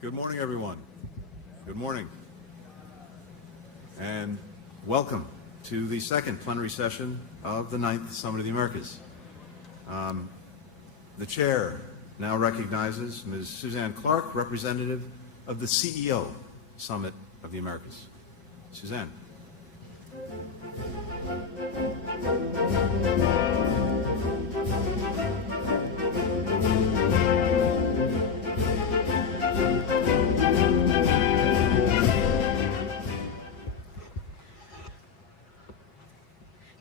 Good morning, everyone. Good morning. And welcome to the second plenary session of the 9th Summit of the Americas. The chair now recognizes Ms. Suzanne Clark, representative of the CEO Summit of the Americas. Suzanne.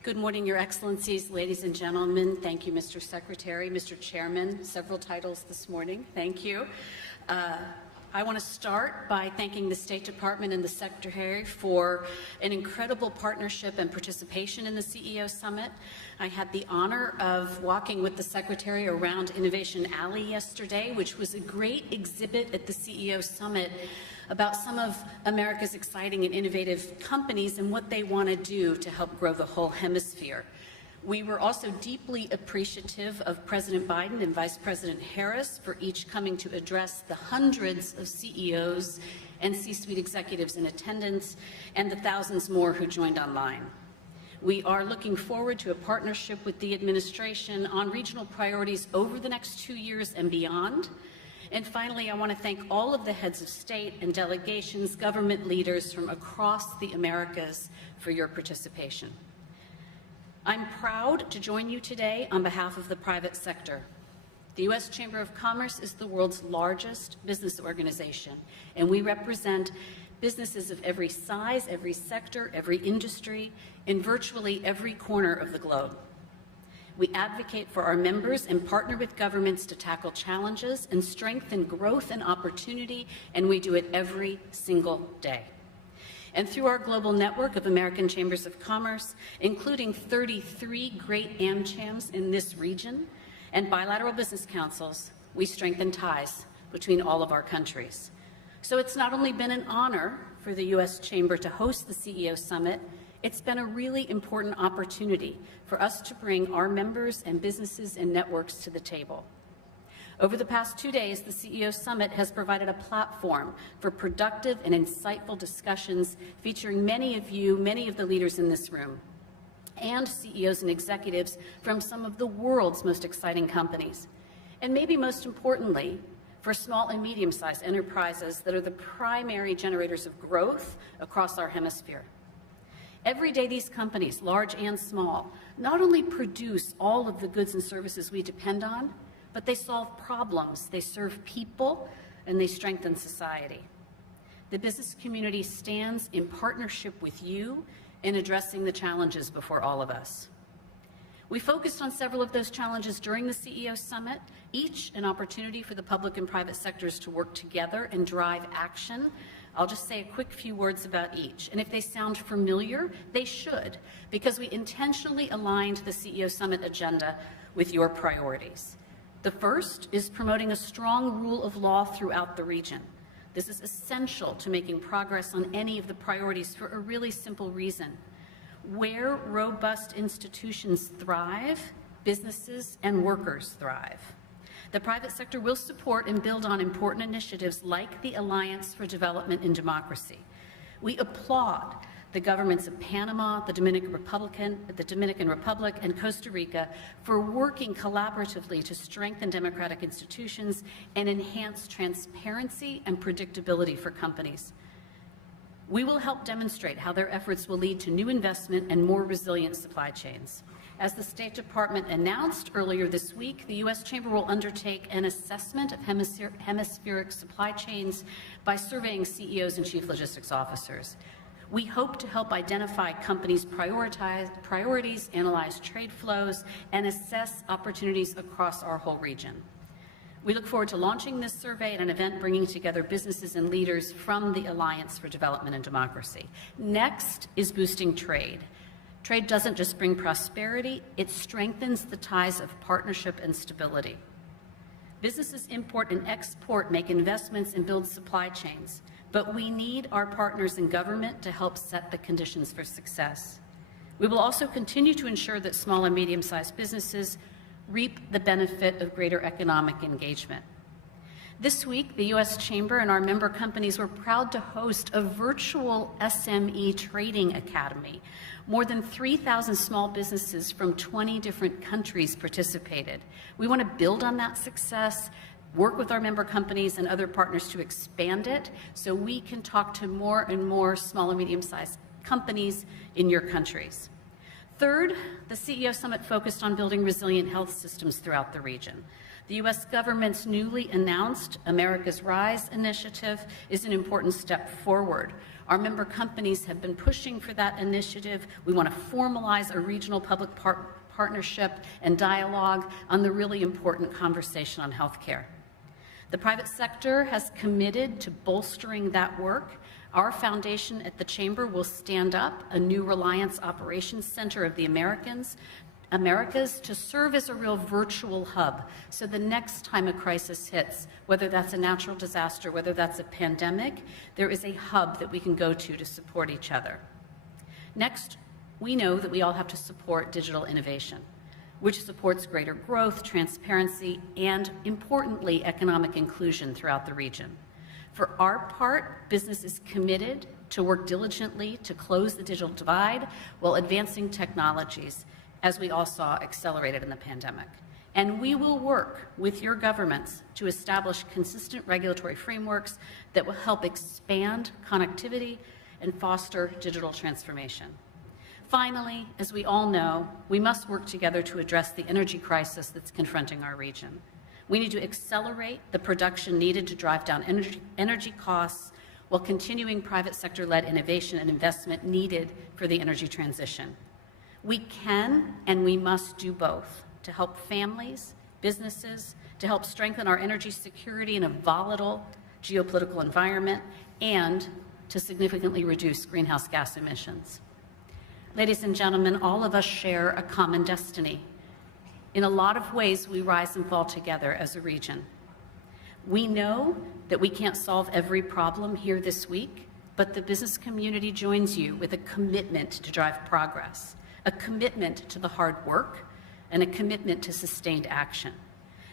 Good morning, Your Excellencies, ladies and gentlemen. Thank you, Mr. Secretary, Mr. Chairman, several titles this morning. Thank you. I want to start by thanking the State Department and the Secretary for an incredible partnership and participation in the CEO Summit. I had the honor of walking with the Secretary around Innovation Alley yesterday, which was a great exhibit at the CEO Summit about some of America's exciting and innovative companies and what they want to do to help grow the whole hemisphere. We were also deeply appreciative of President Biden and Vice President Harris for each coming to address the hundreds of CEOs and C-suite executives in attendance and the thousands more who joined online. We are looking forward to a partnership with the administration on regional priorities over the next 2 years and beyond. And finally, I want to thank all of the heads of state and delegations, government leaders from across the Americas for your participation. I'm proud to join you today on behalf of the private sector. The U.S. Chamber of Commerce is the world's largest business organization, and we represent businesses of every size, every sector, every industry, in virtually every corner of the globe. We advocate for our members and partner with governments to tackle challenges and strengthen growth and opportunity, and we do it every single day. And through our global network of American Chambers of Commerce, including 33 great AmChams in this region and bilateral business councils, we strengthen ties between all of our countries. So it's not only been an honor for the U.S. Chamber to host the CEO Summit, it's been a really important opportunity for us to bring our members and businesses and networks to the table. Over the past 2 days, the CEO Summit has provided a platform for productive and insightful discussions featuring many of you, many of the leaders in this room, and CEOs and executives from some of the world's most exciting companies. And maybe most importantly, for small and medium-sized enterprises that are the primary generators of growth across our hemisphere. Every day, these companies, large and small, not only produce all of the goods and services we depend on, but they solve problems, they serve people, and they strengthen society. The business community stands in partnership with you in addressing the challenges before all of us. We focused on several of those challenges during the CEO Summit, each an opportunity for the public and private sectors to work together and drive action. I'll just say a quick few words about each. And if they sound familiar, they should, because we intentionally aligned the CEO Summit agenda with your priorities. The first is promoting a strong rule of law throughout the region. This is essential to making progress on any of the priorities for a really simple reason. Where robust institutions thrive, businesses and workers thrive. The private sector will support and build on important initiatives like the Alliance for Development and Democracy. We applaud the governments of Panama, the Dominican Republic, and Costa Rica for working collaboratively to strengthen democratic institutions and enhance transparency and predictability for companies. We will help demonstrate how their efforts will lead to new investment and more resilient supply chains. As the State Department announced earlier this week, the U.S. Chamber will undertake an assessment of hemispheric supply chains by surveying CEOs and chief logistics officers. We hope to help identify companies' priorities, analyze trade flows, and assess opportunities across our whole region. We look forward to launching this survey at an event bringing together businesses and leaders from the Alliance for Development and Democracy. Next is boosting trade. Trade doesn't just bring prosperity, it strengthens the ties of partnership and stability. Businesses import and export, make investments, and build supply chains. But we need our partners in government to help set the conditions for success. We will also continue to ensure that small and medium-sized businesses reap the benefit of greater economic engagement. This week, the U.S. Chamber and our member companies were proud to host a virtual SME Trading Academy. More than 3,000 small businesses from 20 different countries participated. We want to build on that success, work with our member companies and other partners to expand it so we can talk to more and more small and medium-sized companies in your countries. Third, the CEO Summit focused on building resilient health systems throughout the region. The U.S. government's newly announced America's Rise initiative is an important step forward. Our member companies have been pushing for that initiative. We want to formalize a regional public partnership and dialogue on the really important conversation on healthcare. The private sector has committed to bolstering that work. Our foundation at the Chamber will stand up a new Reliance Operations Center of the Americas to serve as a real virtual hub. So the next time a crisis hits, whether that's a natural disaster, whether that's a pandemic, there is a hub that we can go to support each other. Next, we know that we all have to support digital innovation, which supports greater growth, transparency, and importantly, economic inclusion throughout the region. For our part, business is committed to work diligently to close the digital divide while advancing technologies, as we all saw accelerated in the pandemic. And we will work with your governments to establish consistent regulatory frameworks that will help expand connectivity and foster digital transformation. Finally, as we all know, we must work together to address the energy crisis that's confronting our region. We need to accelerate the production needed to drive down energy costs while continuing private sector-led innovation and investment needed for the energy transition. We can and we must do both to help families, businesses, to help strengthen our energy security in a volatile geopolitical environment, and to significantly reduce greenhouse gas emissions. Ladies and gentlemen, all of us share a common destiny. In a lot of ways, we rise and fall together as a region. We know that we can't solve every problem here this week, but the business community joins you with a commitment to drive progress, a commitment to the hard work, and a commitment to sustained action.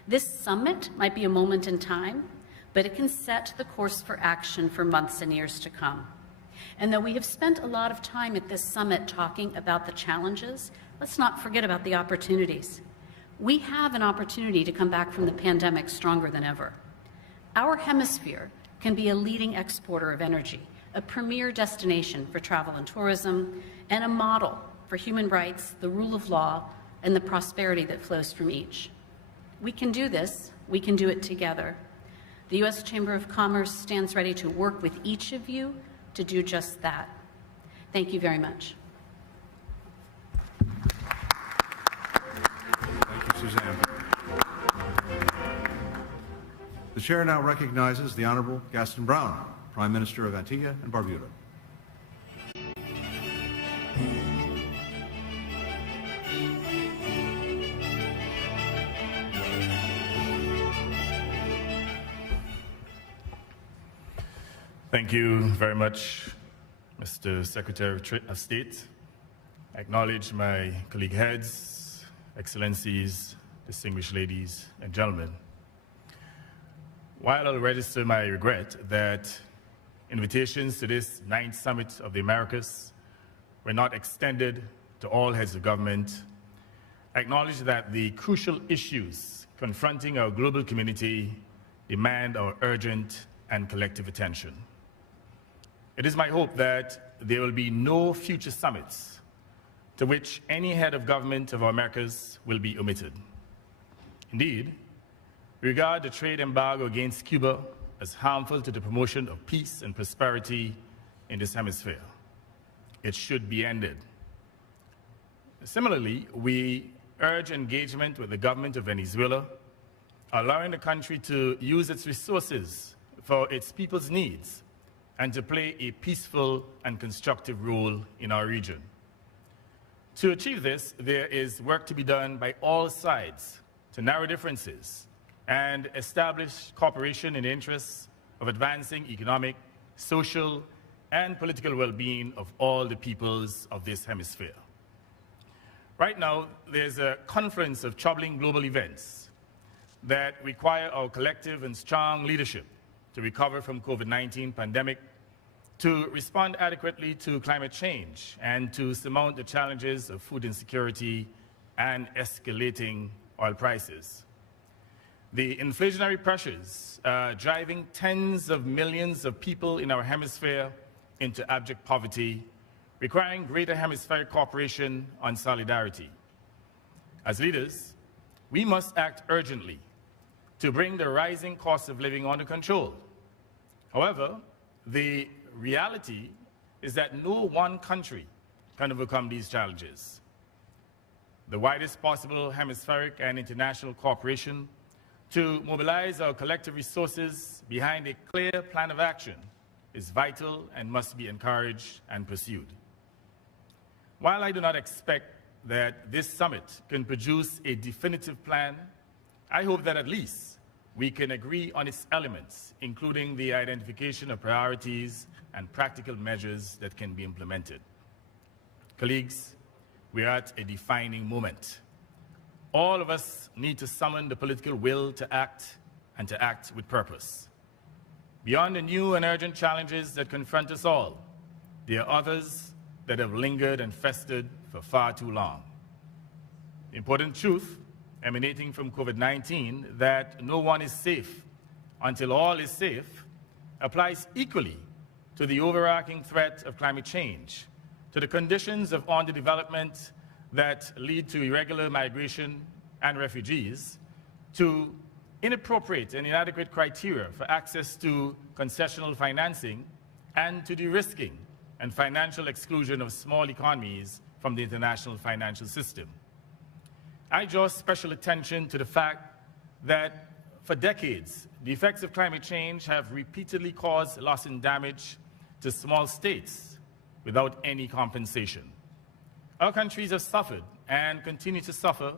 This summit might be a moment in time, but it can set the course for action for months and years to come. And though we have spent a lot of time at this summit talking about the challenges, let's not forget about the opportunities. We have an opportunity to come back from the pandemic stronger than ever. Our hemisphere can be a leading exporter of energy, a premier destination for travel and tourism, and a model for human rights, the rule of law, and the prosperity that flows from each. We can do this. We can do it together. The U.S. Chamber of Commerce stands ready to work with each of you to do just that. Thank you very much. Thank you, Suzanne. The chair now recognizes the Honorable Gaston Brown, Prime Minister of Antigua and Barbuda. Thank you very much, Mr. Secretary of State. I acknowledge my colleague heads, excellencies, distinguished ladies and gentlemen. While I'll register my regret that invitations to this 9th Summit of the Americas were not extended to all heads of government, I acknowledge that the crucial issues confronting our global community demand our urgent and collective attention. It is my hope that there will be no future summits to which any head of government of our Americas will be omitted. Indeed, we regard the trade embargo against Cuba as harmful to the promotion of peace and prosperity in this hemisphere. It should be ended. Similarly, we urge engagement with the government of Venezuela, allowing the country to use its resources for its people's needs and to play a peaceful and constructive role in our region. To achieve this, there is work to be done by all sides to narrow differences and establish cooperation in the interests of advancing economic, social, and political well-being of all the peoples of this hemisphere. Right now, there's a confluence of troubling global events that require our collective and strong leadership to recover from COVID-19 pandemic, to respond adequately to climate change, and to surmount the challenges of food insecurity and escalating oil prices. The inflationary pressures driving tens of millions of people in our hemisphere into abject poverty, requiring greater hemispheric cooperation on solidarity. As leaders, we must act urgently to bring the rising cost of living under control. However, the reality is that no one country can overcome these challenges. The widest possible hemispheric and international cooperation to mobilize our collective resources behind a clear plan of action is vital and must be encouraged and pursued. While I do not expect that this summit can produce a definitive plan, I hope that at least we can agree on its elements, including the identification of priorities and practical measures that can be implemented. Colleagues, we are at a defining moment. All of us need to summon the political will to act, and to act with purpose. Beyond the new and urgent challenges that confront us all, there are others that have lingered and festered for far too long. The important truth emanating from COVID-19 that no one is safe until all is safe applies equally to the overarching threat of climate change, to the conditions of underdevelopment that lead to irregular migration and refugees, to inappropriate and inadequate criteria for access to concessional financing, and to de-risking and financial exclusion of small economies from the international financial system. I draw special attention to the fact that for decades, the effects of climate change have repeatedly caused loss and damage to small states without any compensation. Our countries have suffered and continue to suffer,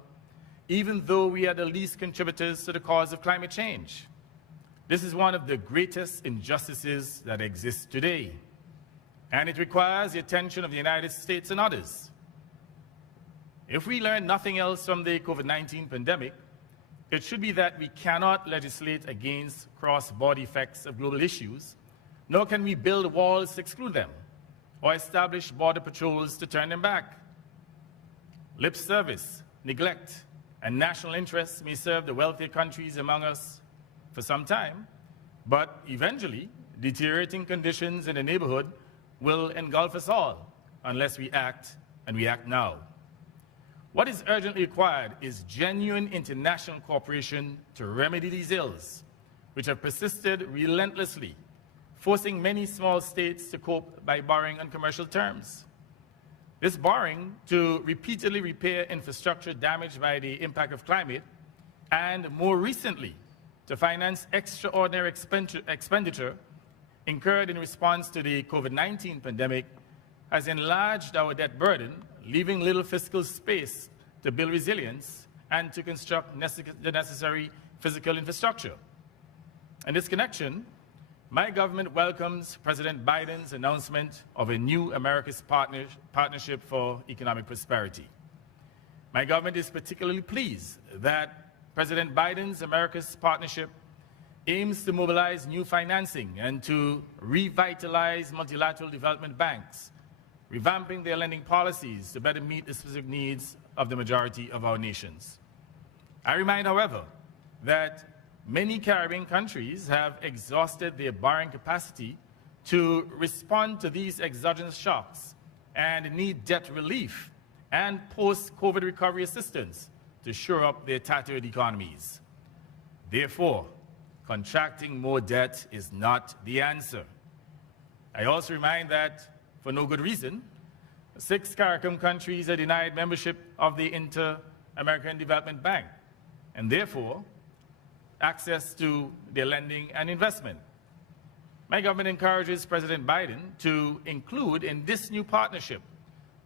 even though we are the least contributors to the cause of climate change. This is one of the greatest injustices that exist today, and it requires the attention of the United States and others. If we learn nothing else from the COVID-19 pandemic, it should be that we cannot legislate against cross-border effects of global issues, nor can we build walls to exclude them, or establish border patrols to turn them back. Lip service, neglect, and national interests may serve the wealthier countries among us for some time, but eventually, deteriorating conditions in the neighborhood will engulf us all unless we act, and we act now. What is urgently required is genuine international cooperation to remedy these ills, which have persisted relentlessly, forcing many small states to cope by borrowing on commercial terms. This borrowing to repeatedly repair infrastructure damaged by the impact of climate, and more recently, to finance extraordinary expenditure incurred in response to the COVID-19 pandemic, has enlarged our debt burden, leaving little fiscal space to build resilience and to construct the necessary physical infrastructure. In this connection, my government welcomes President Biden's announcement of a new Americas partnership for economic prosperity. My government is particularly pleased that President Biden's Americas partnership aims to mobilize new financing and to revitalize multilateral development banks, revamping their lending policies to better meet the specific needs of the majority of our nations. I remind, however, that many Caribbean countries have exhausted their borrowing capacity to respond to these exogenous shocks and need debt relief and post-COVID recovery assistance to shore up their tattered economies. Therefore, contracting more debt is not the answer. I also remind that, for no good reason, 6 CARICOM countries are denied membership of the Inter-American Development Bank, and therefore, access to their lending and investment. My government encourages President Biden to include in this new partnership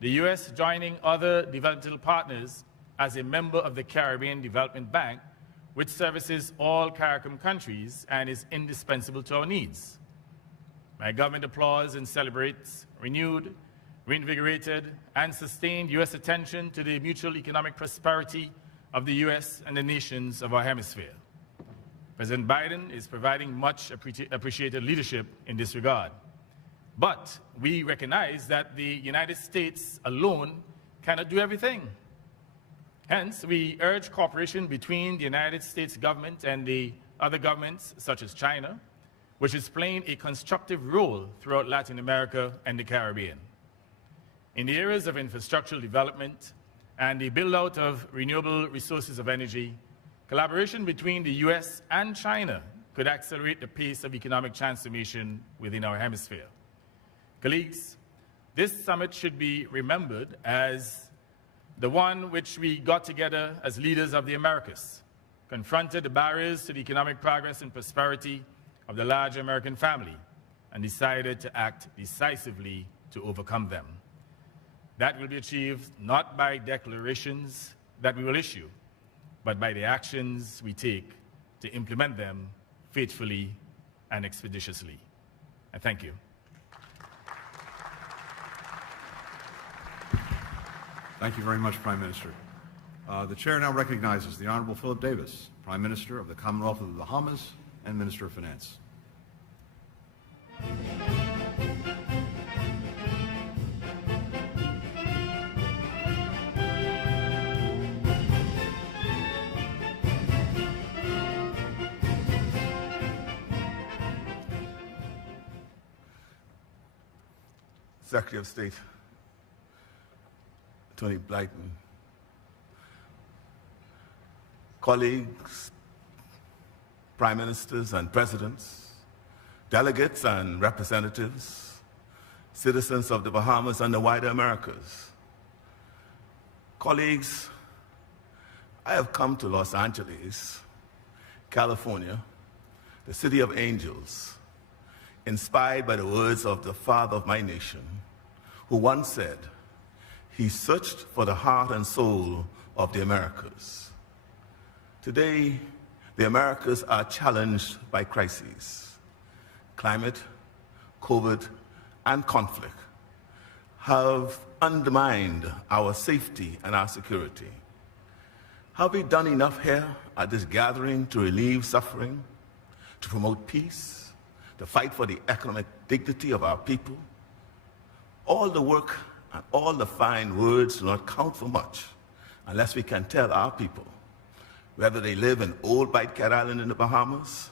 the U.S. joining other developmental partners as a member of the Caribbean Development Bank, which services all CARICOM countries and is indispensable to our needs. My government applauds and celebrates renewed, reinvigorated, and sustained U.S. attention to the mutual economic prosperity of the U.S. and the nations of our hemisphere. President Biden is providing much appreciated leadership in this regard. But we recognize that the United States alone cannot do everything. Hence, we urge cooperation between the United States government and the other governments, such as China, which is playing a constructive role throughout Latin America and the Caribbean. In the areas of infrastructural development and the build-out of renewable resources of energy, collaboration between the US and China could accelerate the pace of economic transformation within our hemisphere. Colleagues, this summit should be remembered as the one which we got together as leaders of the Americas, confronted the barriers to the economic progress and prosperity of the large American family, and decided to act decisively to overcome them. That will be achieved not by declarations that we will issue, but by the actions we take to implement them faithfully and expeditiously. I thank you. Thank you very much, Prime Minister. The Chair now recognizes the Honorable Philip Davis, Prime Minister of the Commonwealth of the Bahamas and Minister of Finance. Secretary of State Tony Blyton, colleagues, prime ministers and presidents, delegates and representatives, citizens of the Bahamas and the wider Americas. Colleagues, I have come to Los Angeles, California, the city of angels, inspired by the words of the father of my nation, who once said, he searched for the heart and soul of the Americas. Today, the Americas are challenged by crises. Climate, COVID, and conflict have undermined our safety and our security. Have we done enough here at this gathering to relieve suffering, to promote peace, to fight for the economic dignity of our people? All the work and all the fine words do not count for much unless we can tell our people, whether they live in Old Bite Cat Island in the Bahamas,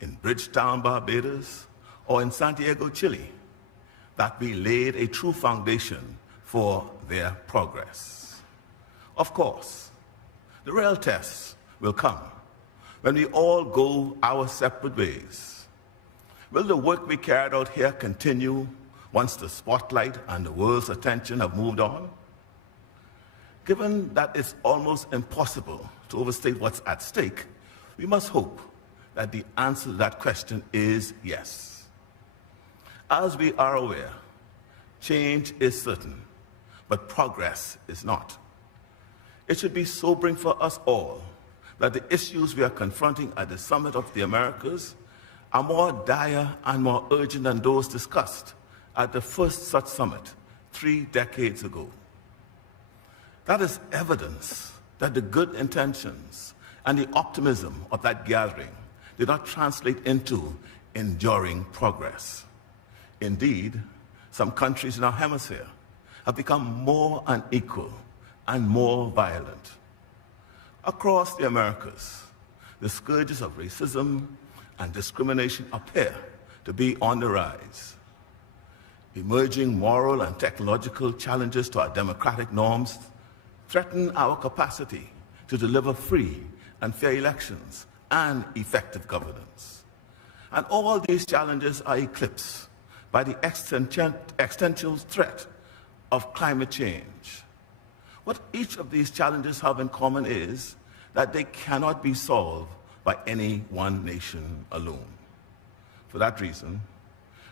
in Bridgetown, Barbados, or in Santiago, Chile, that we laid a true foundation for their progress. Of course, the real test will come when we all go our separate ways. Will the work we carried out here continue once the spotlight and the world's attention have moved on? Given that it's almost impossible to overstate what's at stake, we must hope that the answer to that question is yes. As we are aware, change is certain, but progress is not. It should be sobering for us all that the issues we are confronting at the Summit of the Americas are more dire and more urgent than those discussed at the first such summit 3 decades ago. That is evidence that the good intentions and the optimism of that gathering did not translate into enduring progress. Indeed, some countries in our hemisphere have become more unequal and more violent. Across the Americas, the scourges of racism and discrimination appear to be on the rise. Emerging moral and technological challenges to our democratic norms threaten our capacity to deliver free and fair elections and effective governance. And all these challenges are eclipsed by the existential threat of climate change. What each of these challenges have in common is that they cannot be solved by any one nation alone. For that reason,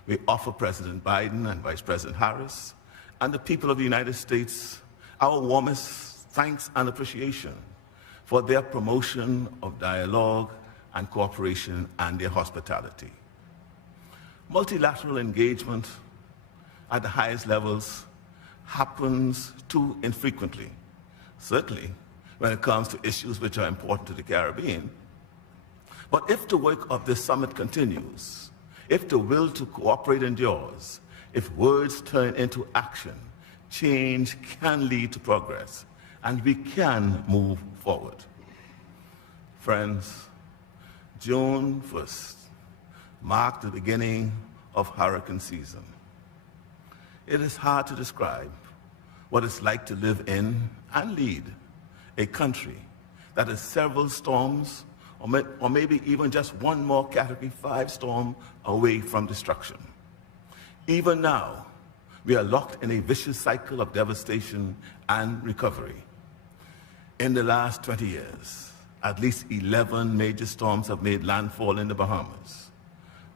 we offer President Biden and Vice President Harris and the people of the United States our warmest thanks and appreciation for their promotion of dialogue and cooperation and their hospitality. Multilateral engagement at the highest levels happens too infrequently, certainly when it comes to issues which are important to the Caribbean. But if the work of this summit continues, if the will to cooperate endures, if words turn into action, change can lead to progress, and we can move forward. Friends, June 1st marked the beginning of hurricane season. It is hard to describe what it's like to live in and lead a country that is several storms, or maybe even just one more Category 5 storm away from destruction. Even now, we are locked in a vicious cycle of devastation and recovery. In the last 20 years, at least 11 major storms have made landfall in the Bahamas.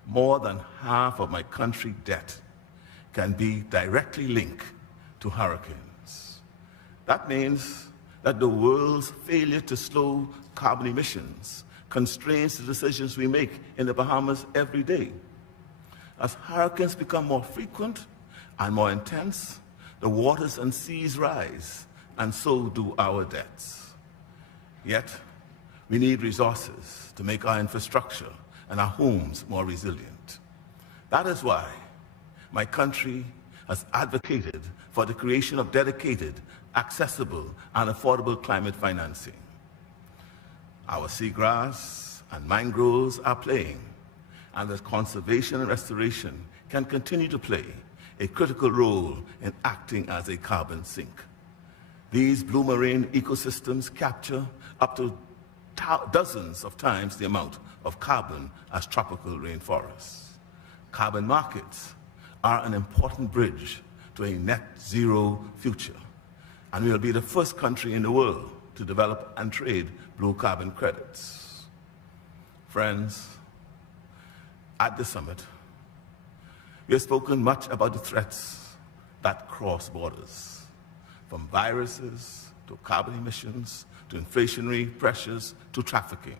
More than half of my country's debt can be directly linked to hurricanes. That means that the world's failure to slow carbon emissions constrains the decisions we make in the Bahamas every day. As hurricanes become more frequent and more intense, the waters and seas rise, and so do our debts. Yet, we need resources to make our infrastructure and our homes more resilient. That is why my country has advocated for the creation of dedicated, accessible, and affordable climate financing. Our seagrass and mangroves are playing, and that conservation and restoration can continue to play a critical role in acting as a carbon sink. These blue marine ecosystems capture up to dozens of times the amount of carbon as tropical rainforests. Carbon markets are an important bridge to a net zero future, and we will be the first country in the world to develop and trade blue carbon credits. Friends, at the summit, we have spoken much about the threats that cross borders, from viruses to carbon emissions to inflationary pressures to trafficking.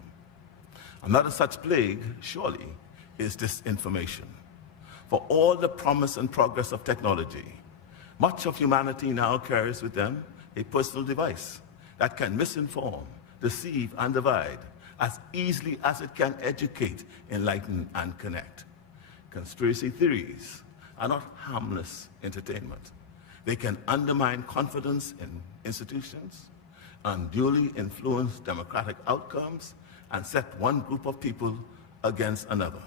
Another such plague, surely, is disinformation. For all the promise and progress of technology, much of humanity now carries with them a personal device that can misinform, deceive, and divide as easily as it can educate, enlighten, and connect. Conspiracy theories are not harmless entertainment. They can undermine confidence in institutions, unduly influence democratic outcomes, and set one group of people against another.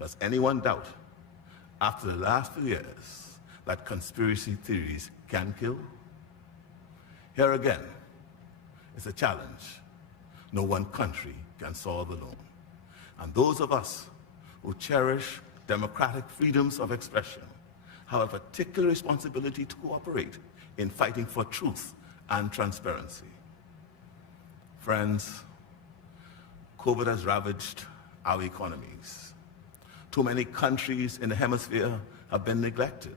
Does anyone doubt, after the last few years, that conspiracy theories can kill? Here again is a challenge no one country can solve alone. And those of us who cherish democratic freedoms of expression have a particular responsibility to cooperate in fighting for truth and transparency. Friends, COVID has ravaged our economies. Too many countries in the hemisphere have been neglected.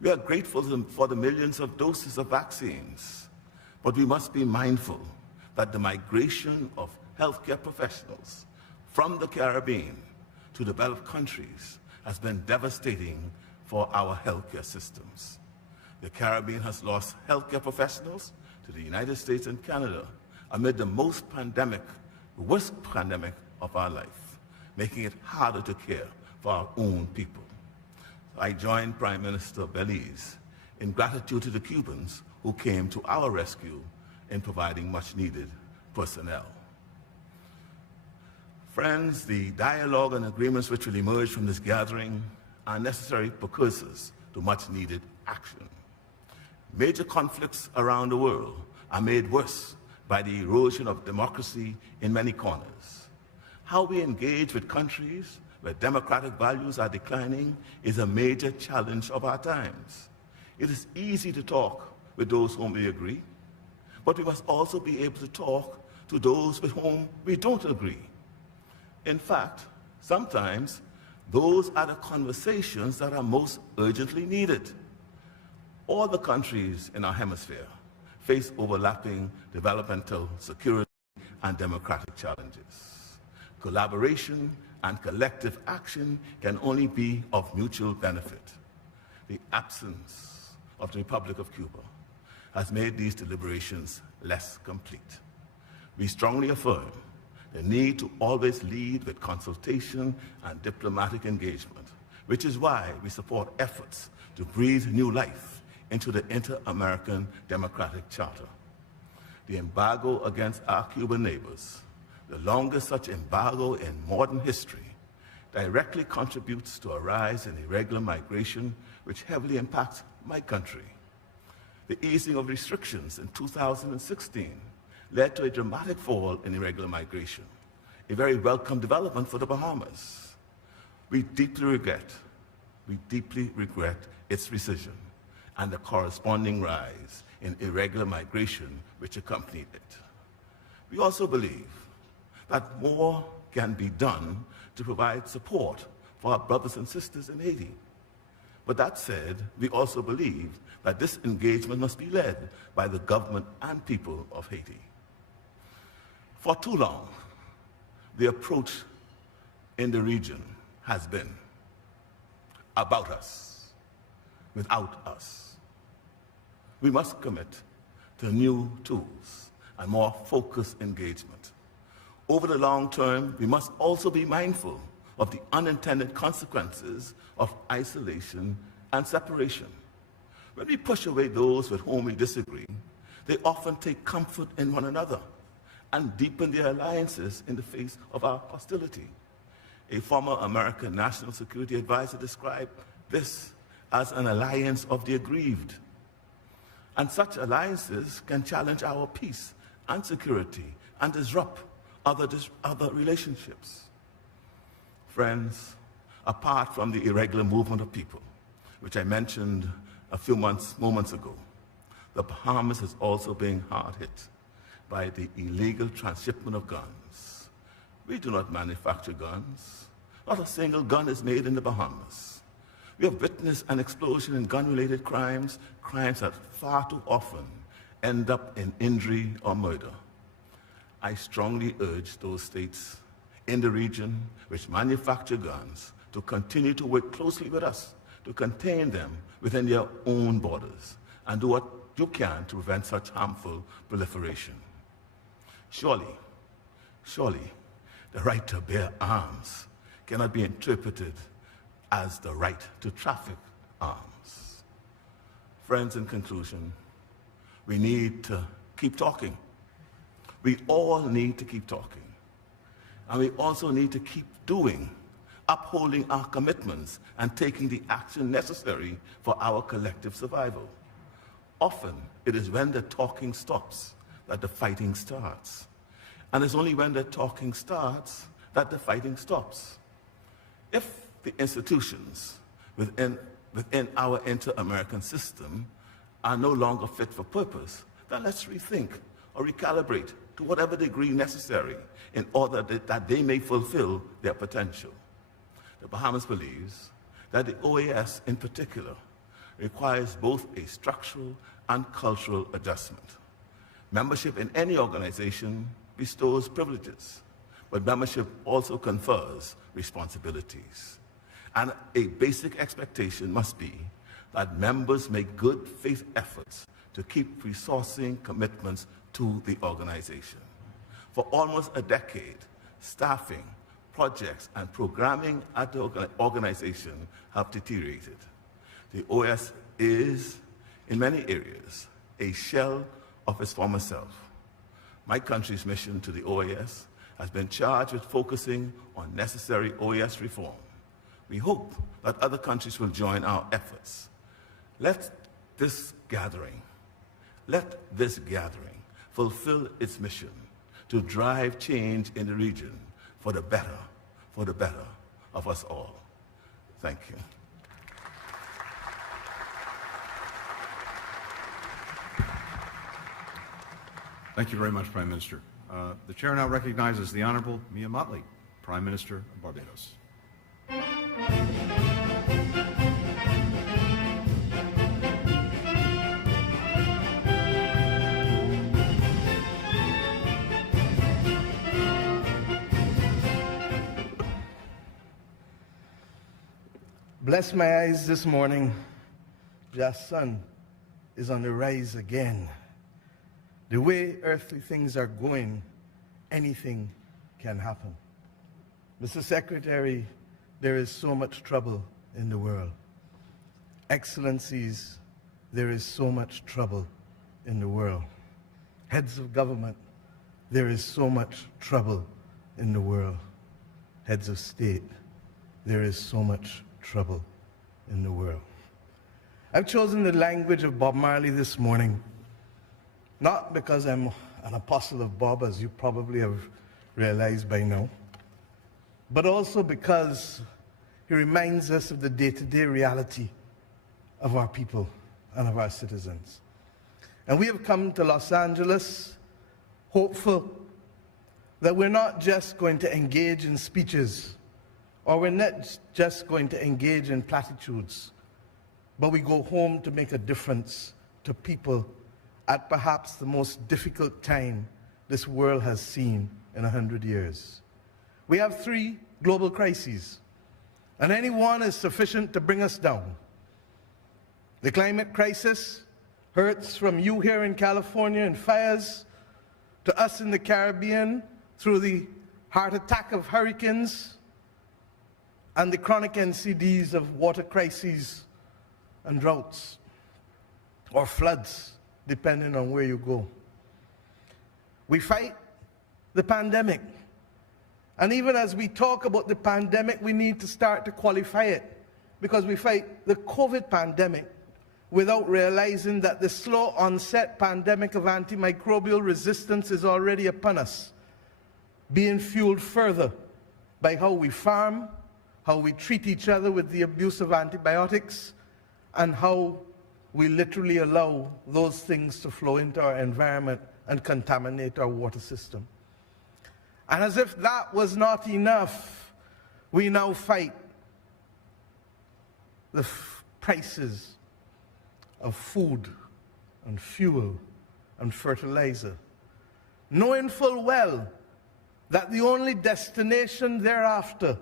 We are grateful for the millions of doses of vaccines, but we must be mindful that the migration of healthcare professionals from the Caribbean to developed countries has been devastating for our healthcare systems. The Caribbean has lost healthcare professionals to the United States and Canada amid the worst pandemic of our life, making it harder to care for our own people. I joined Prime Minister Belize in gratitude to the Cubans who came to our rescue in providing much-needed personnel. Friends, the dialogue and agreements which will emerge from this gathering are necessary precursors to much-needed action. Major conflicts around the world are made worse by the erosion of democracy in many corners. How we engage with countries where democratic values are declining is a major challenge of our times. It is easy to talk with those whom we agree, but we must also be able to talk to those with whom we don't agree. In fact, sometimes those are the conversations that are most urgently needed. All the countries in our hemisphere face overlapping developmental, security, and democratic challenges. Collaboration and collective action can only be of mutual benefit. The absence of the Republic of Cuba has made these deliberations less complete. We strongly affirm the need to always lead with consultation and diplomatic engagement, which is why we support efforts to breathe new life into the Inter-American Democratic Charter. The embargo against our Cuban neighbors, the longest such embargo in modern history, directly contributes to a rise in irregular migration, which heavily impacts my country. The easing of restrictions in 2016 led to a dramatic fall in irregular migration, a very welcome development for the Bahamas. We deeply regret its rescission and the corresponding rise in irregular migration which accompanied it. We also believe that more can be done to provide support for our brothers and sisters in Haiti. But that said, we also believe that this engagement must be led by the government and people of Haiti. For too long, the approach in the region has been about us, without us. We must commit to new tools and more focused engagement. Over the long term, we must also be mindful of the unintended consequences of isolation and separation. When we push away those with whom we disagree, they often take comfort in one another and deepen their alliances in the face of our hostility. A former American national security advisor described this as an alliance of the aggrieved. And such alliances can challenge our peace and security and disrupt other relationships. Friends, apart from the irregular movement of people, which I mentioned a few moments ago, the Bahamas is also being hard hit by the illegal transshipment of guns. We do not manufacture guns. Not a single gun is made in the Bahamas. We have witnessed an explosion in gun-related crimes that far too often end up in injury or murder. I strongly urge those states in the region which manufacture guns to continue to work closely with us to contain them within their own borders and do what you can to prevent such harmful proliferation. Surely, the right to bear arms cannot be interpreted as the right to traffic arms. Friends, in conclusion, we need to keep talking. We all need to keep talking. And we also need to keep doing, upholding our commitments and taking the action necessary for our collective survival. Often, it is when the talking stops that the fighting starts. And it's only when the talking starts that the fighting stops. If the institutions within our inter-American system are no longer fit for purpose, then let's rethink or recalibrate to whatever degree necessary in order that they may fulfill their potential. The Bahamas believes that the OAS in particular requires both a structural and cultural adjustment. Membership in any organization bestows privileges, but membership also confers responsibilities. And a basic expectation must be that members make good faith efforts to keep resourcing commitments to the organization. For almost a decade, staffing, projects, and programming at the organization have deteriorated. The OAS is, in many areas, a shell of its former self. My country's mission to the OAS has been charged with focusing on necessary OAS reform. We hope that other countries will join our efforts. Let this gathering fulfill its mission to drive change in the region for the better of us all. Thank you. Thank you very much, Prime Minister. The chair now recognizes the Honorable Mia Mottley, Prime Minister of Barbados. Bless my eyes this morning. The sun is on the rise again. The way earthly things are going, anything can happen. Mr. Secretary, there is so much trouble in the world. Excellencies, there is so much trouble in the world. Heads of government, there is so much trouble in the world. Heads of state, there is so much trouble in the world. I've chosen the language of Bob Marley this morning, not because I'm an apostle of Bob, as you probably have realized by now, but also because he reminds us of the day-to-day reality of our people and of our citizens. And we have come to Los Angeles hopeful that we're not just going to engage in speeches, or we're not just going to engage in platitudes, but we go home to make a difference to people at perhaps the most difficult time this world has seen in 100 years. We have 3 global crises, and any one is sufficient to bring us down. The climate crisis hurts from you here in California in fires, to us in the Caribbean through the heart attack of hurricanes, and the chronic NCDs of water crises and droughts, or floods, depending on where you go. We fight the pandemic. And even as we talk about the pandemic, we need to start to qualify it, because we fight the COVID pandemic without realizing that the slow onset pandemic of antimicrobial resistance is already upon us, being fueled further by how we farm, how we treat each other with the abuse of antibiotics, and how we literally allow those things to flow into our environment and contaminate our water system. And as if that was not enough, we now fight the prices of food and fuel and fertilizer, knowing full well that the only destination thereafter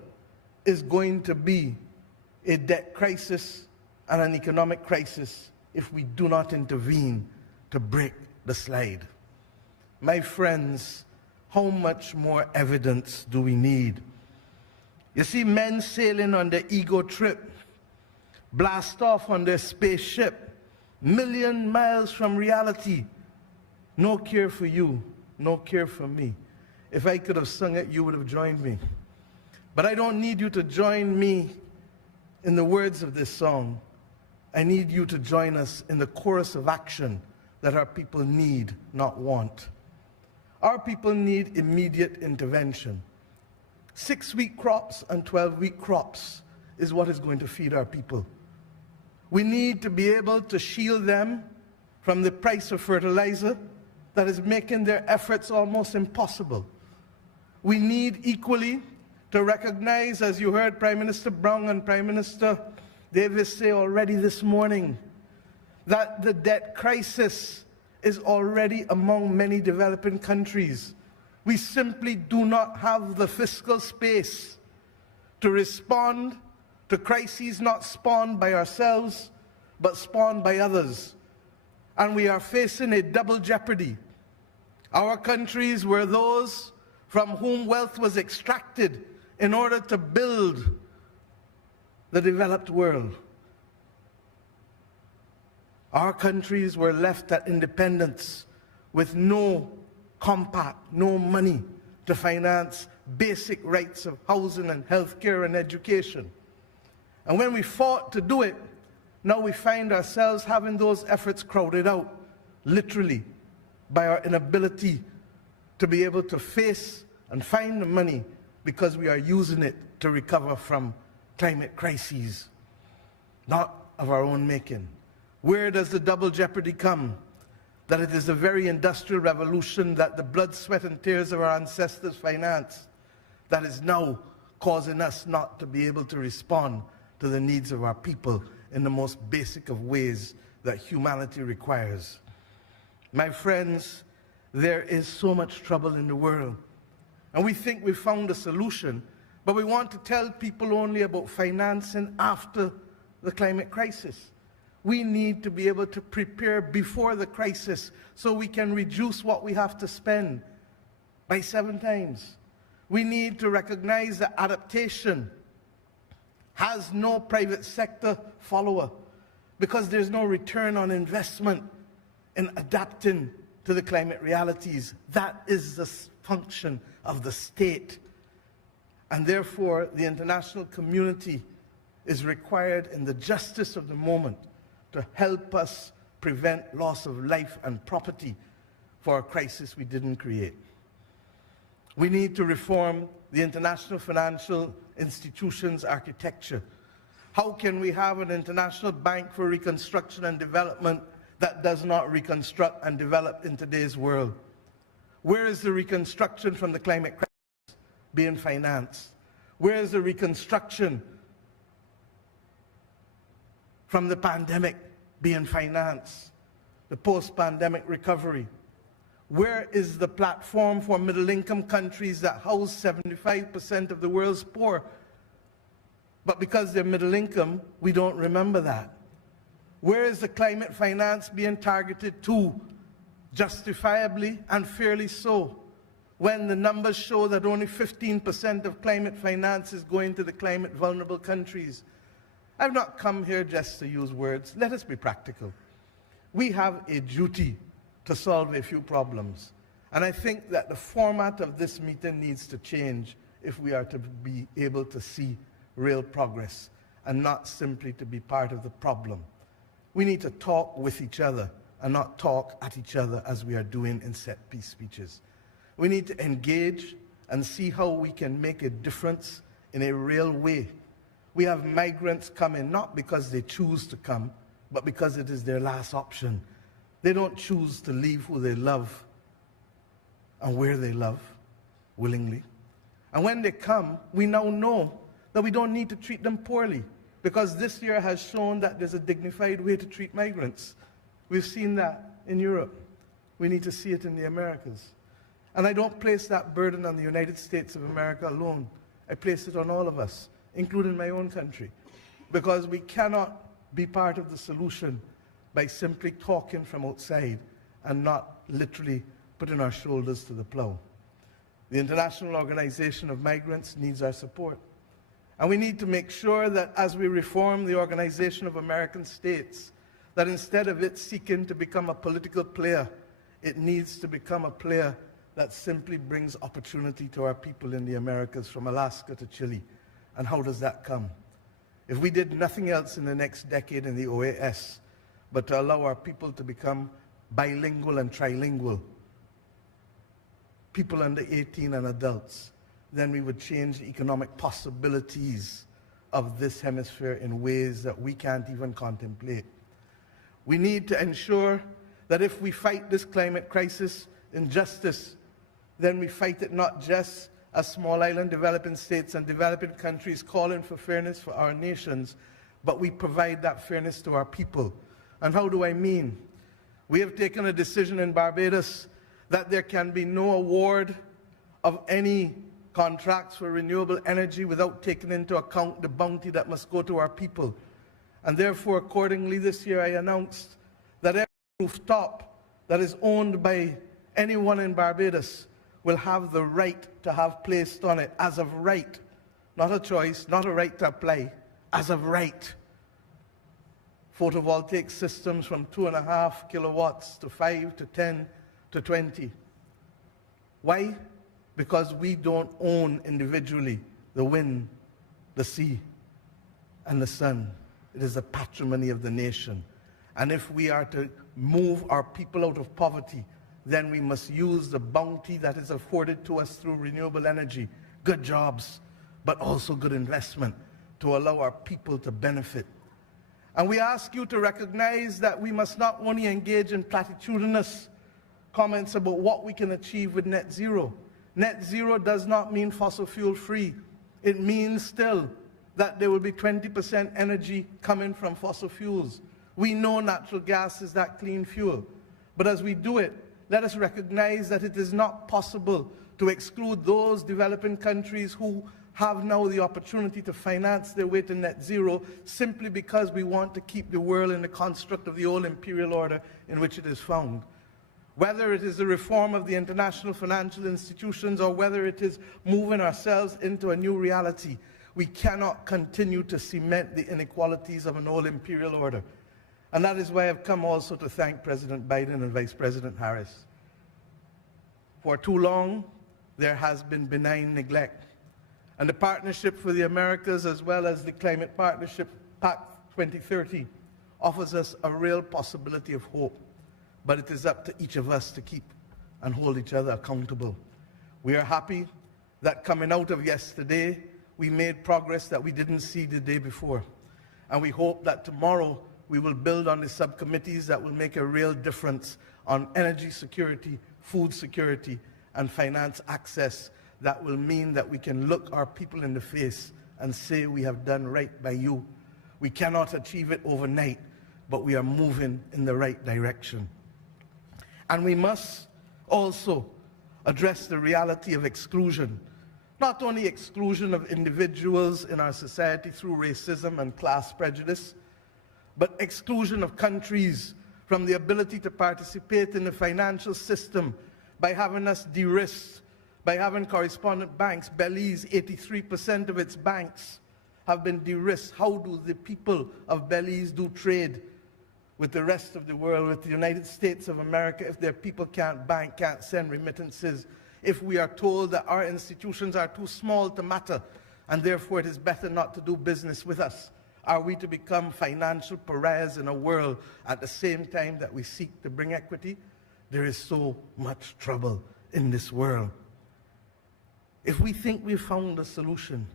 is going to be a debt crisis and an economic crisis if we do not intervene to break the slide. My friends, how much more evidence do we need? You see men sailing on their ego trip, blast off on their spaceship, million miles from reality. No care for you, no care for me. If I could have sung it, you would have joined me. But I don't need you to join me in the words of this song. I need you to join us in the chorus of action that our people need, not want. Our people need immediate intervention. 6-week crops and 12-week crops is what is going to feed our people. We need to be able to shield them from the price of fertilizer that is making their efforts almost impossible. We need equally to recognize, as you heard Prime Minister Brown and Prime Minister Davis say already this morning, that the debt crisis is already among many developing countries. We simply do not have the fiscal space to respond to crises not spawned by ourselves, but spawned by others. And we are facing a double jeopardy. Our countries were those from whom wealth was extracted in order to build the developed world. Our countries were left at independence with no compact, no money to finance basic rights of housing and healthcare and education. And when we fought to do it, now we find ourselves having those efforts crowded out, literally, by our inability to be able to face and find the money because we are using it to recover from climate crises, not of our own making. Where does the double jeopardy come? That it is the very industrial revolution that the blood, sweat, and tears of our ancestors financed that is now causing us not to be able to respond to the needs of our people in the most basic of ways that humanity requires. My friends, there is so much trouble in the world, and we think we've found a solution, but we want to tell people only about financing after the climate crisis. We need to be able to prepare before the crisis so we can reduce what we have to spend by 7 times. We need to recognize that adaptation has no private sector follower because there's no return on investment in adapting to the climate realities. That is the function of the state. And therefore, the international community is required in the justice of the moment to help us prevent loss of life and property for a crisis we didn't create. We need to reform the international financial institutions architecture. How can we have an international bank for reconstruction and development that does not reconstruct and develop in today's world? Where is the reconstruction from the climate crisis being financed? Where is the reconstruction from the pandemic being financed? The post-pandemic recovery? Where is the platform for middle-income countries that house 75% of the world's poor? But because they're middle income, we don't remember that. Where is the climate finance being targeted to, justifiably and fairly so, when the numbers show that only 15% of climate finance is going to the climate vulnerable countries? I've not come here just to use words. Let us be practical. We have a duty to solve a few problems. And I think that the format of this meeting needs to change if we are to be able to see real progress and not simply to be part of the problem. We need to talk with each other and not talk at each other as we are doing in set piece speeches. We need to engage and see how we can make a difference in a real way. We have migrants coming not because they choose to come, but because it is their last option. They don't choose to leave who they love and where they love willingly. And when they come, we now know that we don't need to treat them poorly, because this year has shown that there's a dignified way to treat migrants. We've seen that in Europe. We need to see it in the Americas. And I don't place that burden on the United States of America alone. I place it on all of us, including my own country, because we cannot be part of the solution by simply talking from outside and not literally putting our shoulders to the plow. The International Organization of Migrants needs our support. And we need to make sure that as we reform the Organization of American States, that instead of it seeking to become a political player, it needs to become a player that simply brings opportunity to our people in the Americas, from Alaska to Chile. And how does that come? If we did nothing else in the next decade in the OAS, but to allow our people to become bilingual and trilingual, people under 18 and adults, then we would change the economic possibilities of this hemisphere in ways that we can't even contemplate. We need to ensure that if we fight this climate crisis in justice, then we fight it not just as small island developing states and developing countries calling for fairness for our nations, but we provide that fairness to our people. And how do I mean? We have taken a decision in Barbados that there can be no award of any contracts for renewable energy without taking into account the bounty that must go to our people. And therefore, accordingly, this year I announced that every rooftop that is owned by anyone in Barbados will have the right to have placed on it, as of right, not a choice, not a right to apply, as of right, photovoltaic systems from 2.5 kilowatts to 5 to 10 to 20. Why? Because we don't own individually the wind, the sea, and the sun. It is the patrimony of the nation. And if we are to move our people out of poverty, then we must use the bounty that is afforded to us through renewable energy, good jobs, but also good investment to allow our people to benefit. And we ask you to recognize that we must not only engage in platitudinous comments about what we can achieve with net zero. Net zero does not mean fossil fuel free. It means still that there will be 20% energy coming from fossil fuels. We know natural gas is that clean fuel. But as we do it, let us recognize that it is not possible to exclude those developing countries who have now the opportunity to finance their way to net zero simply because we want to keep the world in the construct of the old imperial order in which it is found. Whether it is the reform of the international financial institutions or whether it is moving ourselves into a new reality, we cannot continue to cement the inequalities of an old imperial order. And that is why I've come also to thank President Biden and Vice President Harris. For too long, there has been benign neglect. And the Partnership for the Americas, as well as the Climate Partnership Pact 2030, offers us a real possibility of hope. But it is up to each of us to keep and hold each other accountable. We are happy that coming out of yesterday, we made progress that we didn't see the day before. And we hope that tomorrow we will build on the subcommittees that will make a real difference on energy security, food security, and finance access that will mean that we can look our people in the face and say we have done right by you. We cannot achieve it overnight, but we are moving in the right direction. And we must also address the reality of exclusion. Not only exclusion of individuals in our society through racism and class prejudice, but exclusion of countries from the ability to participate in the financial system by having us de-risked, by having correspondent banks. Belize, 83% of its banks have been de-risked. How do the people of Belize do trade with the rest of the world, with the United States of America, if their people can't bank, can't send remittances, if we are told that our institutions are too small to matter, and therefore it is better not to do business with us? Are we to become financial pariahs in a world at the same time that we seek to bring equity? There is so much trouble in this world. If we think we've found a solution,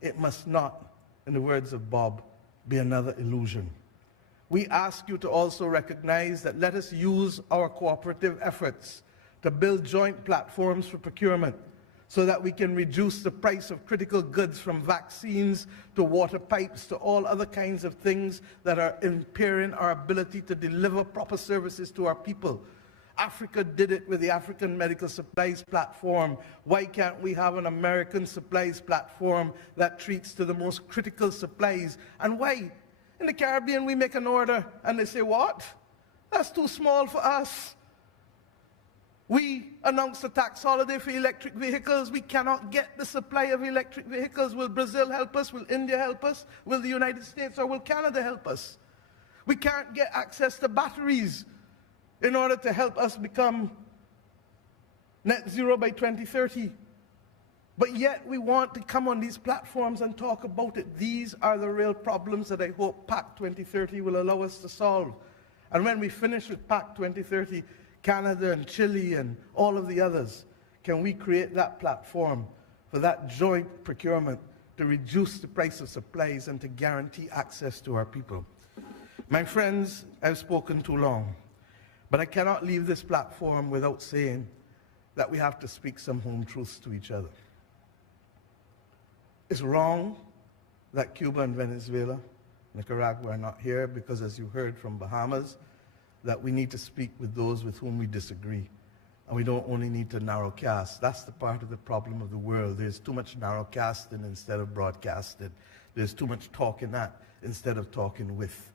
it must not, in the words of Bob, be another illusion. We ask you to also recognize that let us use our cooperative efforts to build joint platforms for procurement so that we can reduce the price of critical goods, from vaccines to water pipes to all other kinds of things that are impairing our ability to deliver proper services to our people. Africa did it with the African Medical Supplies Platform. Why can't we have an American supplies platform that treats to the most critical supplies? And why? In the Caribbean, we make an order and they say, what? That's too small for us. We announced a tax holiday for electric vehicles. We cannot get the supply of electric vehicles. Will Brazil help us? Will India help us? Will the United States or will Canada help us? We can't get access to batteries in order to help us become net zero by 2030. But yet we want to come on these platforms and talk about it. These are the real problems that I hope Pact 2030 will allow us to solve. And when we finish with Pact 2030, Canada and Chile and all of the others, can we create that platform for that joint procurement to reduce the price of supplies and to guarantee access to our people? My friends, I've spoken too long, but I cannot leave this platform without saying that we have to speak some home truths to each other. It's wrong that Cuba and Venezuela, Nicaragua are not here because, as you heard from Bahamas, that we need to speak with those with whom we disagree. And we don't only need to narrowcast. That's the part of the problem of the world. There's too much narrowcasting instead of broadcasting. There's too much talking at instead of talking with.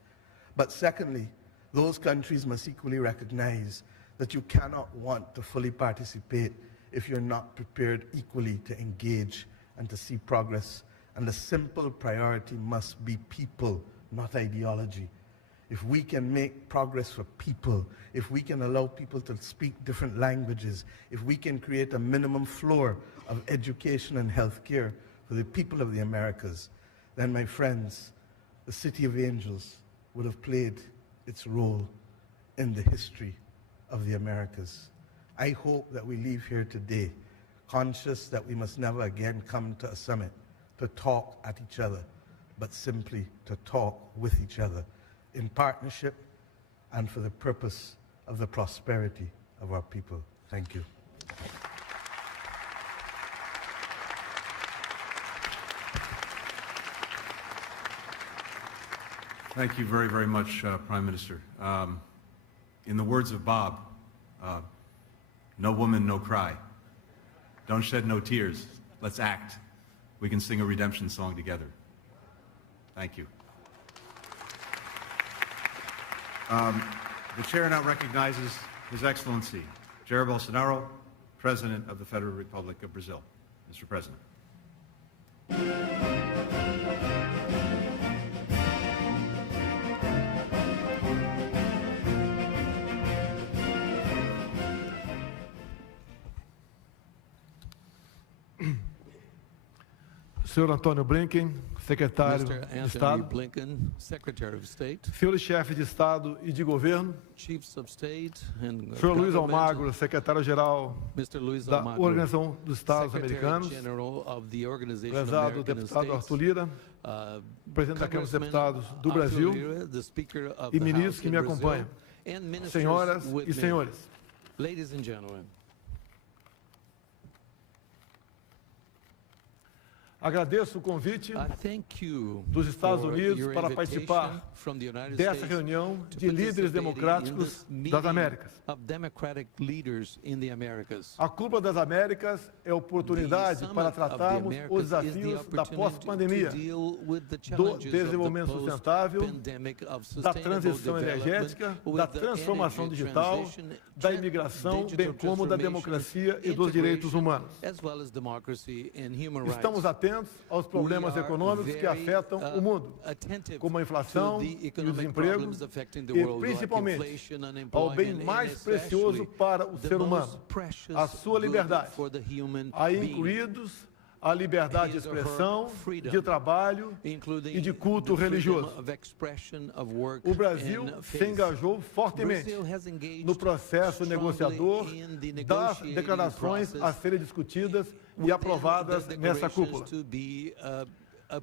But secondly, those countries must equally recognize that you cannot want to fully participate if you're not prepared equally to engage and to see progress. And the simple priority must be people, not ideology. If we can make progress for people, if we can allow people to speak different languages, if we can create a minimum floor of education and healthcare for the people of the Americas, then, my friends, the City of Angels would have played its role in the history of the Americas. I hope that we leave here today conscious that we must never again come to a summit to talk at each other, but simply to talk with each other in partnership and for the purpose of the prosperity of our people. Thank you. Thank you very, very much, Prime Minister. In the words of Bob, no woman, no cry. Don't shed no tears. Let's act. We can sing a redemption song together. Thank you. The chair now recognizes His Excellency, Jair Bolsonaro, President of the Federal Republic of Brazil. Mr. President. Senhor Antônio Blinken, secretário Mr. de Anthony Estado, Blinken, Secretary of State, senhores chefes de Estado e de Governo, Chiefs of State and senhor Luiz Government, Almagro, secretário-geral Mr. Luiz da Almagro, Organização dos Estados Secretary Americanos, General of the Organization of prezado American deputado States, Arthur Lira, presidente da Câmara dos Deputados do Brasil Arthur Lira, the Speaker of e the ministros House que in me Brazil, acompanham, and ministers senhoras with e me. senhores. Ladies and gentlemen, Agradeço o convite I thank you dos Estados for Unidos your para invitation participar from the United dessa States reunião to de líderes participate in democráticos this meeting das Américas. of democratic leaders in the Americas. A Cúpula das Américas é a oportunidade para tratarmos os desafios da pós-pandemia, do desenvolvimento sustentável, da transição energética, da transformação digital, da imigração, bem como da democracia e dos direitos humanos. Estamos atentos aos problemas econômicos que afetam o mundo, como a inflação e o desemprego, e principalmente ao bem mais precioso para o ser humano, a sua liberdade, aí incluídos a liberdade de expressão, de trabalho e de culto religioso. O Brasil se engajou fortemente no processo negociador das declarações a serem discutidas e aprovadas nessa cúpula.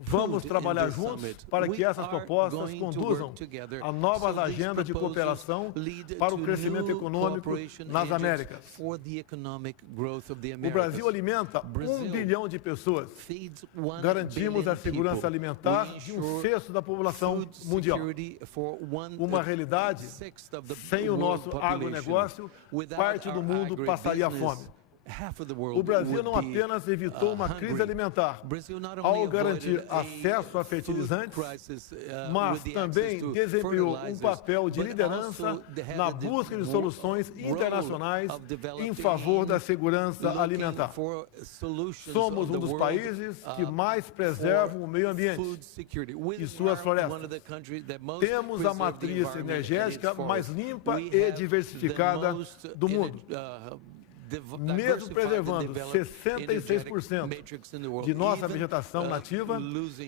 Vamos trabalhar juntos para que essas propostas conduzam a novas agendas de cooperação para o crescimento econômico nas Américas. O Brasil alimenta 1 bilhão de pessoas. Garantimos a segurança alimentar de 1/6 da população mundial. Uma realidade, sem o nosso agronegócio, parte do mundo passaria fome. O Brasil não apenas evitou uma crise alimentar ao garantir acesso a fertilizantes, mas também desempenhou um papel de liderança na busca de soluções internacionais em favor da segurança alimentar. Somos um dos países que mais preservam o meio ambiente e suas florestas. Temos a matriz energética mais limpa e diversificada do mundo. Mesmo preservando 66% de nossa vegetação nativa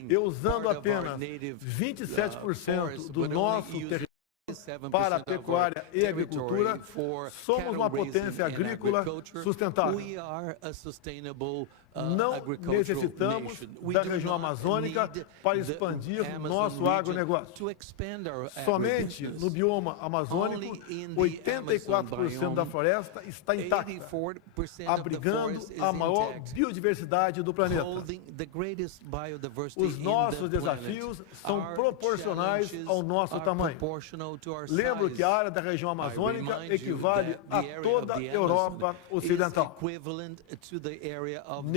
e usando apenas 27% do nosso território para a pecuária e agricultura, somos uma potência agrícola sustentável. Não necessitamos da região amazônica para expandir nosso agronegócio. Somente no bioma amazônico, 84% da floresta está intacta, abrigando a maior biodiversidade do planeta. Os nossos desafios são proporcionais ao nosso tamanho. Lembro que a área da região amazônica equivale a toda a Europa Ocidental.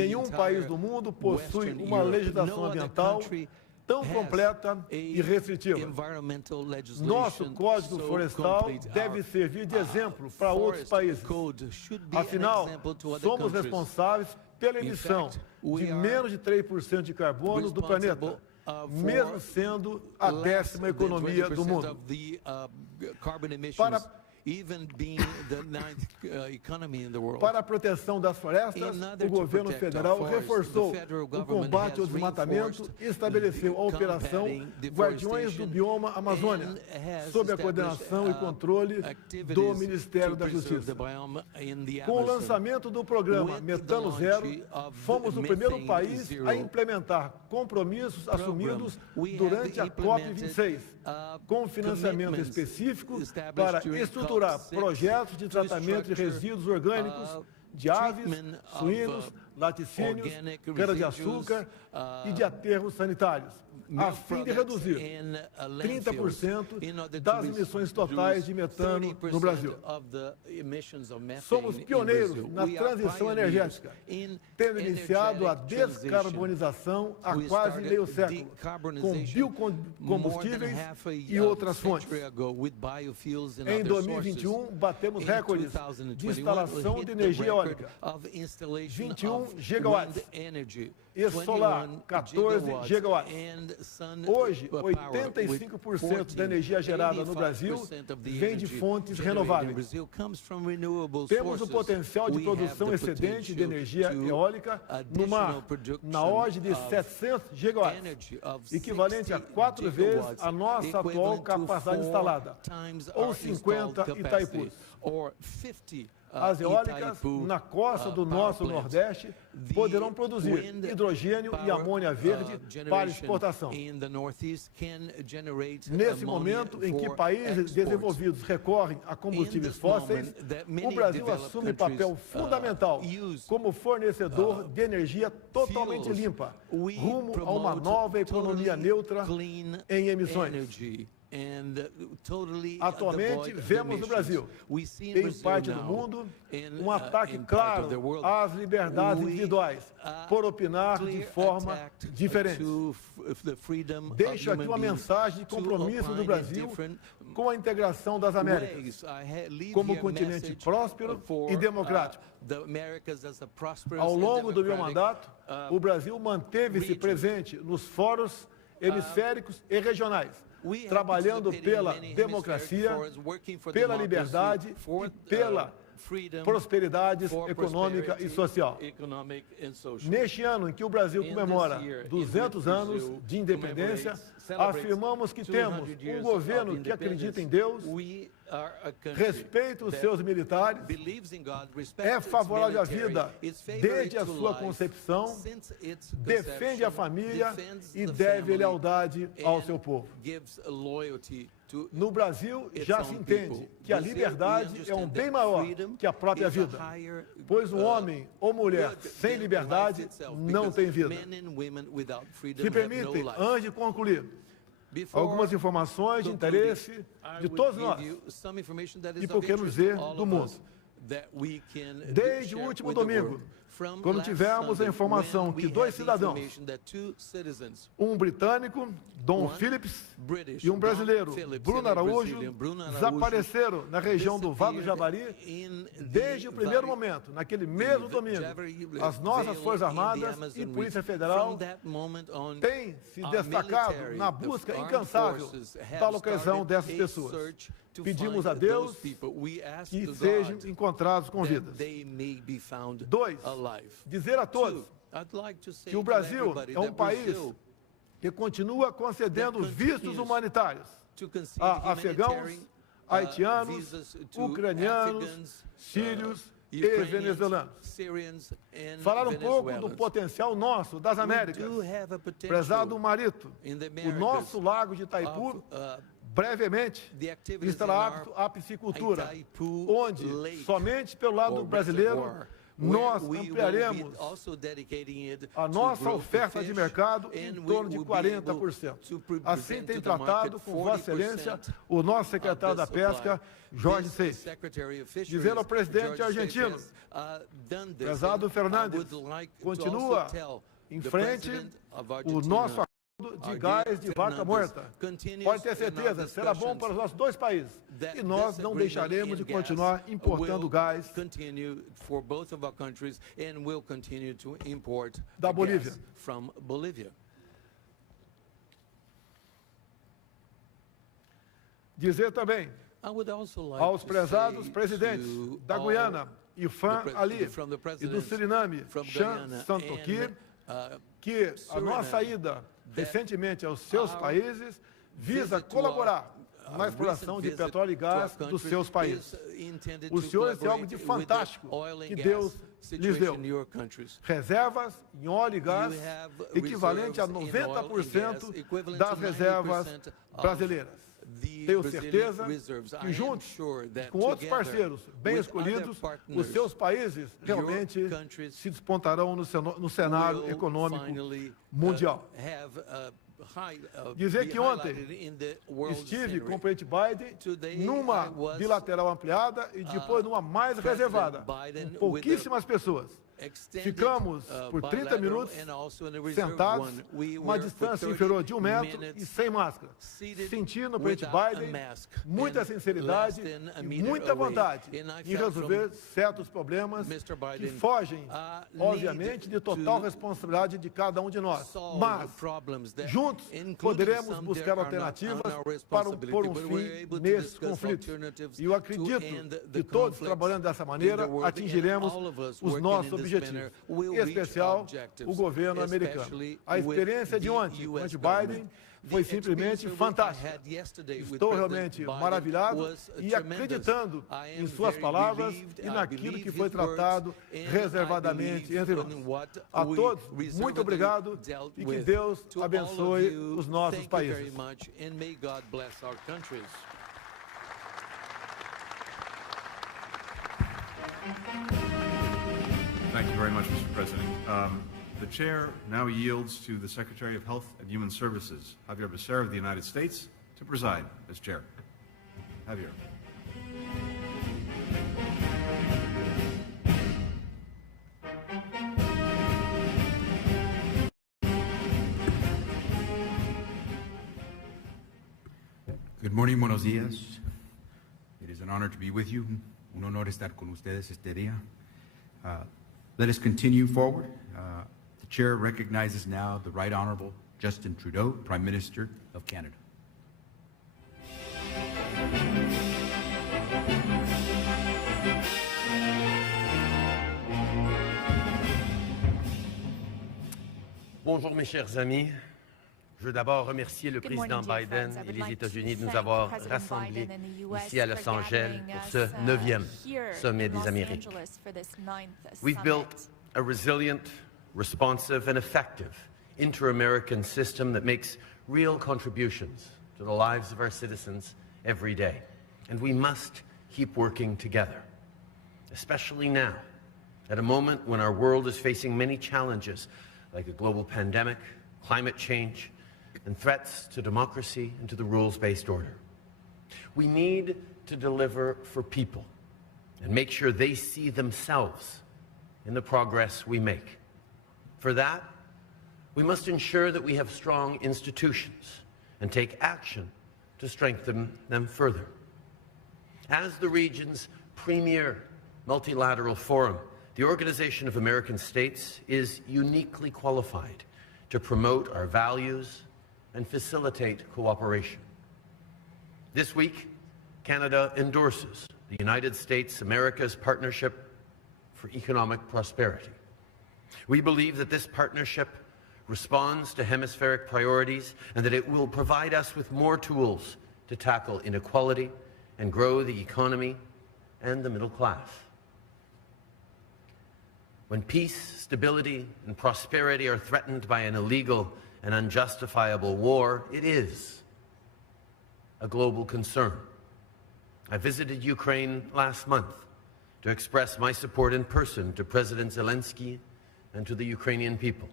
Nenhum país do mundo possui uma legislação ambiental tão completa e restritiva. Nosso Código Florestal deve servir de exemplo para outros países. Afinal, somos responsáveis pela emissão de menos de 3% de carbono do planeta, mesmo sendo a 10ª economia do mundo. Para a proteção das florestas, o governo federal reforçou o combate ao desmatamento e estabeleceu a operação Guardiões do Bioma Amazônia, sob a coordenação e controle do Ministério da Justiça. Com o lançamento do programa Metano Zero, fomos o primeiro país a implementar compromissos assumidos durante a COP26, com financiamento específico para estruturar projetos de tratamento de resíduos orgânicos de aves, suínos, laticínios, cana-de-açúcar e de aterros sanitários. a fim de reduzir 30% das emissões totais de metano no Brasil. Somos pioneiros na transição energética, tendo iniciado a descarbonização há quase meio século, com biocombustíveis e outras fontes. Em 2021, batemos recordes de instalação de energia eólica, 21 gigawatts, e solar, 14 gigawatts. Hoje, 85% da energia gerada no Brasil vem de fontes renováveis. Temos o potencial de produção excedente de energia eólica no mar, na ordem de 700 gigawatts, equivalente a 4 vezes a nossa atual capacidade instalada, ou 50 Itaipus. As eólicas na costa do nosso Nordeste poderão produzir hidrogênio e amônia verde para exportação. Nesse momento em que países desenvolvidos recorrem a combustíveis fósseis, o Brasil assume papel fundamental como fornecedor de energia totalmente limpa, rumo a uma nova economia neutra em emissões. Atualmente, vemos no Brasil, em parte do mundo, um ataque claro às liberdades individuais, por opinar de forma diferente. Deixo aqui uma mensagem de compromisso do Brasil com a integração das Américas, como continente próspero e democrático. Ao longo do meu mandato, o Brasil manteve-se presente nos fóruns hemisféricos e regionais, trabalhando pela democracia, pela liberdade e pela prosperidade econômica e social. Neste ano em que o Brasil comemora 200 anos de independência, afirmamos que temos um governo que acredita em Deus, respeita os seus militares, é favorável à vida desde a sua concepção, defende a família e deve lealdade ao seu povo. No Brasil, já se entende que a liberdade é um bem maior que a própria vida, pois um homem ou mulher sem liberdade não tem vida. Se permitem, antes de concluir, algumas informações de interesse de todos nós e, por que não dizer, do mundo. Desde o último domingo, quando tivemos a informação que 2 cidadãos, um britânico, Dom Phillips, e um brasileiro, Bruno Araújo, desapareceram na região do Vale do Javari. Desde o primeiro momento, naquele mesmo domingo, as nossas Forças Armadas e Polícia Federal têm se destacado na busca incansável da localização dessas pessoas. Pedimos a Deus que sejam encontrados com vidas. 2. Dizer a todos que o Brasil é um país que continua concedendo vistos humanitários a afegãos, haitianos, ucranianos, sírios e venezuelanos. Falar um pouco do potencial nosso, das Américas. Prezado Marito, o nosso lago de Itaipu brevemente estará apto à piscicultura, onde, somente pelo lado brasileiro, nós ampliaremos a nossa oferta de mercado em torno de 40%. Assim tem tratado com Vossa Excelência o nosso secretário da Pesca, Jorge Seis. Dizer ao presidente argentino, prezado Fernandes, continua em frente o nosso acordo de gás de vaca morta. Pode ter certeza, será bom para os nossos 2 países. E nós não deixaremos de continuar importando gás da Bolívia. Dizer também aos prezados presidentes da Guiana, Ifan Ali, e do Suriname, Chan Santoki, que a nossa ida recentemente aos seus países visa colaborar na exploração de petróleo e gás dos seus países. Os senhores têm algo de fantástico que Deus lhes deu. Reservas em óleo e gás equivalente a 90% das reservas brasileiras. Tenho certeza que, juntos com outros parceiros bem escolhidos, os seus países realmente se despontarão no cenário econômico mundial. Dizer que ontem estive com o presidente Biden numa bilateral ampliada e depois numa mais reservada, com pouquíssimas pessoas. Ficamos por 30 minutos sentados, uma distância inferior de 1 metro e sem máscara, sentindo o presidente Biden muita sinceridade e muita vontade em resolver certos problemas que fogem, obviamente, de total responsabilidade de cada um de nós. Mas, juntos, poderemos buscar alternativas para pôr um fim nesses conflitos. E eu acredito que todos trabalhando dessa maneira atingiremos os nossos objetivos, em especial o governo americano. A experiência de ontem, com o presidente Biden, foi simplesmente fantástica. Estou realmente maravilhado e acreditando em suas palavras e naquilo que foi tratado reservadamente entre nós. A todos, muito obrigado e que Deus abençoe os nossos países. Thank you very much, Mr. President. The chair now yields to the Secretary of Health and Human Services, Javier Becerra of the United States, to preside as chair. Javier. Good morning, buenos días. It is an honor to be with you. Un honor estar con ustedes este día. Let us continue forward. The chair recognizes now the Right Honorable Justin Trudeau, Prime Minister of Canada. Bonjour mes chers amis. Je veux d'abord remercier le président Biden et les États-Unis de nous avoir rassemblés ici à Los Angeles pour ce 9e sommet des Amériques. We've built a resilient, responsive and effective inter-American system that makes real contributions to the lives of our citizens every day. And we must keep working together, especially now, at a moment when our world is facing many challenges like a global pandemic, climate change, and threats to democracy and to the rules-based order. We need to deliver for people and make sure they see themselves in the progress we make. For that, we must ensure that we have strong institutions and take action to strengthen them further. As the region's premier multilateral forum, the Organization of American States is uniquely qualified to promote our values and facilitate cooperation. This week, Canada endorses the United States-America's Partnership for Economic Prosperity. We believe that this partnership responds to hemispheric priorities and that it will provide us with more tools to tackle inequality and grow the economy and the middle class. When peace, stability, and prosperity are threatened by an illegal and unjustifiable war, it is a global concern. I visited Ukraine last month to express my support in person to President Zelensky and to the Ukrainian people.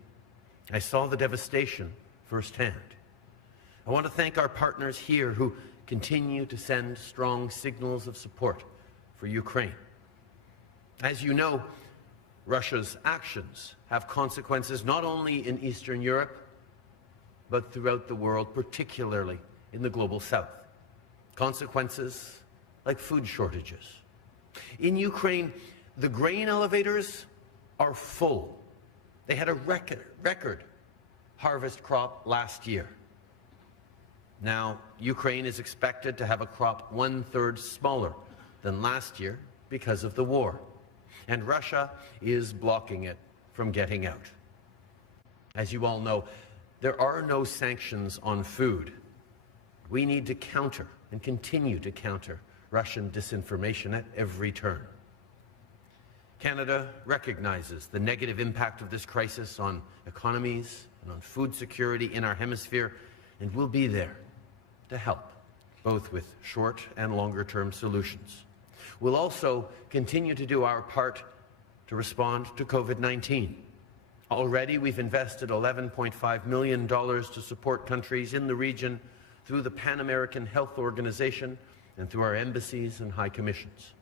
I saw the devastation firsthand. I want to thank our partners here who continue to send strong signals of support for Ukraine. As you know, Russia's actions have consequences not only in Eastern Europe, but throughout the world, particularly in the global south. Consequences like food shortages. In Ukraine, the grain elevators are full. They had a record harvest crop last year. Now, Ukraine is expected to have a crop 1/3 smaller than last year because of the war. And Russia is blocking it from getting out. As you all know, there are no sanctions on food. We need to counter and continue to counter Russian disinformation at every turn. Canada recognizes the negative impact of this crisis on economies and on food security in our hemisphere, and will be there to help, both with short and longer-term solutions. We'll also continue to do our part to respond to COVID-19. Already, we've invested $11.5 million to support countries in the region through the Pan American Health Organization and through our embassies and high commissions.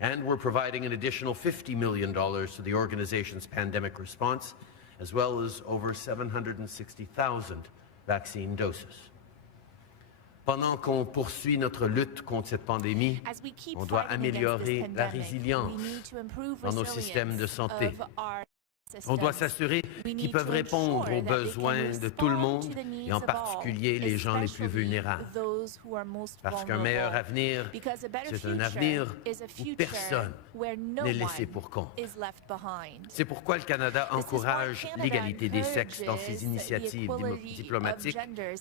And we're providing an additional $50 million to the organization's pandemic response, as well as over 760,000 vaccine doses. Pendant qu'on poursuit notre lutte contre cette pandémie, on doit améliorer la résilience dans nos systèmes de santé. On doit s'assurer qu'ils peuvent répondre aux besoins de tout le monde, et en particulier les gens les plus vulnérables. Parce qu'un meilleur avenir, c'est un avenir où personne n'est laissé pour compte. C'est pourquoi le Canada encourage l'égalité des sexes dans ses initiatives diplomatiques,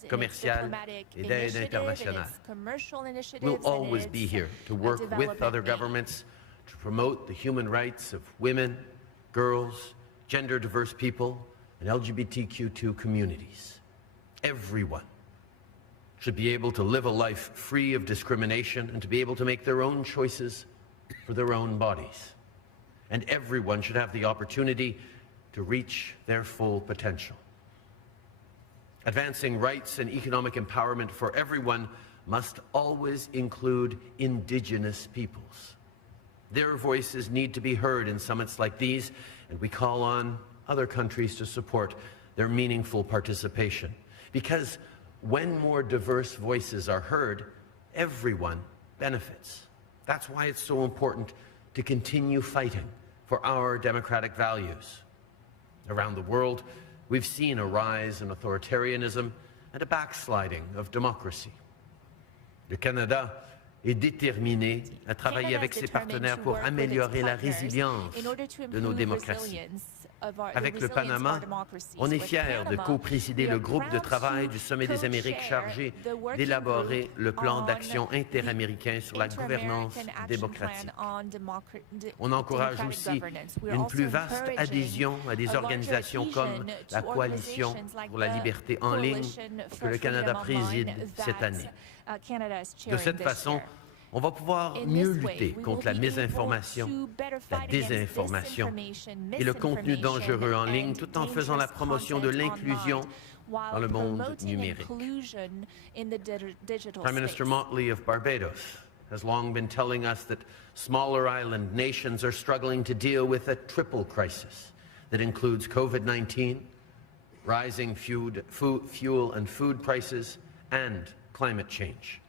commerciales et d'aide internationale. We'll always be here to work with other governments to promote the human rights of women, girls, gender-diverse people, and LGBTQ2 communities. Everyone should be able to live a life free of discrimination and to be able to make their own choices for their own bodies. And everyone should have the opportunity to reach their full potential. Advancing rights and economic empowerment for everyone must always include Indigenous peoples. Their voices need to be heard in summits like these, and we call on other countries to support their meaningful participation. Because when more diverse voices are heard, everyone benefits. That's why it's so important to continue fighting for our democratic values. Around the world, we've seen a rise in authoritarianism and a backsliding of democracy. Le Canada est déterminé à travailler avec ses partenaires pour améliorer la résilience de nos démocraties. Avec le Panama, on est fiers de co-présider le groupe de travail du Sommet des Amériques chargé d'élaborer le plan d'action interaméricain sur la gouvernance démocratique. On encourage aussi une plus vaste adhésion à des organisations comme la Coalition pour la liberté en ligne que le Canada préside cette année. De cette façon, on va pouvoir mieux lutter contre la mésinformation, la désinformation et le contenu dangereux en ligne, tout en faisant la promotion de l'inclusion dans le monde numérique. Prime Minister Motley of Barbados has long been telling us that smaller island nations are struggling to deal with a triple crisis that includes COVID-19, rising fuel and food prices, and climate change.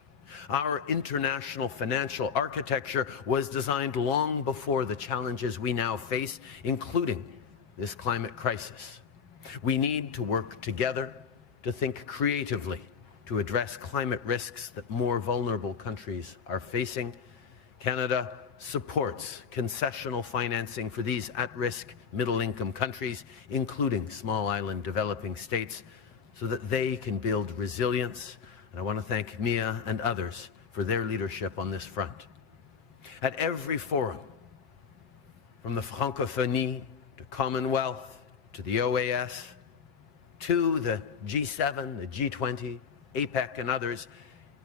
Our international financial architecture was designed long before the challenges we now face, including this climate crisis. We need to work together to think creatively to address climate risks that more vulnerable countries are facing. Canada supports concessional financing for these at-risk middle-income countries, including small island developing states, so that they can build resilience. And I want to thank Mia and others for their leadership on this front. At every forum, from the Francophonie to Commonwealth to the OAS to the G7, the G20, APEC and others,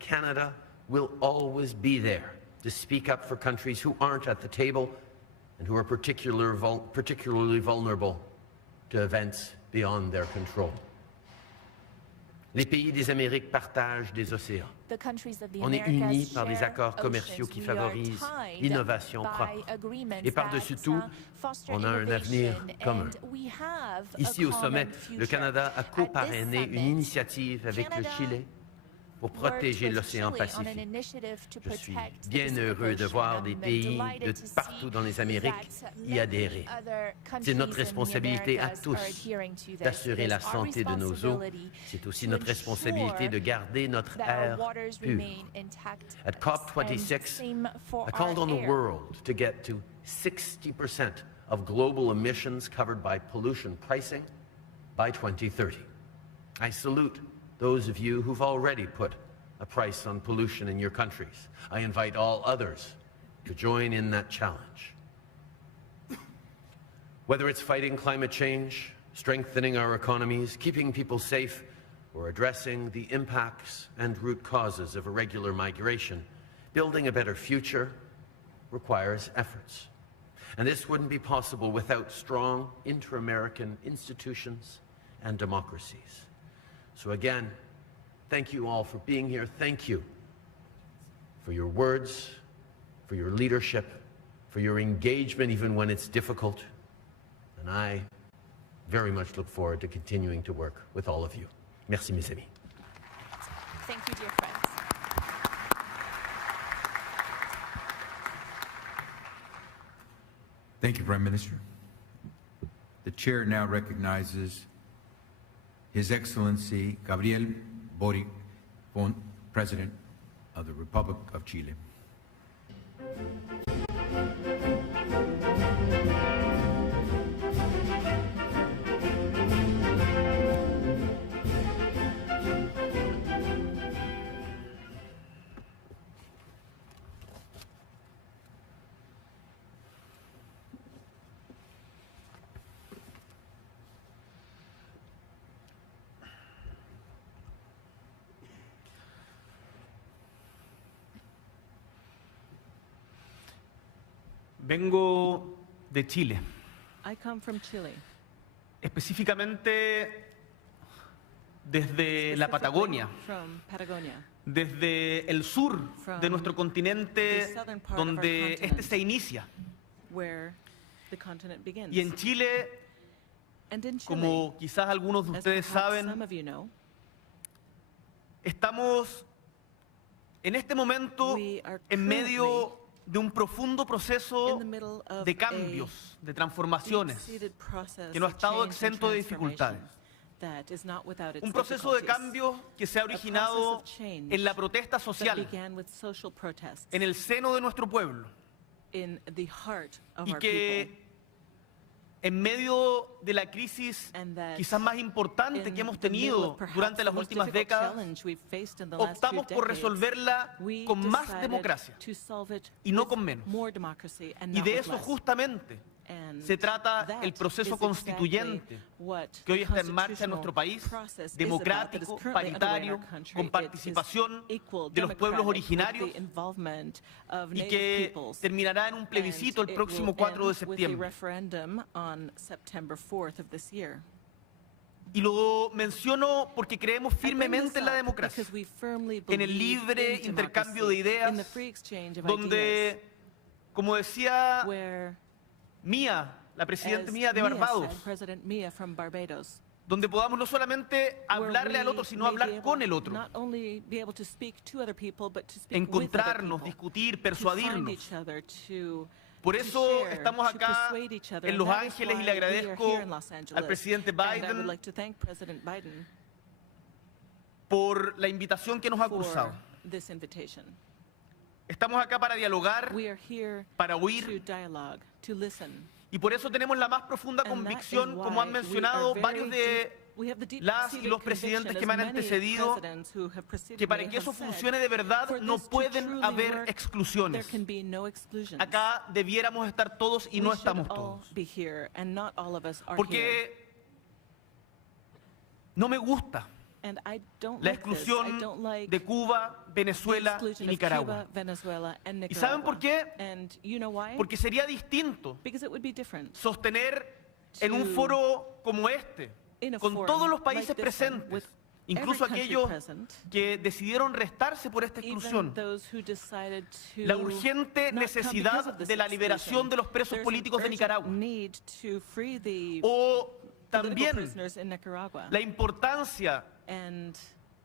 Canada will always be there to speak up for countries who aren't at the table and who are particularly vulnerable to events beyond their control. Les pays des Amériques partagent des océans. On est unis par des accords commerciaux qui favorisent l'innovation propre. Et par-dessus tout, on a un avenir commun. Ici au sommet, le Canada a co-parrainé une initiative avec le Chili pour protéger l'océan Pacifique. Je suis bien heureux de voir des pays de partout dans les Amériques y adhérer. C'est notre responsabilité à tous d'assurer la santé de nos eaux. C'est aussi notre responsabilité de garder notre air pur. At COP26, I called on the world to get to 60% of global emissions covered by pollution pricing by 2030. I salute those of you who've already put a price on pollution in your countries. I invite all others to join in that challenge. Whether it's fighting climate change, strengthening our economies, keeping people safe, or addressing the impacts and root causes of irregular migration, building a better future requires efforts. And this wouldn't be possible without strong inter-American institutions and democracies. So again, thank you all for being here. Thank you for your words, for your leadership, for your engagement even when it's difficult. And I very much look forward to continuing to work with all of you. Merci, mes amis. Thank you, dear friends. Thank you, Prime Minister. The chair now recognizes His Excellency Gabriel Boric, President of the Republic of Chile. Vengo de Chile, I come from Chile, específicamente desde la Patagonia, from Patagonia, desde el sur de nuestro continente the southern part of our donde este continent. se inicia. where the continent begins. Y en Chile, And in Chile, como quizás algunos de as ustedes perhaps saben, some of you know, estamos en este momento we are en medio de un profundo in proceso the middle of de cambios, de transformaciones, deep-seated process que no ha of estado change and exento de dificultades. transformation that is not without its Un proceso de difficulties. cambio que se ha A process originado of change en la protesta that social, began with social protests en el seno de nuestro pueblo, in the heart of y our people. que en medio de la crisis And that quizás más importante in que hemos the middle tenido of perhaps durante the las most últimas difficult décadas, challenge we've faced in the last few optamos por decades, resolverla we con más decided democracia to solve it y no with con menos. more democracy and Y not de with eso less. justamente And se trata that el proceso is constituyente exactly what que hoy the está en marcha en nuestro país, constitutional process is democrático, about, that is currently underway in paritario, our country. con It is participación equal, de los pueblos democratic, originarios with the involvement of y native que peoples. terminará en un plebiscito And el it próximo will 4 de end with a septiembre. referendum on September 4th of this year. Y lo menciono porque creemos I bring firmemente this en la up democracia, because we firmly en el believe libre in intercambio democracy, de in the ideas, free exchange of donde, como decía ideas, where, Mía, la presidenta as Mía de Mia Barbados, said, President Mia from Barbados, donde podamos no solamente hablarle al otro, sino hablar con el otro, not only be able to speak to other people, but to speak encontrarnos, with other people, discutir, to find persuadirnos. each other, to Por to eso share, estamos to acá persuade each other. en And Los that is Ángeles y why le we are agradezco here in Los Angeles. al presidente And I would Biden like to thank President Biden por la invitación que nos ha for cruzado. this invitation. Estamos acá para dialogar, We are here para to oír, dialogue, to listen. y por eso tenemos la más profunda And that is convicción, como why han we mencionado are varios very de we have the deep las y seated los presidentes conviction, que me han as many antecedido, presidents who have preceded que para me que have eso said, funcione de verdad for no this to pueden truly haber work, exclusiones. there can be no exclusions. Acá debiéramos estar todos y We no should estamos all todos. be here, and not all of us are here. Porque no me gusta And I don't la like this. I exclusión don't like de Cuba, the Venezuela exclusion y of Cuba, Nicaragua. Venezuela, and ¿Y saben por Nicaragua. qué? And you know why? Porque sería distinto Because it would be different. sostener en To- un foro como este, In a con forum todos los like países this one, presentes, with incluso every country aquellos present, que decidieron restarse por esta even exclusión, those who decided to la urgente not come because necesidad of this de la liberación exclusion. de los presos There's an políticos de urgent Nicaragua, need to free the o political también prisoners in Nicaragua. la importancia And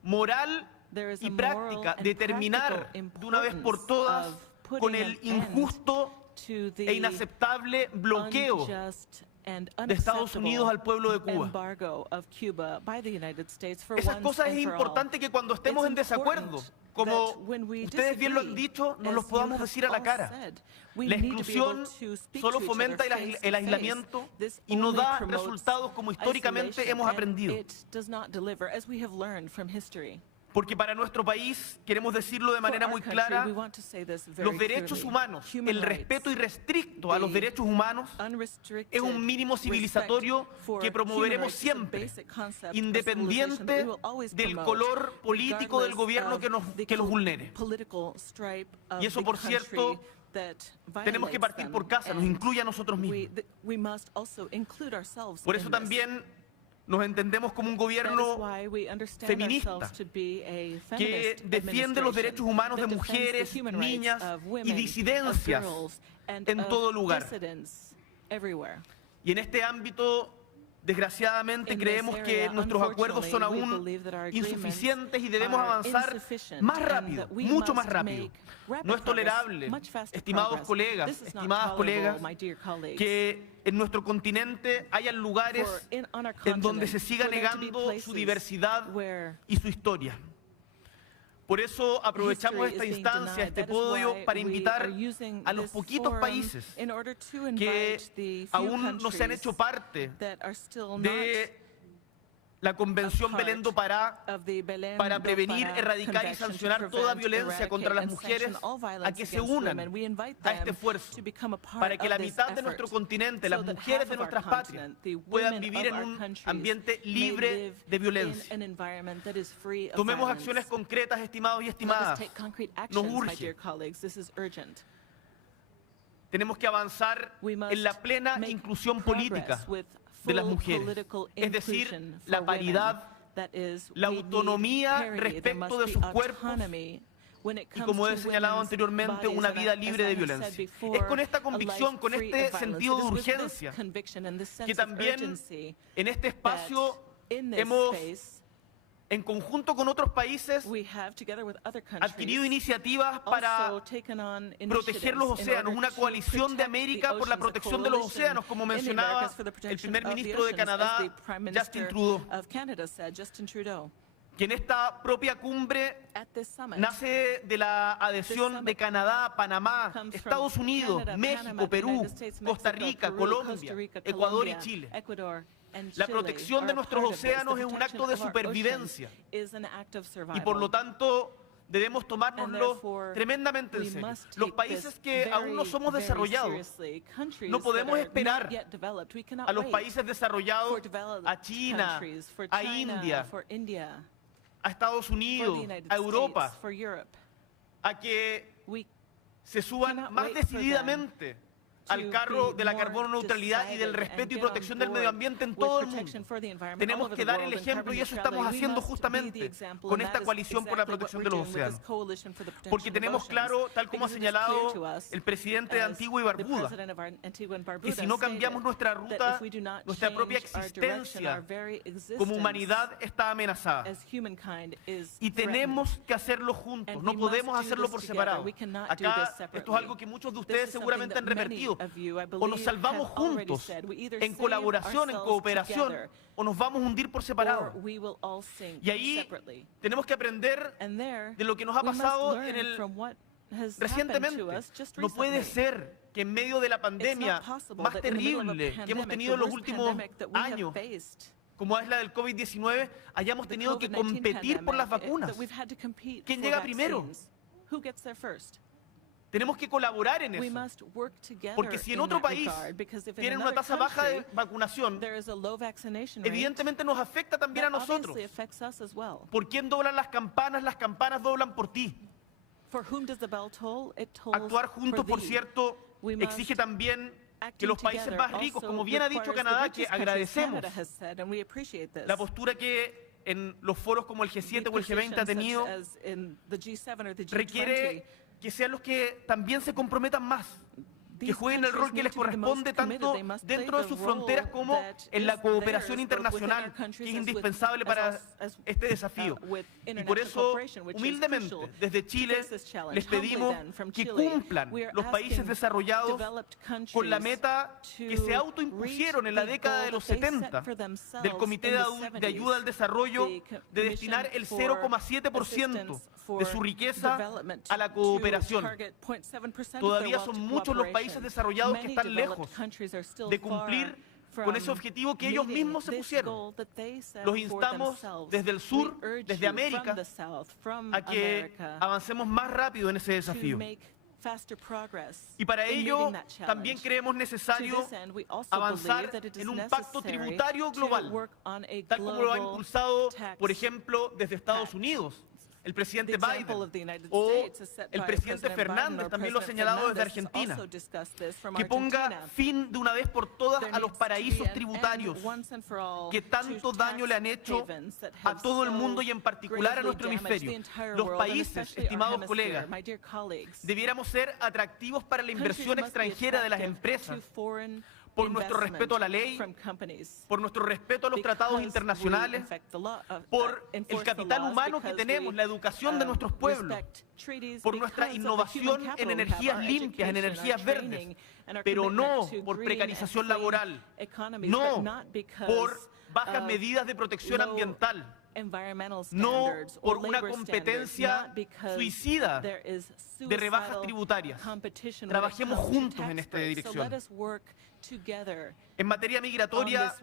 moral there is y a moral práctica and de terminar practical de una vez por importance todas of putting con an el end injusto to the e inaceptable bloqueo unjust and de Estados unacceptable Unidos al pueblo de Cuba. embargo of Cuba by the United States for Esas once cosas and es for all. importante que cuando estemos It's en desacuerdo, important como that when we ustedes bien lo han disagree, dicho, nos as los you podamos have decir a la all cara. said, we La need to be able exclusión to speak solo to each fomenta other face el to aislamiento face. This y no only da promotes resultados como históricamente isolation, hemos and aprendido. it does not deliver, as we have learned from history. Porque para nuestro país, queremos decirlo de For manera our muy country, clara, we want to say this very los derechos clearly. humanos, Human el rights, respeto irrestricto a los the derechos humanos, unrestricted es un mínimo civilizatorio respect for que human promoveremos rights is a siempre, basic concept of independiente civilization that we will always del promote, color político del regardless gobierno of the que los vulnere. political stripe of Y eso, the por country cierto, tenemos que partir por casa, nos incluye a nosotros mismos. Por eso también nos entendemos como un gobierno feminista que defiende los derechos humanos de mujeres, niñas y disidencias en todo lugar. Y en este ámbito, desgraciadamente, creemos que nuestros acuerdos son aún insuficientes y debemos avanzar más rápido, mucho más rápido. No es tolerable, estimados colegas, estimadas colegas, que en nuestro continente haya lugares en donde se siga negando su diversidad y su historia. Por eso aprovechamos esta instancia, este podio, para invitar a los poquitos países que aún no se han hecho parte de la Convención Belén do Pará para prevenir, erradicar y sancionar toda violencia contra las mujeres, a que se unan a este esfuerzo, para que la mitad de nuestro continente, las mujeres de nuestras patrias, puedan vivir en un ambiente libre de violencia. Tomemos acciones concretas, estimados y estimadas. Nos urge. Tenemos que avanzar en la plena inclusión política de las mujeres, es decir, la paridad, la autonomía respecto de sus cuerpos y, como he señalado anteriormente, una vida libre de violencia. Es con esta convicción, con este sentido de urgencia, que también en este espacio hemos, en conjunto con otros países, adquirido iniciativas para proteger los océanos, una coalición de América por la protección de los océanos, como mencionaba el primer ministro de Canadá, Justin Trudeau, que en esta propia cumbre nace de la adhesión de Canadá, Panamá, Estados Unidos, México, Perú, Costa Rica, Colombia, Ecuador y Chile. La protección de nuestros océanos es un acto de supervivencia y, por lo tanto, debemos tomárnoslo tremendamente en serio. Los países que aún no somos desarrollados, no podemos esperar a los países desarrollados, a China, a India, a Estados Unidos, a Europa, a que se suban más decididamente al carro de la carbono neutralidad y del respeto y protección del medio ambiente en todo el mundo. Tenemos que dar el ejemplo y eso estamos haciendo justamente con esta coalición por la protección de los océanos. Porque tenemos claro, tal como ha señalado el presidente de Antigua y Barbuda, que si no cambiamos nuestra ruta, nuestra propia existencia como humanidad está amenazada. Y tenemos que hacerlo juntos, no podemos hacerlo por separado. Acá, esto es algo que muchos de ustedes seguramente han repetido. O nos salvamos juntos, en colaboración, en cooperación, o nos vamos a hundir por separado. Y ahí tenemos que aprender de lo que nos ha pasado recientemente. No puede ser que en medio de la pandemia más terrible que hemos tenido en los últimos años, como es la del COVID-19, hayamos tenido que competir por las vacunas. ¿Quién llega primero? Tenemos que colaborar en eso, porque si en otro país tienen una tasa baja de vacunación, evidentemente nos afecta también a nosotros. ¿Por quién doblan las campanas? Las campanas doblan por ti. Actuar juntos, por cierto, exige también que los países más ricos, como bien ha dicho Canadá, que agradecemos la postura que en los foros como el G7 o el G20 ha tenido, requiere que sean los que también se comprometan más, que jueguen el rol que les corresponde tanto dentro de sus fronteras como en la cooperación internacional, que es indispensable para este desafío. Y por eso, humildemente, desde Chile, les pedimos que cumplan los países desarrollados con la meta que se autoimpusieron en la década de los 70 del Comité de Ayuda al Desarrollo, de destinar el 0,7% de su riqueza a la cooperación. Todavía son muchos los países desarrollados que están lejos de cumplir con ese objetivo que ellos mismos se pusieron. Los instamos desde el sur, desde Américas, a que avancemos más rápido en ese desafío. Y para ello también creemos necesario avanzar en un pacto tributario global, tal como lo ha impulsado, por ejemplo, desde Estados Unidos, el presidente Biden o el presidente Fernández, también lo ha señalado desde Argentina, que ponga fin de una vez por todas a los paraísos tributarios que tanto daño le han hecho a todo el mundo y en particular a nuestro hemisferio. Los países, estimados colegas, debiéramos ser atractivos para la inversión extranjera de las empresas, por nuestro respeto a la ley, por nuestro respeto a los tratados internacionales, por el capital humano que tenemos, la educación de nuestros pueblos, por nuestra innovación en energías limpias, en energías verdes, pero no por precarización laboral, no por bajas medidas de protección ambiental, no por una competencia suicida de rebajas tributarias. Trabajemos juntos en esta dirección. En materia migratoria,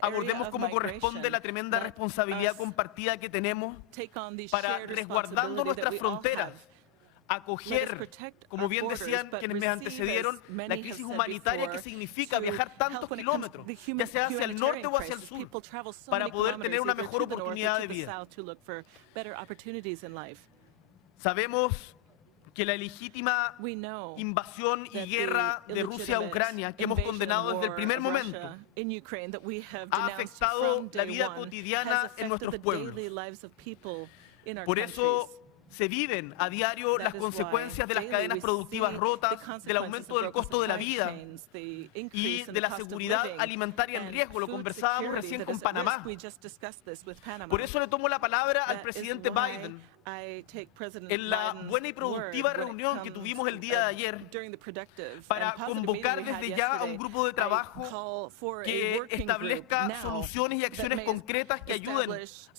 abordemos como corresponde la tremenda responsabilidad compartida que tenemos para, resguardando nuestras fronteras, acoger, como bien decían quienes me antecedieron, la crisis humanitaria que significa viajar tantos kilómetros, ya sea hacia el norte o hacia el sur, para poder tener una mejor oportunidad de vida. Sabemos que la legítima invasión y guerra de Rusia a Ucrania, que hemos condenado desde el primer momento, ha afectado la vida cotidiana en nuestros pueblos. Por eso se viven a diario las consecuencias de las cadenas productivas rotas, del aumento del costo de la vida y de la seguridad alimentaria en riesgo. Lo conversábamos recién con Panamá. Por eso le tomo la palabra al presidente Biden en la buena y productiva reunión que tuvimos el día de ayer para convocar desde ya a un grupo de trabajo que establezca soluciones y acciones concretas que ayuden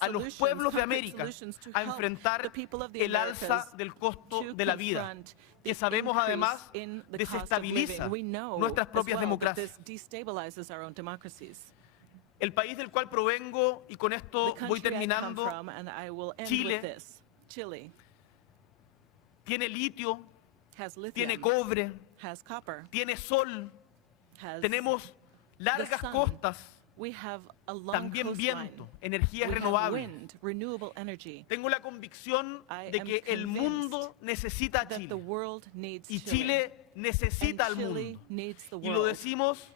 a los pueblos de Américas a enfrentar el alza del costo de la vida, que sabemos además desestabiliza nuestras propias democracias. El país del cual provengo, y con esto voy terminando, Chile, tiene litio, tiene cobre, tiene sol, tenemos largas costas, también viento, energías renovables. Tengo la convicción de que el mundo necesita a Chile y Chile necesita al mundo. Y lo decimos,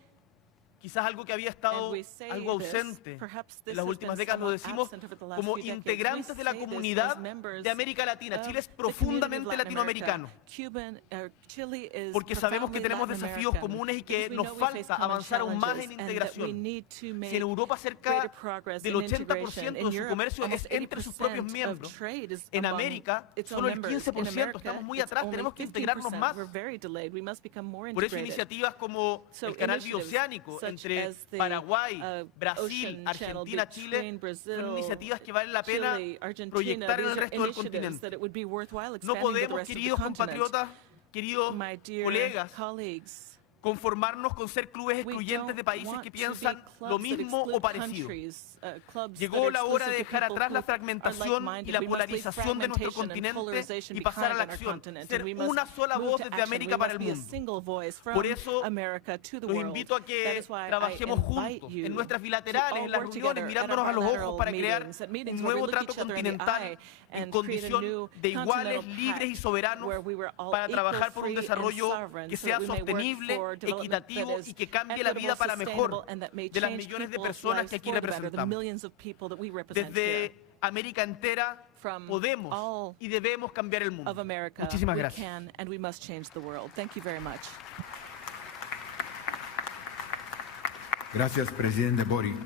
quizás algo que había estado algo ausente en las últimas décadas, lo decimos como integrantes de la comunidad de América Latina. Chile es profundamente latinoamericano, porque sabemos que tenemos desafíos comunes y que nos falta avanzar aún más en integración. Si en Europa cerca del 80% de su comercio es entre sus propios miembros, en América solo el 15%, estamos muy atrás, tenemos que integrarnos más. Por eso iniciativas como el Canal Bioceánico entre Paraguay, Brasil, Argentina, Chile, son iniciativas que vale la pena proyectar en el resto del continente. No podemos, queridos compatriotas, queridos colegas, conformarnos con ser clubes excluyentes de países que piensan lo mismo o parecido. Llegó la hora de dejar atrás la fragmentación y la polarización de nuestro continente y pasar a la acción, ser una sola voz desde América para el mundo. Por eso los invito a que trabajemos juntos en nuestras bilaterales, en las reuniones, mirándonos a los ojos para crear un nuevo trato continental en condición de iguales, libres y soberanos, para trabajar por un desarrollo que sea sostenible, equitativo y que cambie la vida para mejor de las millones de personas que aquí representamos. Desde América entera podemos y debemos cambiar el mundo. Muchísimas gracias. Gracias, Presidente Boric.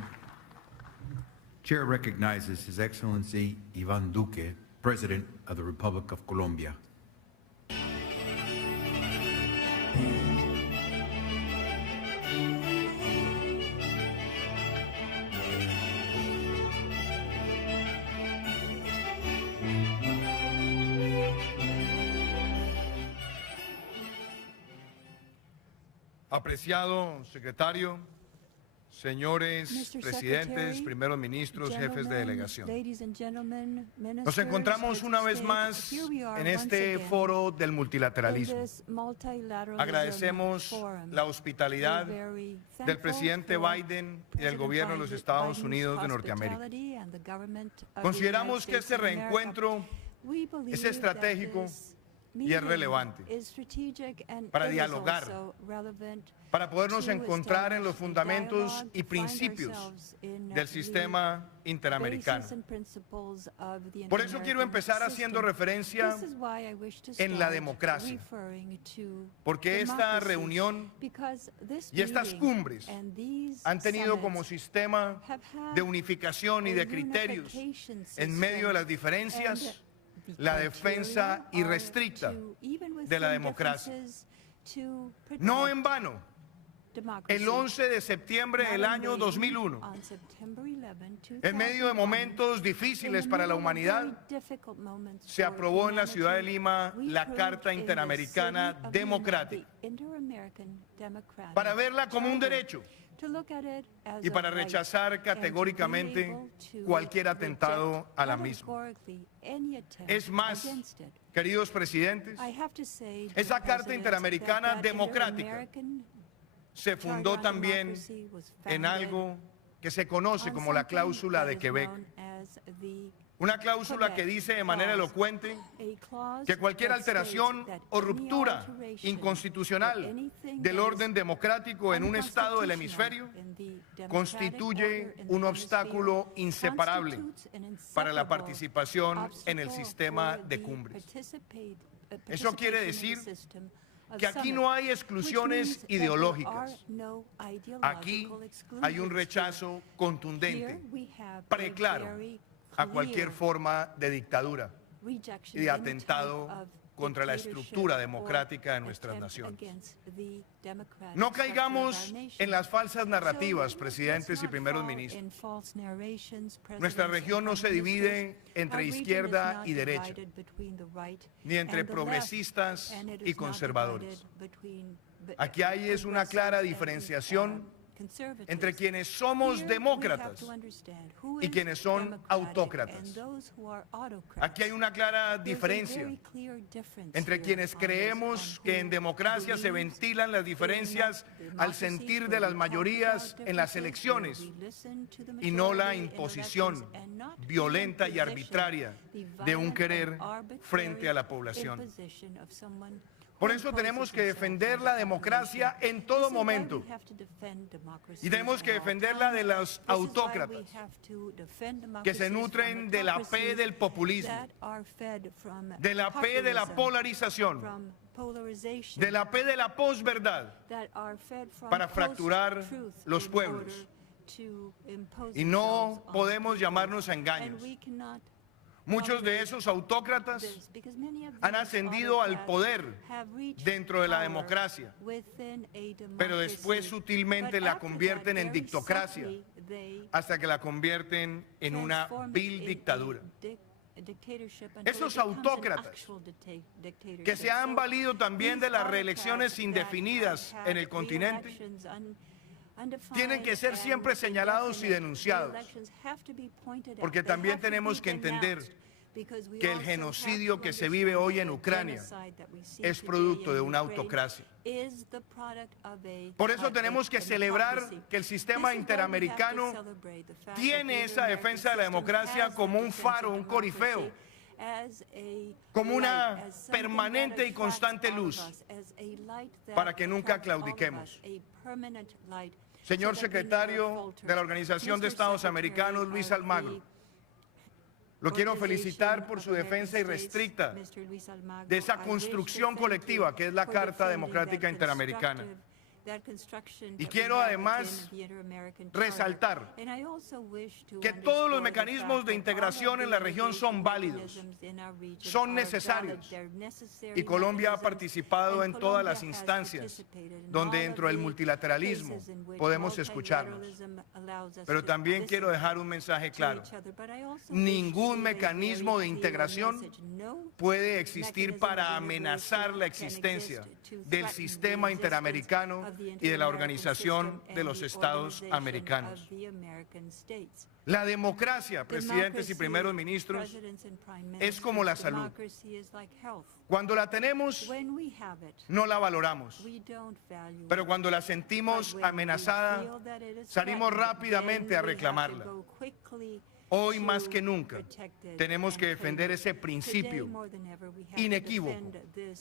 Chair recognizes His Excellency Iván Duque, President of the Republic of Colombia. Apreciado secretario, señores presidentes, primeros ministros, jefes de delegación. Nos encontramos una vez más en este foro del multilateralismo. Agradecemos la hospitalidad del presidente Biden y del gobierno de los Estados Unidos de Norteamérica. Consideramos que este reencuentro es estratégico y es relevante para dialogar, para podernos encontrar en los fundamentos y principios del sistema interamericano. Por eso quiero empezar haciendo referencia en la democracia, porque esta reunión y estas cumbres han tenido como sistema de unificación y de criterios en medio de las diferencias la defensa irrestricta de la democracia. No en vano, el 11 de septiembre del año 2001, en medio de momentos difíciles para la humanidad, se aprobó en la ciudad de Lima la Carta Interamericana Democrática, para verla como un derecho y para rechazar categóricamente cualquier atentado a la misma. Es más, queridos presidentes, esa Carta Interamericana Democrática se fundó también en algo que se conoce como la cláusula de Quebec. Una cláusula que dice de manera elocuente que cualquier alteración o ruptura inconstitucional del orden democrático en un estado del hemisferio constituye un obstáculo inseparable para la participación en el sistema de cumbres. Eso quiere decir que aquí no hay exclusiones ideológicas. Aquí hay un rechazo contundente, preclaro, a cualquier forma de dictadura y de atentado contra la estructura democrática de nuestras naciones. No caigamos en las falsas narrativas, presidentes y primeros ministros. Nuestra región no se divide entre izquierda y derecha, ni entre progresistas y conservadores. Aquí hay es una clara diferenciación entre quienes somos demócratas y quienes son autócratas. Aquí hay una clara diferencia entre quienes creemos que en democracia se ventilan las diferencias al sentir de las mayorías en las elecciones y no la imposición violenta y arbitraria de un querer frente a la población. Por eso tenemos que defender la democracia en todo momento. Y tenemos que defenderla de los autócratas que se nutren de la P del populismo, de la P de la polarización, de la P de la posverdad, para fracturar los pueblos. Y no podemos llamarnos a engaños. Muchos de esos autócratas han ascendido al poder dentro de la democracia, pero después sutilmente la convierten en dictocracia, hasta que la convierten en una vil dictadura. Esos autócratas que se han valido también de las reelecciones indefinidas en el continente tienen que ser siempre señalados y denunciados, porque también tenemos que entender que el genocidio que se vive hoy en Ucrania es producto de una autocracia. Por eso tenemos que celebrar que el sistema interamericano tiene esa defensa de la democracia como un faro, un corifeo, como una permanente y constante luz, para que nunca claudiquemos. Señor secretario de la Organización de Estados Americanos, Luis Almagro, lo quiero felicitar por su defensa irrestricta de esa construcción colectiva que es la Carta Democrática Interamericana. Y quiero además resaltar que todos los mecanismos de integración en la región son válidos, son necesarios, y Colombia ha participado en todas las instancias donde dentro del multilateralismo podemos escucharnos. Pero también quiero dejar un mensaje claro: ningún mecanismo de integración puede existir para amenazar la existencia del sistema interamericano y de la Organización de los Estados Americanos. La democracia, presidentes y primeros ministros, es como la salud. Cuando la tenemos, no la valoramos. Pero cuando la sentimos amenazada, salimos rápidamente a reclamarla. Hoy más que nunca tenemos que defender ese principio inequívoco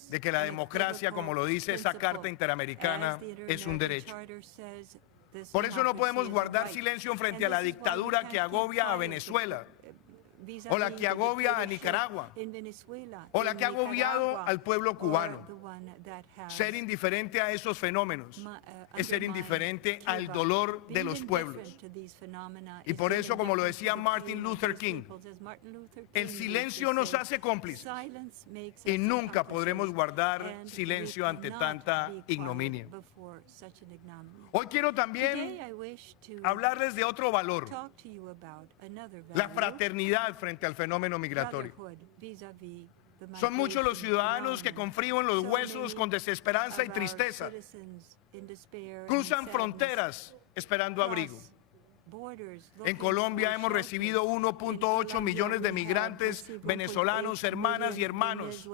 de que la democracia, como lo dice esa Carta Interamericana, es un derecho. Por eso no podemos guardar silencio frente a la dictadura que agobia a Venezuela, o la que agobia a Nicaragua, o la que ha agobiado al pueblo cubano. Ser indiferente a esos fenómenos es ser indiferente al dolor de los pueblos. Y por eso, como lo decía Martin Luther King, el silencio nos hace cómplices y nunca podremos guardar silencio ante tanta ignominia. Hoy quiero también hablarles de otro valor, la fraternidad frente al fenómeno migratorio. Son muchos los ciudadanos que con frío en los huesos, con desesperanza y tristeza, cruzan fronteras esperando abrigo. En Colombia hemos recibido 1.8 millones de migrantes venezolanos, hermanas y hermanos,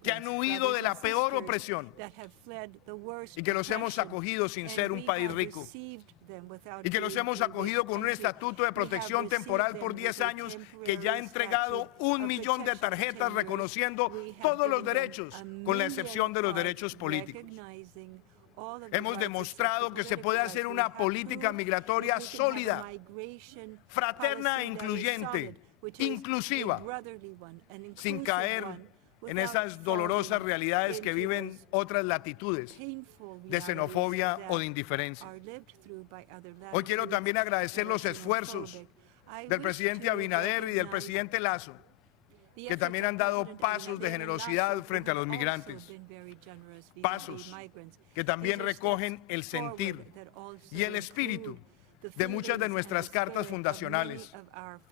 que han huido de la peor opresión y que los hemos acogido sin ser un país rico, y que los hemos acogido con un estatuto de protección temporal por 10 años que ya ha entregado 1 millón de tarjetas reconociendo todos los derechos, con la excepción de los derechos políticos. Hemos demostrado que se puede hacer una política migratoria sólida, fraterna e incluyente, inclusiva, sin caer en esas dolorosas realidades que viven otras latitudes de xenofobia o de indiferencia. Hoy quiero también agradecer los esfuerzos del presidente Abinader y del presidente Lasso, que también han dado pasos de generosidad frente a los migrantes, pasos que también recogen el sentir y el espíritu de muchas de nuestras cartas fundacionales,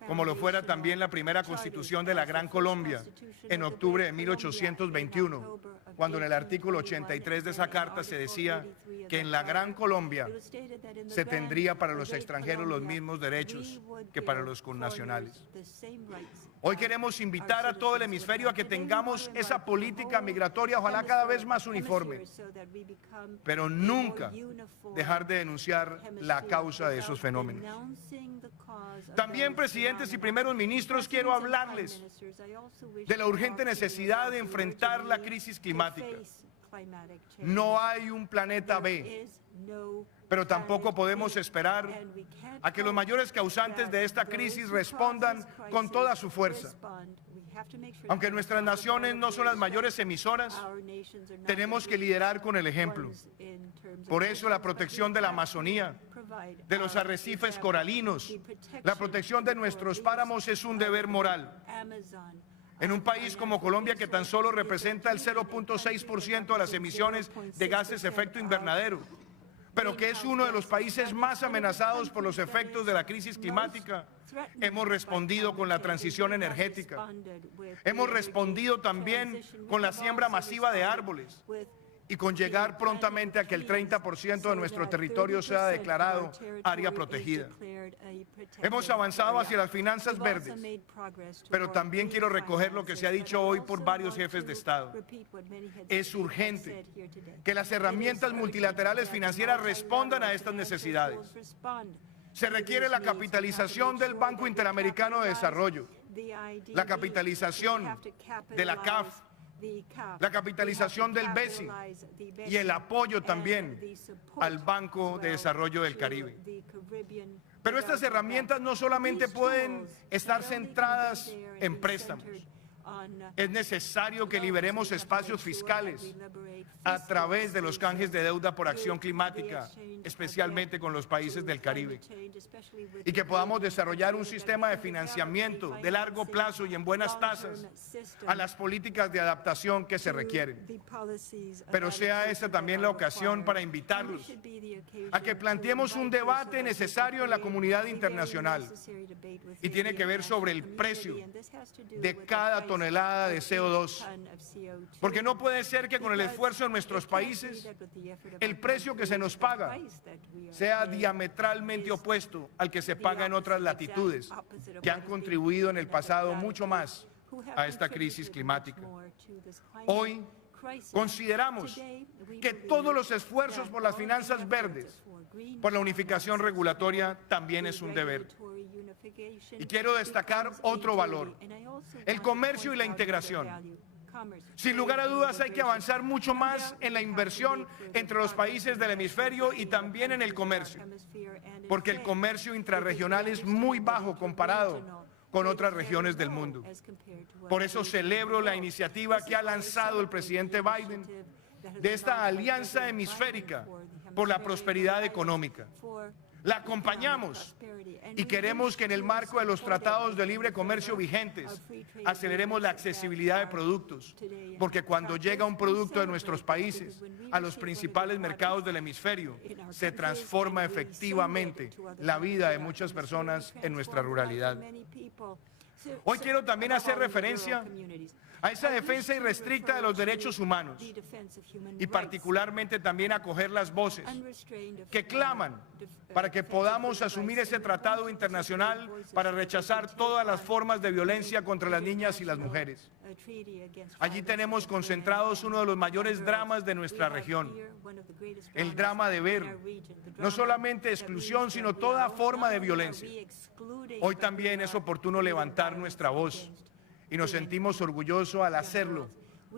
como lo fuera también la primera Constitución de la Gran Colombia en octubre de 1821, cuando en el artículo 83 de esa carta se decía que en la Gran Colombia se tendría para los extranjeros los mismos derechos que para los connacionales. Hoy queremos invitar a todo el hemisferio a que tengamos esa política migratoria, ojalá cada vez más uniforme, pero nunca dejar de denunciar la causa de esos fenómenos. También, presidentes y primeros ministros, quiero hablarles de la urgente necesidad de enfrentar la crisis climática. No hay un planeta B, pero tampoco podemos esperar a que los mayores causantes de esta crisis respondan con toda su fuerza. Aunque nuestras naciones no son las mayores emisoras, tenemos que liderar con el ejemplo. Por eso la protección de la Amazonía, de los arrecifes coralinos, la protección de nuestros páramos es un deber moral. En un país como Colombia, que tan solo representa el 0.6% de las emisiones de gases de efecto invernadero, pero que es uno de los países más amenazados por los efectos de la crisis climática, hemos respondido con la transición energética. Hemos respondido también con la siembra masiva de árboles y con llegar prontamente a que el 30% de nuestro territorio sea declarado área protegida. Hemos avanzado hacia las finanzas verdes, pero también quiero recoger lo que se ha dicho hoy por varios jefes de Estado. Es urgente que las herramientas multilaterales financieras respondan a estas necesidades. Se requiere la capitalización del Banco Interamericano de Desarrollo, la capitalización de la CAF, la capitalización del BESI y el apoyo también al Banco de Desarrollo del Caribe. Pero estas herramientas no solamente pueden estar centradas en préstamos. Es necesario que liberemos espacios fiscales a través de los canjes de deuda por acción climática, especialmente con los países del Caribe, y que podamos desarrollar un sistema de financiamiento de largo plazo y en buenas tasas a las políticas de adaptación que se requieren. Pero sea esta también la ocasión para invitarlos a que planteemos un debate necesario en la comunidad internacional, y tiene que ver sobre el precio de cada tonelada de CO2. Porque no puede ser que con el esfuerzo de nuestros países, el precio que se nos paga sea diametralmente opuesto al que se paga en otras latitudes, que han contribuido en el pasado mucho más a esta crisis climática. Hoy consideramos que todos los esfuerzos por las finanzas verdes, por la unificación regulatoria, también es un deber. Y quiero destacar otro valor: el comercio y la integración. Sin lugar a dudas hay que avanzar mucho más en la inversión entre los países del hemisferio y también en el comercio, porque el comercio intrarregional es muy bajo comparado con otras regiones del mundo. Por eso celebro la iniciativa que ha lanzado el presidente Biden de esta alianza hemisférica por la prosperidad económica. La acompañamos y queremos que en el marco de los tratados de libre comercio vigentes aceleremos la accesibilidad de productos, porque cuando llega un producto de nuestros países a los principales mercados del hemisferio, se transforma efectivamente la vida de muchas personas en nuestra ruralidad. Hoy quiero también hacer referencia a esa defensa irrestricta de los derechos humanos y particularmente también acoger las voces que claman para que podamos asumir ese tratado internacional para rechazar todas las formas de violencia contra las niñas y las mujeres. Allí tenemos concentrados uno de los mayores dramas de nuestra región, el drama de ver no solamente exclusión, sino toda forma de violencia. Hoy también es oportuno levantar nuestra voz y nos sentimos orgullosos al hacerlo,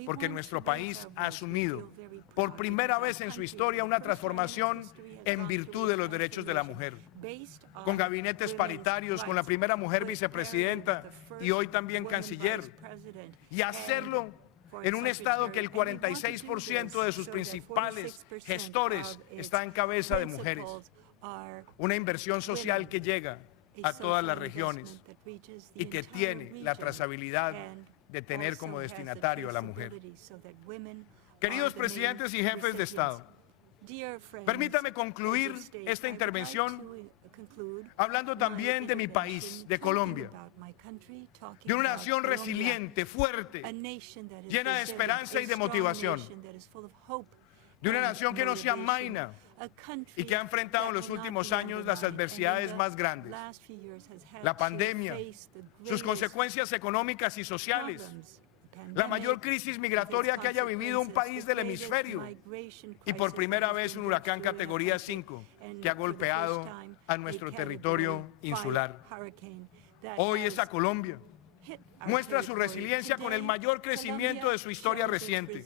porque nuestro país ha asumido por primera vez en su historia una transformación en virtud de los derechos de la mujer, con gabinetes paritarios, con la primera mujer vicepresidenta y hoy también canciller, y hacerlo en un estado que el 46% de sus principales gestores está en cabeza de mujeres. Una inversión social que llega a todas las regiones y que tiene la trazabilidad de tener como destinatario a la mujer. Queridos presidentes y jefes de Estado, permítame concluir esta intervención hablando también de mi país, de Colombia, de una nación resiliente, fuerte, llena de esperanza y de motivación, de una nación que no se amaina y que ha enfrentado en los últimos años las adversidades más grandes, la pandemia, sus consecuencias económicas y sociales, la mayor crisis migratoria que haya vivido un país del hemisferio y por primera vez un huracán categoría 5 que ha golpeado a nuestro territorio insular. Hoy esa Colombia muestra su resiliencia con el mayor crecimiento de su historia reciente,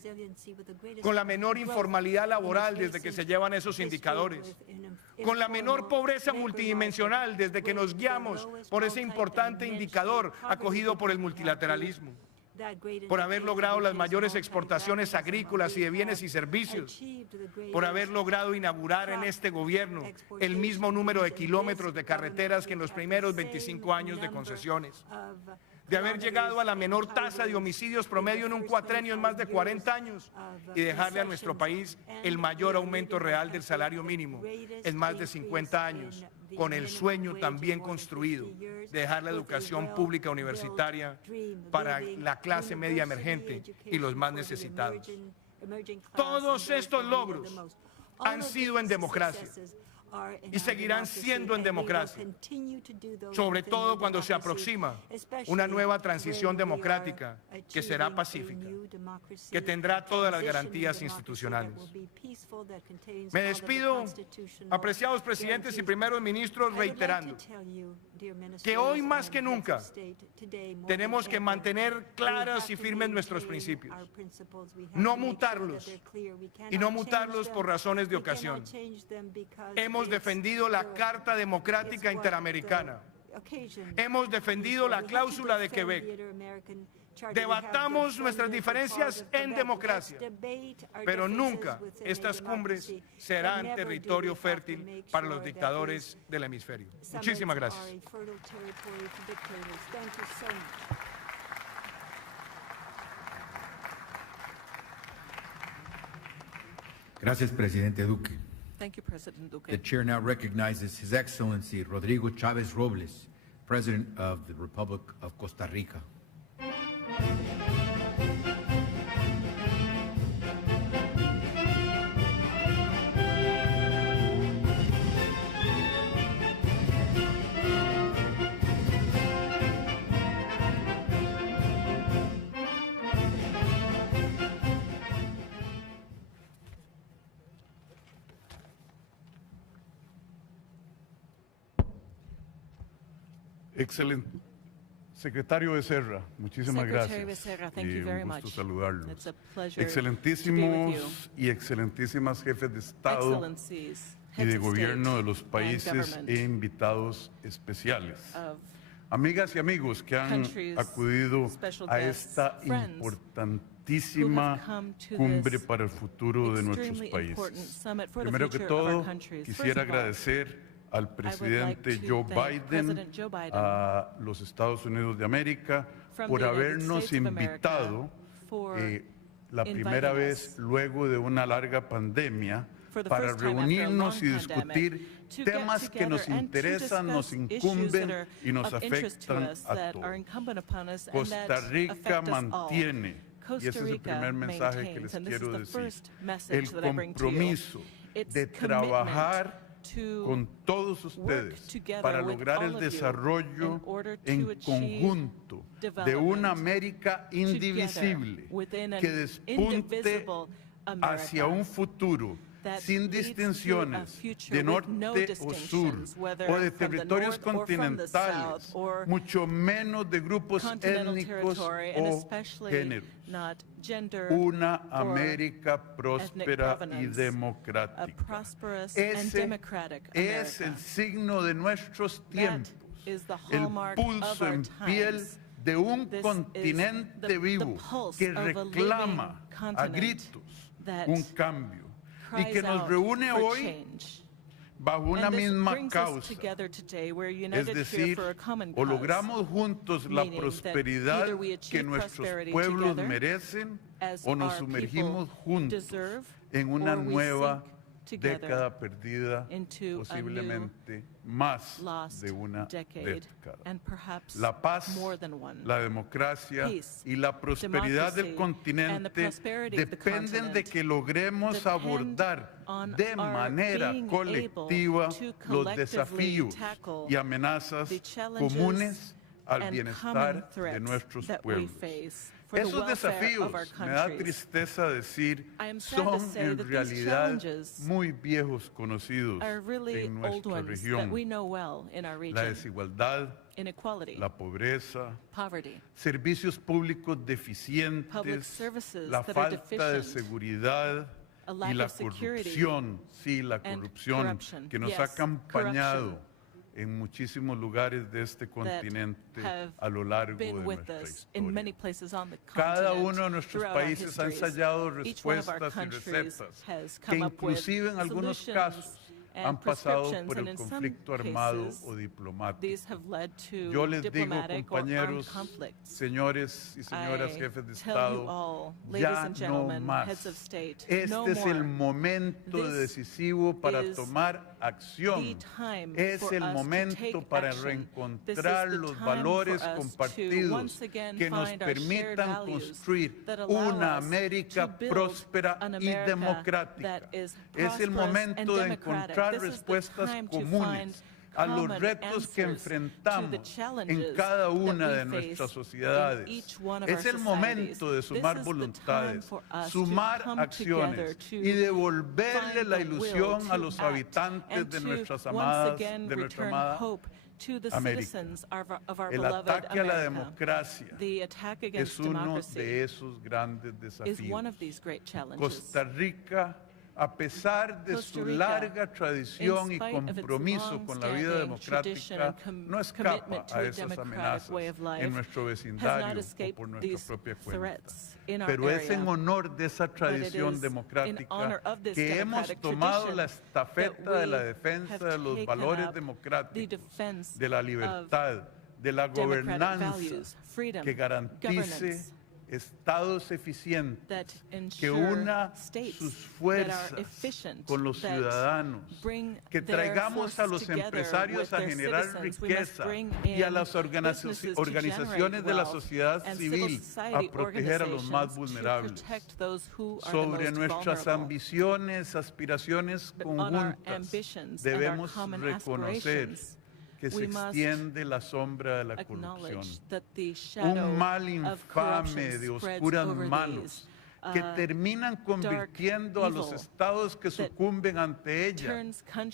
con la menor informalidad laboral desde que se llevan esos indicadores, con la menor pobreza multidimensional desde que nos guiamos por ese importante indicador acogido por el multilateralismo, por haber logrado las mayores exportaciones agrícolas y de bienes y servicios, por haber logrado inaugurar en este gobierno el mismo número de kilómetros de carreteras que en los primeros 25 años de concesiones, de haber llegado a la menor tasa de homicidios promedio en un cuatrenio en más de 40 años y dejarle a nuestro país el mayor aumento real del salario mínimo en más de 50 años, con el sueño también construido de dejar la educación pública universitaria para la clase media emergente y los más necesitados. Todos estos logros han sido en democracia y seguirán siendo en democracia, sobre todo cuando se aproxima una nueva transición democrática que será pacífica, que tendrá todas las garantías institucionales. Me despido, apreciados presidentes y primeros ministros, reiterando que hoy más que nunca tenemos que mantener claras y firmes nuestros principios, no mutarlos y no mutarlos por razones de ocasión. Hemos defendido la Carta Democrática Interamericana. Hemos defendido la cláusula de Quebec. Debatamos nuestras diferencias en democracia, pero nunca estas cumbres serán territorio fértil para los dictadores del hemisferio. Muchísimas gracias. Gracias, presidente Duque. Thank you, President Duque. The chair now recognizes His Excellency Rodrigo Chávez Robles, President of the Republic of Costa Rica. Excelente. Secretario Becerra, muchísimas Secretary gracias. Becerra, thank you very Un gusto much. saludarlos. It's a pleasure to be with Excelentísimos y excelentísimas jefes de Estado Excellencies, y heads de of gobierno de state los países government e invitados especiales. of Amigas y amigos que han countries, acudido special a guests, esta friends importantísima who have come to cumbre this para el futuro de nuestros extremely important países. summit for the Primero que future of our todo, countries. quisiera First of all, agradecer al presidente to Joe thank Biden, President Joe Biden a los Estados Unidos de América, from por the United habernos States of America invitado for la primera inviting vez us luego de una larga pandemia for the para first time after a reunirnos long y discutir pandemic, to temas get que nos together and to interesan, nos discuss issues incumben that are y nos of interest to afectan us, a that are todos. incumbent upon us and Costa that Rica affect us all. mantiene, y ese es el Costa primer Rica mensaje que les maintains, and this is quiero the decir, first message el that I bring to you. compromiso Its de commitment trabajar to con todos work ustedes together para with lograr all el of you desarrollo in order to en achieve conjunto de development una América indivisible within an que despunte indivisible America hacia un futuro that sin leads to a distinciones future de with norte no o sur distinctions, whether o de from the territorios north or from the continentales, south or mucho menos de grupos continental étnicos territory, and o especially géneros. not gender Una or América próspera y provenance, a democrática. prosperous and Ese democratic es el America. signo de nuestros tiempos, is the el hallmark of pulso our en piel times. de un This is continente the vivo pulse que of a living reclama a continent gritos that un cambio y cries que nos out reúne for hoy change. bajo una And this misma brings us causa. together today. We're Es united here decir, for a common o cause, logramos juntos la meaning that prosperidad either we que achieve nuestros prosperity pueblos together, merecen as o nos our sumergimos people juntos deserve, en una or we nueva sink together década perdida, into a posiblemente más lost de una decade, década. and perhaps La paz, more than one. la democracia Peace, y la prosperidad del democracy, and the continente prosperity of the dependen de continent que logremos depend abordar on de our manera being colectiva able to los collectively desafíos tackle y amenazas the challenges comunes al and bienestar common de threats nuestros that we pueblos. face for the Esos welfare desafíos, of our me da countries. tristeza decir, I am sad to son say en that these realidad challenges muy viejos conocidos are really en old nuestra ones región. that we know well in our La region. desigualdad, Inequality, la pobreza, poverty, servicios públicos public deficientes, services la that are falta de deficient, seguridad a lack y la of security, corrupción, sí, la and corrupción corruption. que nos Yes, ha acompañado corruption en muchísimos lugares de este continente have a lo largo de been with nuestra us in many historia. places on the Cada continent uno de nuestros throughout our países ha histories. ensayado Each one of our respuestas y countries recetas has que come up with inclusive en algunos solutions casos and han pasado prescriptions, por and el in some conflicto armado cases, o diplomático. these have led to Yo les digo, diplomatic or armed compañeros, conflicts. señores y señoras I jefes de tell Estado, you all, ladies ya and no gentlemen, más. heads of state, Este no es el more. momento This decisivo para is tomar acción. the time Es for el us to momento take para action. reencontrar This is the los time valores for us to compartidos once again que nos find our shared permitan values construir that allow una us América to build próspera an y America democrática. that is Es el prosperous momento and de democratic. encontrar This is the respuestas time to comunes find a los common retos que answers to the enfrentamos challenges en cada that una we de face nuestras in sociedades. each one of Es our el societies. momento de This sumar is the time voluntades, for us to sumar come acciones together to y devolverle find la the will ilusión a to los act habitantes and de to nuestras once amadas, again de nuestra return amada hope to the América. citizens of our El beloved ataque a la America. democracia The attack es against uno democracy de esos grandes is one desafíos. of these great challenges. Costa Rica, a pesar de Costa su Rica, larga tradición in y spite of its compromiso con la vida long-standing tradition democrática, and no escapa commitment to a a esas democratic amenazas way of life, en nuestro has vecindario not o escaped por nuestra these propia cuenta. threats in our Pero es en area. honor de esa But it tradición is in democrática honor of this que hemos democratic tomado tradition la estafeta de la that we defensa have de los taken valores up the democráticos, defense de la of libertad, de la democratic gobernanza values, freedom, que garantice governance, estados eficientes that que ensure una states sus that are fuerzas efficient, con los that ciudadanos, bring que their traigamos a forces los together empresarios with a their generar citizens. We must riqueza bring y a in las businesses to organizaciones generate de la wealth sociedad and civil civil a society proteger a los más organizations to vulnerables. protect those who are the Sobre most nuestras vulnerable. ambiciones, aspiraciones But on our conjuntas, ambitions and our debemos common reconocer aspirations, que se we must extiende la sombra de la corrupción. acknowledge that the shadow Un mal of infame corruption de spreads oscuras over manos these. que terminan convirtiendo a los estados que sucumben ante ella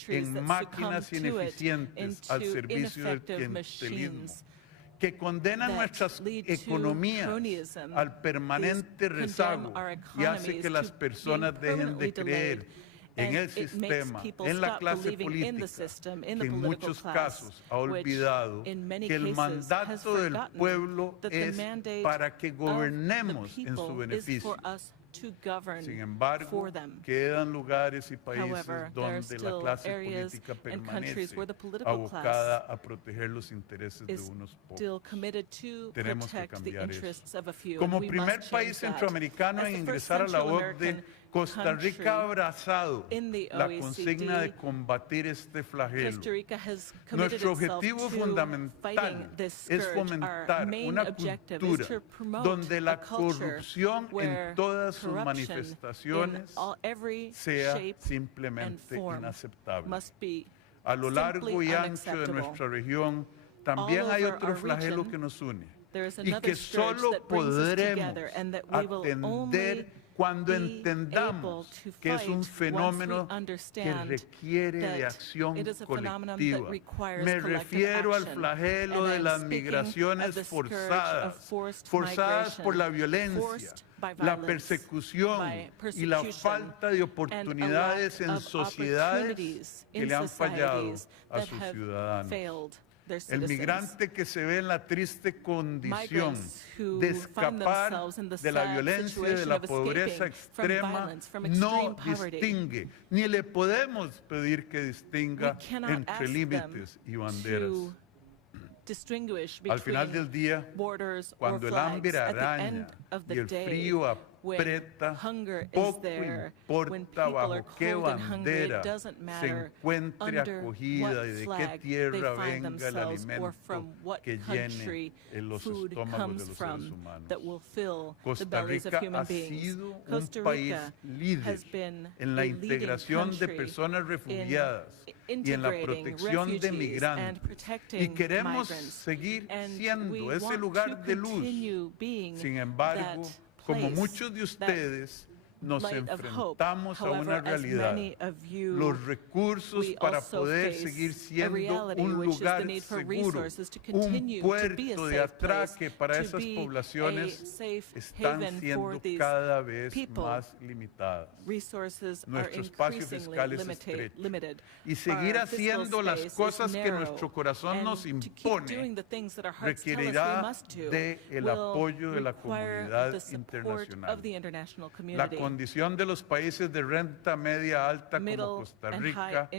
en máquinas ineficientes al servicio del clientelismo, que condenan nuestras economías al permanente rezago y hace que las personas dejen de creer en el sistema, en la clase política, que en muchos casos ha olvidado que el mandato del pueblo es para que gobernemos en su beneficio. Sin embargo, quedan lugares y países donde la clase política permanece abocada a proteger los intereses de unos pocos. Tenemos que cambiar eso. Como primer país centroamericano en ingresar a la OCDE, Costa Rica ha abrazado la consigna de combatir este flagelo. Nuestro objetivo fundamental es fomentar una cultura donde la corrupción en todas sus manifestaciones sea simplemente inaceptable. A lo largo y ancho de nuestra región también hay otro flagelo que nos une y que solo podremos atender cuando entendamos que es un fenómeno que requiere de acción colectiva. Me refiero al flagelo de las migraciones forzadas por la violencia, la persecución y la falta de oportunidades en sociedades que le han fallado a sus ciudadanos. El migrante que se ve en la triste condición de escapar de la violencia y de la pobreza extrema no distingue, ni le podemos pedir que distinga entre límites y banderas. Al final del día, cuando el hambre araña y el frío aprieta, poco importa bajo qué bandera se encuentre acogida y de qué tierra venga el alimento que llene en los estómagos de los seres humanos. Costa Rica ha sido un país líder en la integración de personas refugiadas y en la protección de migrantes, y queremos seguir siendo ese lugar de luz. Sin embargo, como muchos de ustedes, nos enfrentamos a una realidad. Los recursos para poder seguir siendo un lugar seguro, un puerto de atraque para esas poblaciones, están siendo cada vez más limitadas. Nuestro espacio fiscal es estrecho. Y seguir haciendo las cosas que nuestro corazón nos impone requerirá del apoyo de la comunidad internacional. La condición de los países de renta media alta como Costa Rica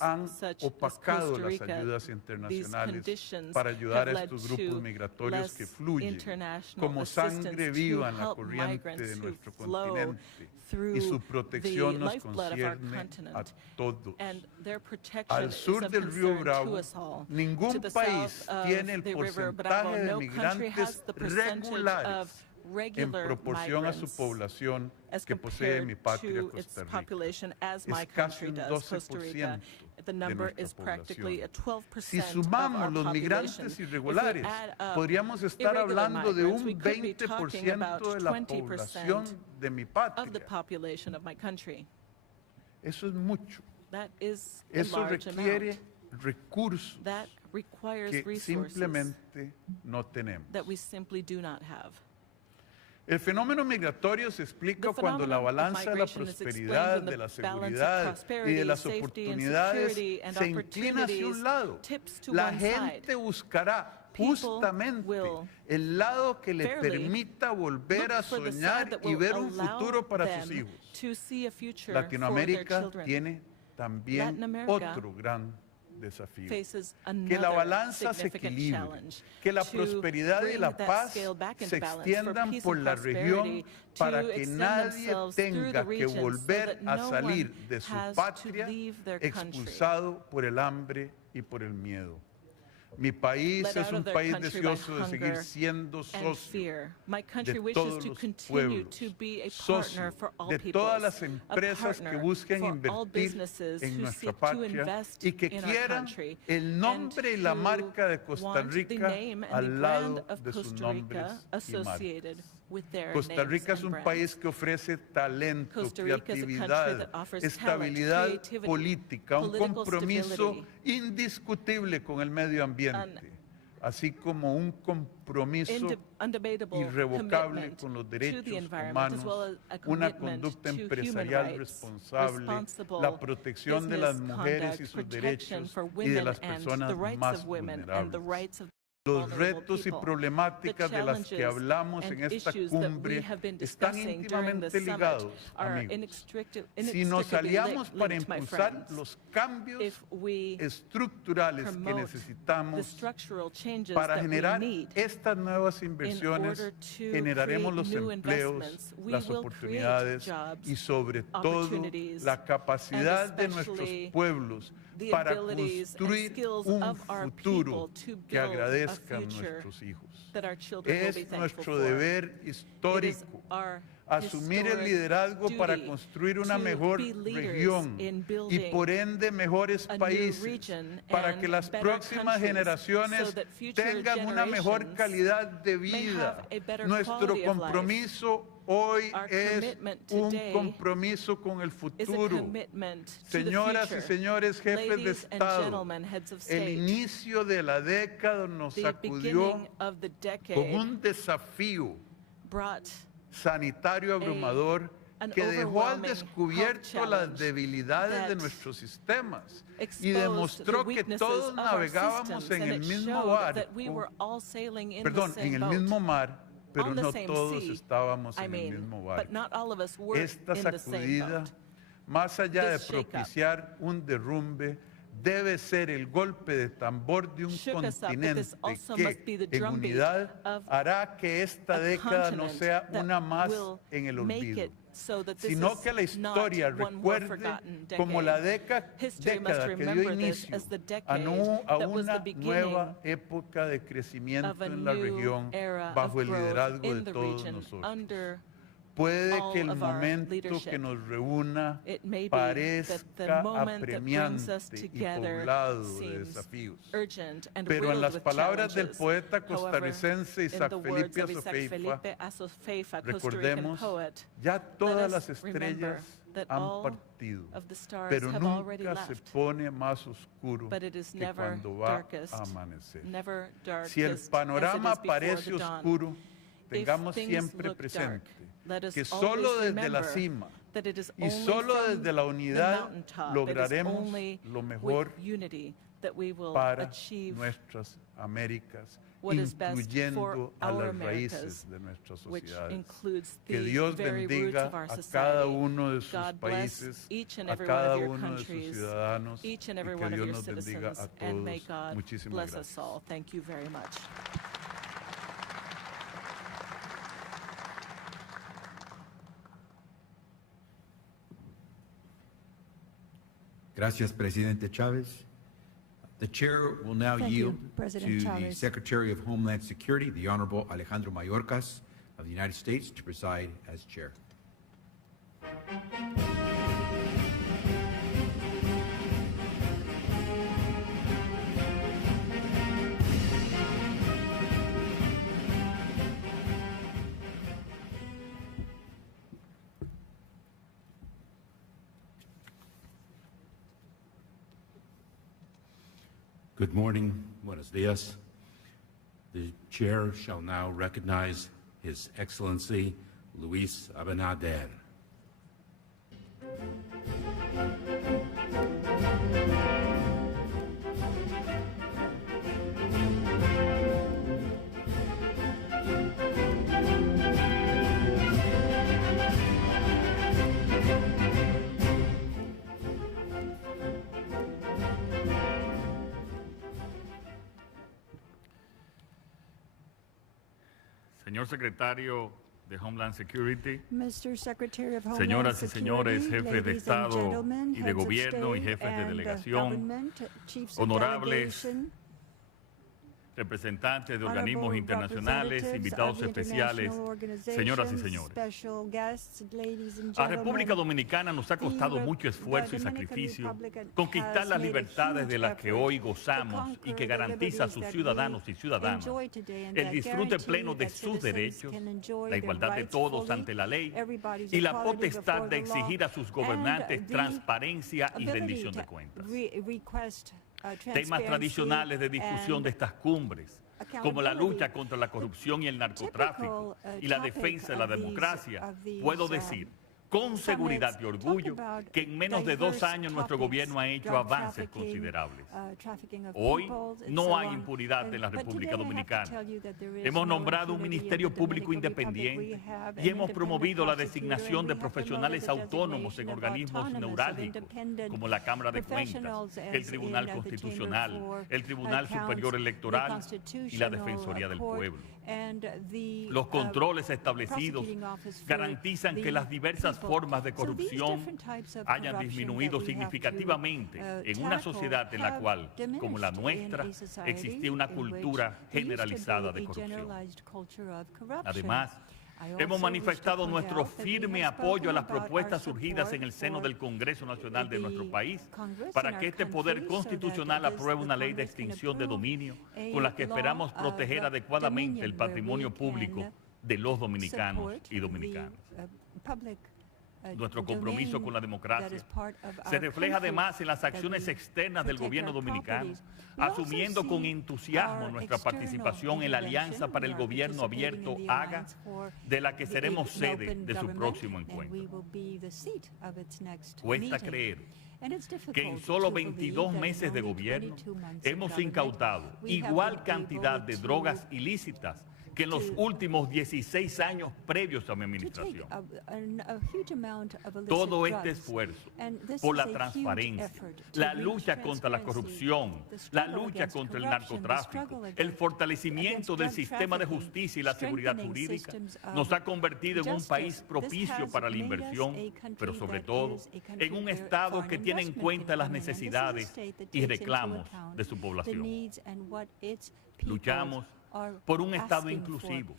han opacado las ayudas internacionales para ayudar a estos grupos migratorios que fluyen como sangre viva en la corriente de nuestro continente, y su protección nos concierne a todos. Al sur del río Bravo, ningún país tiene el porcentaje de migrantes regulares en proporción a su población que posee mi patria Costa Rica. Es casi un 12% de nuestra población. Si sumamos los migrantes irregulares, podríamos estar hablando de un 20% de la población de mi patria. Eso es mucho. Eso requiere recursos que simplemente no tenemos. El fenómeno migratorio se explica cuando la balanza de la prosperidad, de la seguridad y de las oportunidades se inclina hacia un lado. La gente buscará justamente el lado que le permita volver a soñar y ver un futuro para sus hijos. Latinoamérica tiene también otro gran desafío: que la balanza se equilibre, que la prosperidad y la paz se extiendan por la región para que nadie tenga que volver a salir de su patria expulsado por el hambre y por el miedo. Mi país es un país deseoso de seguir siendo socio de todos los pueblos, socio de todas las empresas que busquen invertir en nuestra patria y que quieran el nombre y la marca de Costa Rica al lado de sus nombres y marcas. Costa Rica es un país que ofrece talento, creatividad, estabilidad política, un compromiso indiscutible con el medio ambiente, así como un compromiso irrevocable con los derechos humanos, una conducta empresarial responsable, la protección de las mujeres y sus derechos y de las personas más vulnerables. Los retos y problemáticas de las que hablamos en esta cumbre están íntimamente ligados, amigos. Si nos aliamos para impulsar los cambios estructurales que necesitamos para generar estas nuevas inversiones, generaremos los empleos, las oportunidades y sobre todo la capacidad de nuestros pueblos para construir un futuro que agradezca a nuestros hijos. Es nuestro deber histórico asumir el liderazgo para construir una mejor región y por ende mejores países, para que las próximas generaciones tengan una mejor calidad de vida. Nuestro compromiso hoy es un compromiso con el futuro. Señoras y señores jefes de Estado, el inicio de la década nos sacudió con un desafío sanitario abrumador que dejó al descubierto las debilidades de nuestros sistemas y demostró que todos navegábamos en el mismo en el mismo mar, pero no todos estábamos en el mismo barco. Esta sacudida, más allá de propiciar un derrumbe, debe ser el golpe de tambor de un continente que, en unidad, hará que esta década no sea una más en el olvido, sino que la historia recuerde como la década que dio inicio a una nueva época de crecimiento en la región bajo el liderazgo de todos nosotros. Puede que el momento que nos reúna parezca apremiante y poblado de desafíos, pero en las palabras del poeta costarricense Isaac Felipe Asofeifa, recordemos, ya todas las estrellas han partido, pero nunca se pone más oscuro que cuando va a amanecer. Si el panorama parece oscuro, tengamos siempre presente que solo desde la cima y solo desde la unidad lograremos lo mejor para nuestras Américas, incluyendo a las raíces de nuestras sociedades. Que Dios bendiga a cada uno de sus países, a cada uno de sus ciudadanos, y que Dios nos bendiga a todos. Muchísimas gracias. Gracias, Presidente Chávez. The chair will now yield to the Secretary of Homeland Security, the Honorable Alejandro Mayorkas of the United States, to preside as chair. Good morning, buenos dias. The chair shall now recognize His Excellency Luis Abinader. Señor Secretario de Homeland Security, Mr. Secretary of Homeland señoras y Security, señores jefes de ladies and Estado gentlemen, y de heads of Gobierno y state jefes de and delegación, government, chiefs of honorables delegation, representantes de organismos internacionales, invitados especiales, señoras y señores. A República Dominicana nos ha costado mucho esfuerzo y sacrificio conquistar las libertades de las que hoy gozamos y que garantiza a sus ciudadanos y ciudadanas el disfrute pleno de sus derechos, la igualdad de todos ante la ley y la potestad de exigir a sus gobernantes transparencia y rendición de cuentas. Temas tradicionales de discusión de estas cumbres, como la lucha contra la corrupción y el narcotráfico y la defensa de la democracia, puedo decir con seguridad y orgullo que en menos de 2 años nuestro gobierno ha hecho avances considerables. Hoy no hay impunidad en la República Dominicana. Hemos nombrado un Ministerio Público independiente y hemos promovido la designación de profesionales autónomos en organismos neurálgicos como la Cámara de Cuentas, el Tribunal Constitucional, el Tribunal Superior Electoral y la Defensoría del Pueblo. Los controles establecidos garantizan que las diversas formas de corrupción hayan disminuido significativamente en una sociedad en la cual, como la nuestra, existía una cultura generalizada de corrupción. Además, hemos manifestado nuestro firme apoyo a las propuestas surgidas en el seno del Congreso Nacional de nuestro país para que este poder constitucional apruebe una ley de extinción de dominio con la que esperamos proteger adecuadamente el patrimonio público de los dominicanos y dominicanas. Nuestro compromiso con la democracia se refleja además en las acciones externas del gobierno dominicano, asumiendo con entusiasmo nuestra participación en la Alianza para el Gobierno Abierto AGA, de la que seremos sede de su próximo encuentro. Cuesta creer que en solo 22 meses de gobierno hemos incautado igual cantidad de drogas ilícitas que en los últimos 16 años previos a mi administración. Todo este esfuerzo por la transparencia, la lucha contra la corrupción, la lucha contra el narcotráfico, el fortalecimiento del sistema de justicia y la seguridad jurídica nos ha convertido en un país propicio para la inversión, pero sobre todo en un Estado que tiene en cuenta las necesidades y reclamos de su población. Luchamos por un Estado inclusivo,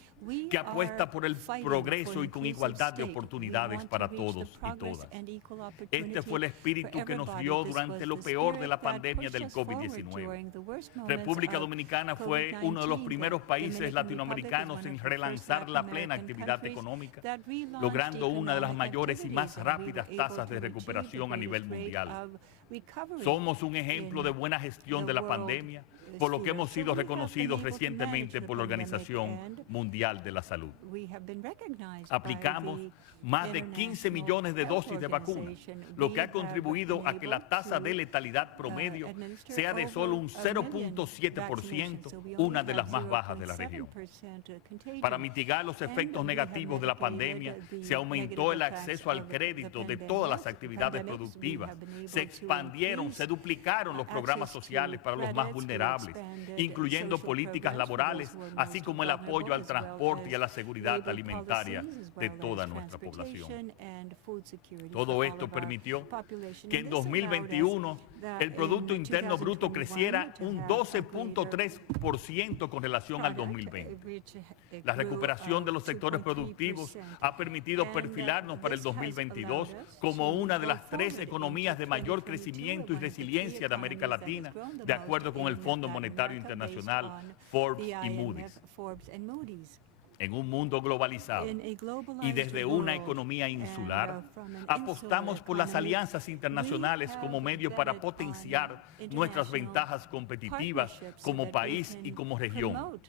que apuesta por el progreso y con igualdad de oportunidades para todos y todas. Este fue el espíritu que nos dio durante lo peor de la pandemia del COVID-19. República Dominicana fue uno de los primeros países latinoamericanos en relanzar la plena actividad económica, logrando una de las mayores y más rápidas tasas de recuperación a nivel mundial. Somos un ejemplo de buena gestión de la pandemia, por lo que hemos sido reconocidos recientemente por la Organización Mundial de la Salud. Aplicamos más de 15 millones de dosis de vacunas, lo que ha contribuido a que la tasa de letalidad promedio sea de solo un 0.7%, una de las más bajas de la región. Para mitigar los efectos negativos de la pandemia, se aumentó el acceso al crédito de todas las actividades productivas, se expandieron, se duplicaron los programas sociales para los más vulnerables, incluyendo políticas laborales, así como el apoyo al transporte y a la seguridad alimentaria de toda nuestra población. Todo esto permitió que en 2021 el Producto Interno Bruto creciera un 12.3% con relación al 2020. La recuperación de los sectores productivos ha permitido perfilarnos para el 2022 como una de las 3 economías de mayor crecimiento y resiliencia de América Latina, de acuerdo con el Fondo Monetario Internacional, Forbes y Moody's. En un mundo globalizado y desde una economía insular, apostamos por las alianzas internacionales como medio para potenciar nuestras ventajas competitivas como país y como región.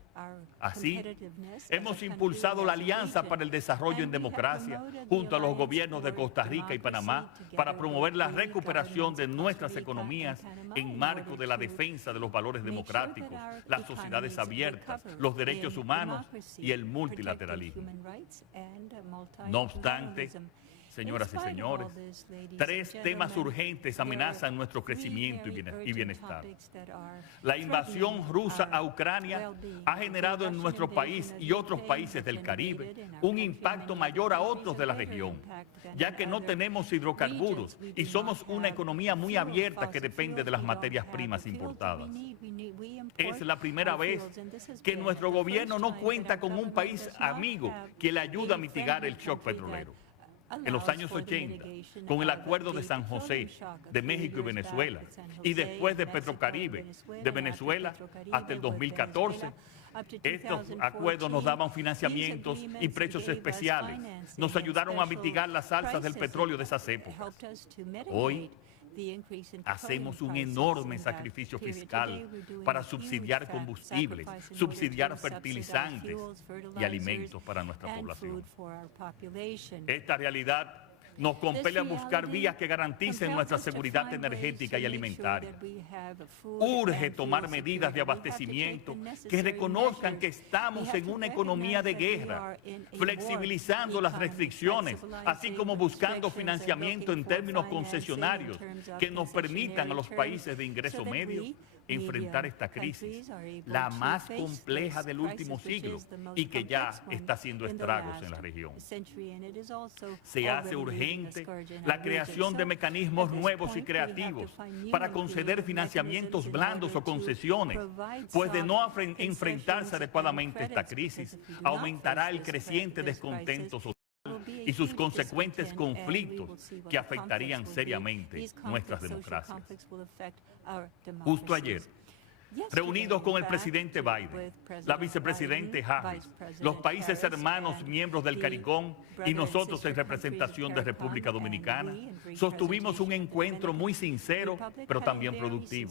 Así, hemos impulsado la Alianza para el Desarrollo en Democracia junto a los gobiernos de Costa Rica y Panamá para promover la recuperación de nuestras economías en marco de la defensa de los valores democráticos, las sociedades abiertas, los derechos humanos y el multilateralismo. No obstante, Señoras y señores, tres temas urgentes amenazan nuestro crecimiento y bienestar. La invasión rusa a Ucrania ha generado en nuestro país y otros países del Caribe un impacto mayor a otros de la región, ya que no tenemos hidrocarburos y somos una economía muy abierta que depende de las materias primas importadas. Es la primera vez que nuestro gobierno no cuenta con un país amigo que le ayude a mitigar el shock petrolero. En los años 80, con el Acuerdo de San José de México y Venezuela, y después de Petrocaribe de Venezuela hasta el 2014, estos acuerdos nos daban financiamientos y precios especiales, nos ayudaron a mitigar las alzas del petróleo de esas épocas. Hoy, hacemos un enorme sacrificio fiscal para subsidiar combustibles, subsidiar fertilizantes y alimentos para nuestra población. Esta realidad nos compele a buscar vías que garanticen nuestra seguridad energética y alimentaria. Urge tomar medidas de abastecimiento que reconozcan que estamos en una economía de guerra, flexibilizando las restricciones, así como buscando financiamiento en términos concesionarios que nos permitan a los países de ingreso medio enfrentar esta crisis, la más compleja del último siglo y que ya está haciendo estragos en la región. Se hace urgente la creación de mecanismos nuevos y creativos para conceder financiamientos blandos o concesiones, pues de no enfrentarse adecuadamente a esta crisis, aumentará el creciente descontento social y sus consecuentes conflictos que afectarían seriamente nuestras democracias. Justo ayer, reunidos con el presidente Biden, la vicepresidente Harris, los países hermanos miembros del CARICOM y nosotros en representación de República Dominicana, sostuvimos un encuentro muy sincero, pero también productivo.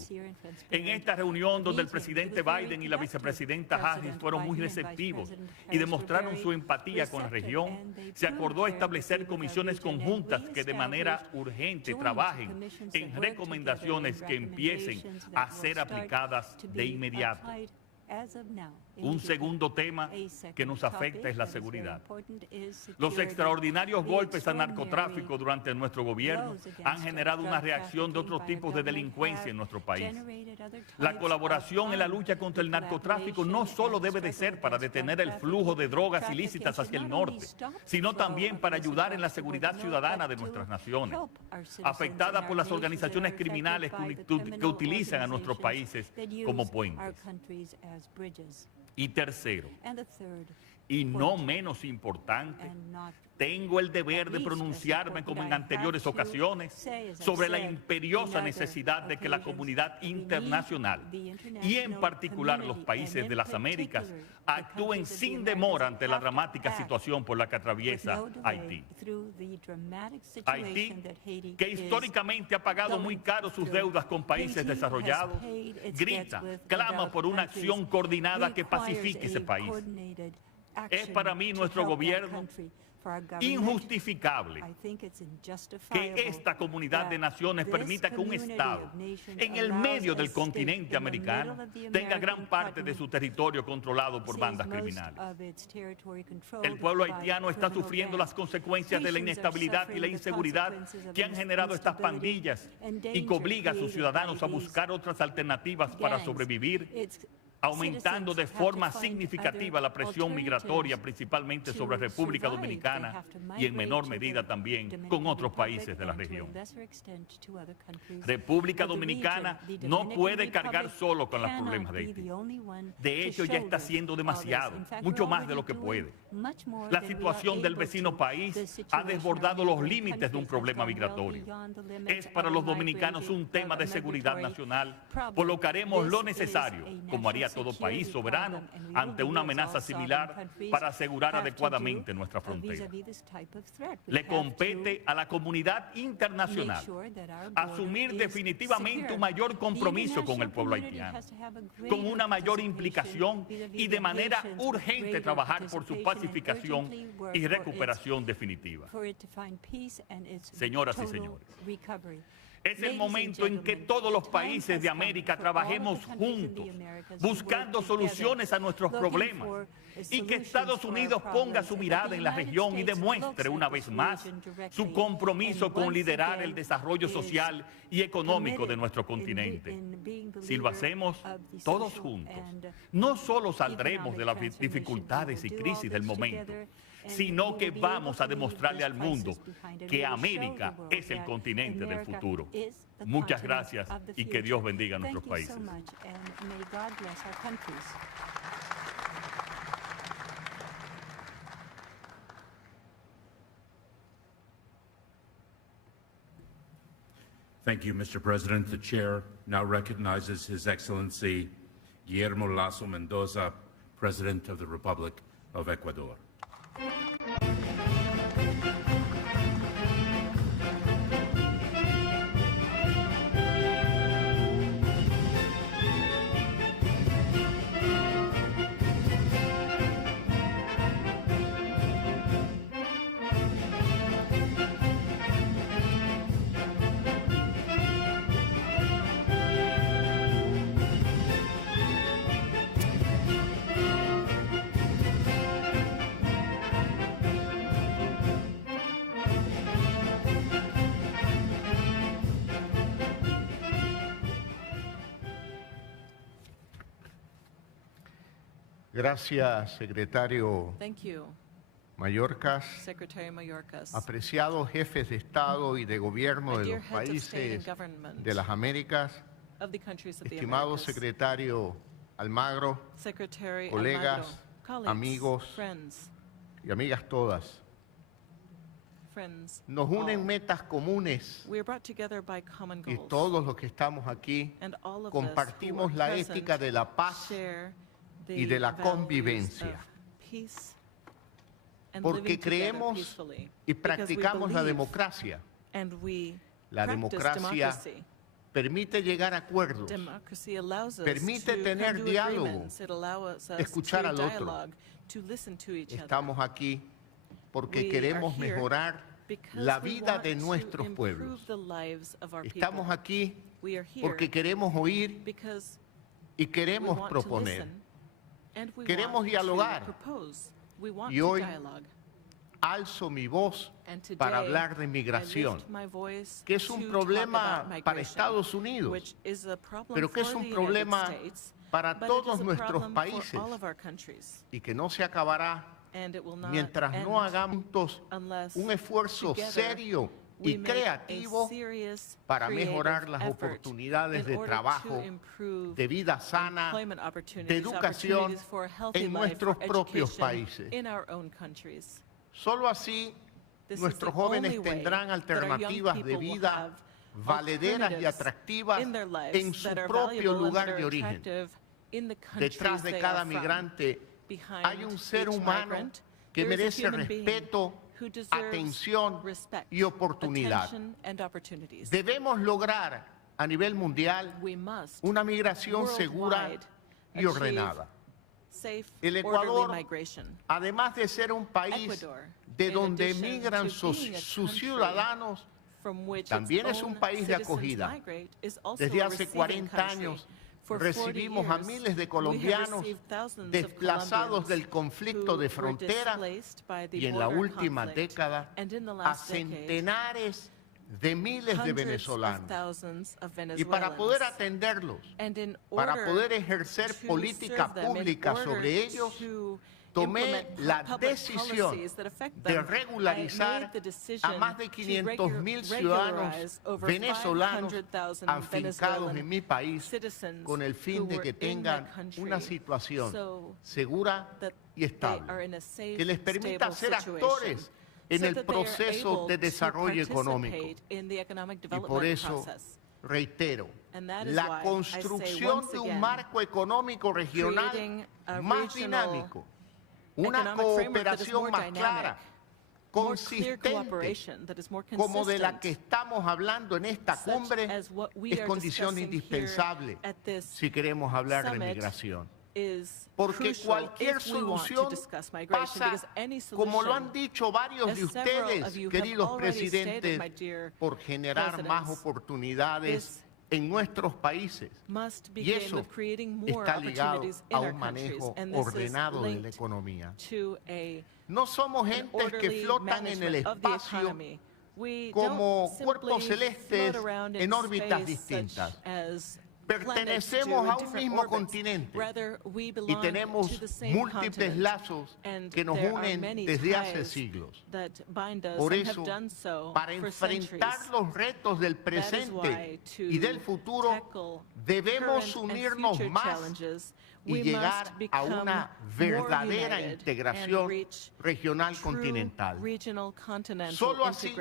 En esta reunión donde el presidente Biden y la vicepresidenta Harris fueron muy receptivos y demostraron su empatía con la región, se acordó establecer comisiones conjuntas que de manera urgente trabajen en recomendaciones que empiecen a ser aplicadas de inmediato. Un segundo tema que nos afecta es la seguridad. Los extraordinarios golpes al narcotráfico durante nuestro gobierno han generado una reacción de otros tipos de delincuencia en nuestro país. La colaboración en la lucha contra el narcotráfico no solo debe de ser para detener el flujo de drogas ilícitas hacia el norte, sino también para ayudar en la seguridad ciudadana de nuestras naciones, afectadas por las organizaciones criminales que utilizan a nuestros países como puentes. Y tercero, y no menos importante, tengo el deber de pronunciarme como en anteriores ocasiones sobre la imperiosa necesidad de que la comunidad internacional y en particular los países de las Américas actúen sin demora ante la dramática situación por la que atraviesa Haití. Haití, que históricamente ha pagado muy caro sus deudas con países desarrollados, grita, clama por una acción coordinada que pacifique ese país. Es para mí, nuestro gobierno, injustificable que esta comunidad de naciones permita que un Estado en el medio del continente americano tenga gran parte de su territorio controlado por bandas criminales. El pueblo haitiano está sufriendo las consecuencias de la inestabilidad y la inseguridad que han generado estas pandillas y que obliga a sus ciudadanos a buscar otras alternativas para sobrevivir, aumentando de forma significativa la presión migratoria, principalmente sobre República Dominicana y en menor medida también con otros países de la región. República Dominicana no puede cargar solo con los problemas de Haití. De hecho, ya está haciendo demasiado, mucho más de lo que puede. La situación del vecino país ha desbordado los límites de un problema migratorio. Es para los dominicanos un tema de seguridad nacional, por lo que haremos lo necesario, como haría todo país soberano, ante una amenaza similar para asegurar adecuadamente nuestra frontera. Le compete a la comunidad internacional asumir definitivamente un mayor compromiso con el pueblo haitiano, con una mayor implicación y de manera urgente trabajar por su pacificación y recuperación definitiva. Señoras y señores, Es el momento en que todos los países de América trabajemos juntos, buscando soluciones a nuestros problemas, y que Estados Unidos ponga su mirada en la región y demuestre una vez más su compromiso con liderar el desarrollo social y económico de nuestro continente. Si lo hacemos todos juntos, no solo saldremos de las dificultades y crisis del momento, sino que vamos a demostrarle al mundo que América es el continente del futuro. Muchas gracias y que Dios bendiga a nuestros países. Thank you, Mr. President. The chair now recognizes His Excellency Guillermo Lasso Mendoza, President of the Republic of Ecuador. Gracias, secretario Mayorkas, apreciados jefes de Estado y de Gobierno de los países de las Américas, estimado secretario Almagro, colegas, amigos y amigas todas. Nos unen metas comunes y todos los que estamos aquí compartimos la ética de la paz y de la convivencia, porque creemos y practicamos la democracia. La democracia permite llegar a acuerdos, permite tener diálogo, escuchar al otro. Estamos aquí porque queremos mejorar la vida de nuestros pueblos. Estamos aquí porque queremos oír y queremos proponer. Queremos dialogar. Y hoy alzo mi voz para hablar de migración, que es un problema para Estados Unidos, pero que es un problema para todos nuestros países y que no se acabará mientras no hagamos un esfuerzo serio y creativo para mejorar las oportunidades de trabajo, de vida sana, de educación en nuestros propios países. Solo así nuestros jóvenes tendrán alternativas de vida valederas y atractivas en su propio lugar de origen. Detrás de cada migrante hay un ser humano que merece respeto, atención y oportunidad. Debemos lograr a nivel mundial una migración segura y ordenada. El Ecuador, además de ser un país de donde emigran sus ciudadanos, también es un país de acogida. Desde hace 40 años recibimos a miles de colombianos desplazados del conflicto de frontera y en la última década a centenares de miles de venezolanos. Y para poder atenderlos, para poder ejercer política pública sobre ellos, tomé la decisión de regularizar a más de 500,000 ciudadanos venezolanos afincados en mi país con el fin de que tengan una situación segura y estable, que les permita ser actores en el proceso de desarrollo económico. Y por eso reitero, la construcción de un marco económico regional más dinámico, una cooperación más clara, consistente, como de la que estamos hablando en esta cumbre, es condición indispensable si queremos hablar de migración. porque cualquier solución pasa, como lo han dicho varios de ustedes, queridos presidentes, por generar más oportunidades en nuestros países. Y eso está ligado a un manejo ordenado de la economía. No somos gentes que flotan en el espacio como cuerpos celestes en órbitas distintas. Pertenecemos a un mismo continente y tenemos múltiples lazos que nos unen desde hace siglos. Por eso, para enfrentar los retos del presente y del futuro, debemos unirnos más y llegar a una verdadera integración regional continental. Solo así,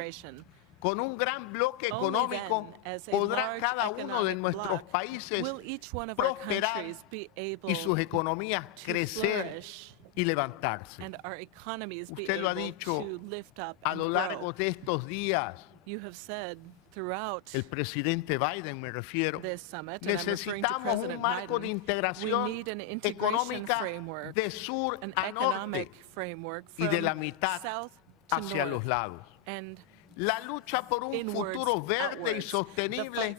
con un gran bloque económico, podrá cada uno de nuestros países prosperar y sus economías crecer y levantarse. Usted lo ha dicho a lo largo de estos días. El presidente Biden, me refiero, necesitamos un marco de integración económica de sur a norte y de la mitad hacia los lados. La lucha por un futuro verde y sostenible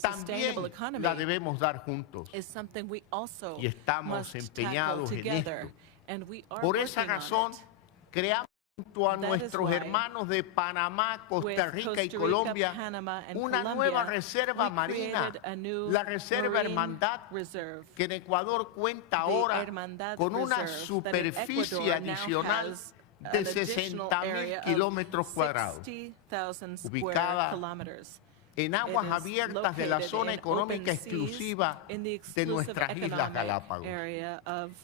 también la debemos dar juntos. Y estamos empeñados en esto. Por esa razón, creamos junto a nuestros hermanos de Panamá, Costa Rica y Colombia una nueva reserva marina, la Reserva Hermandad, que en Ecuador cuenta ahora con una superficie adicional de 60.000 kilómetros cuadrados, ubicada en aguas abiertas de la zona económica exclusiva de nuestras Islas Galápagos.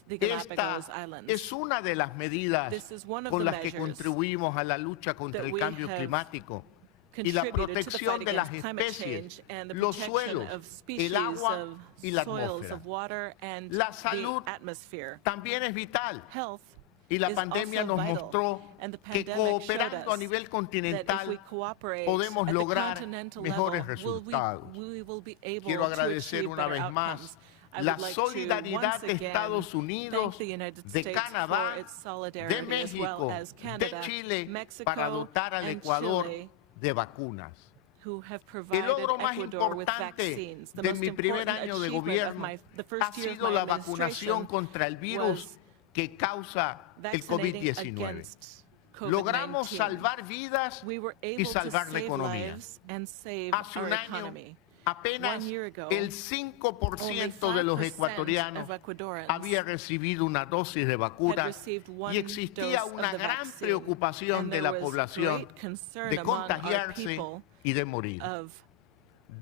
Esta es una de las medidas con las que contribuimos a la lucha contra el cambio climático y la protección de las especies, los suelos, el agua y la atmósfera. La salud también es vital. Y la pandemia nos mostró que cooperando a nivel continental podemos lograr mejores resultados. Quiero agradecer una vez más la solidaridad de Estados Unidos, de Canadá, de México, de Chile para dotar al Ecuador de vacunas. El logro más importante de mi primer año de gobierno ha sido la vacunación contra el virus que causa el COVID-19. Logramos salvar vidas y salvar la economía. Hace un año, apenas el 5% de los ecuatorianos había recibido una dosis de vacuna y existía una gran preocupación de la población de contagiarse y de morir.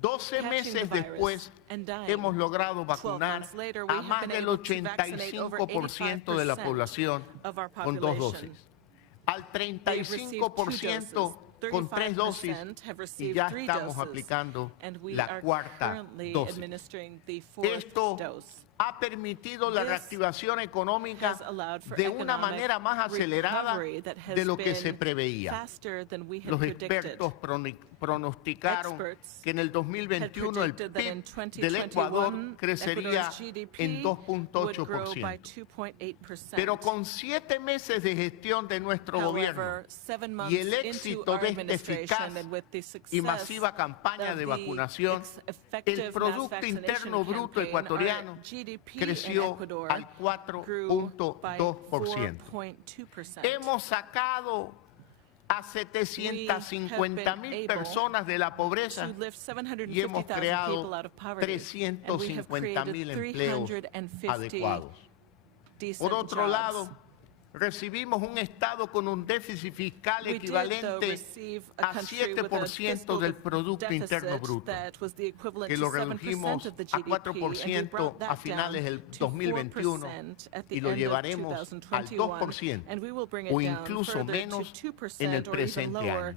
12 meses después, hemos logrado vacunar a más del 85% de la población con 2 dosis, al 35% con 3 dosis y ya estamos aplicando la 4ª dosis. Esto ha permitido la reactivación económica de una manera más acelerada de lo que se preveía. Los expertos pronosticaron que en el 2021 el PIB del Ecuador crecería en 2.8%. Pero con 7 meses de gestión de nuestro gobierno y el éxito de esta eficaz y masiva campaña de vacunación, el Producto Interno Bruto ecuatoriano creció al 4.2%. Hemos sacado a 750.000 personas de la pobreza y hemos creado 350.000 empleos adecuados. Por otro lado, recibimos un Estado con un déficit fiscal equivalente a 7% del Producto Interno Bruto, que lo redujimos a 4% a finales del 2021 y lo llevaremos al 2% o incluso menos en el presente año.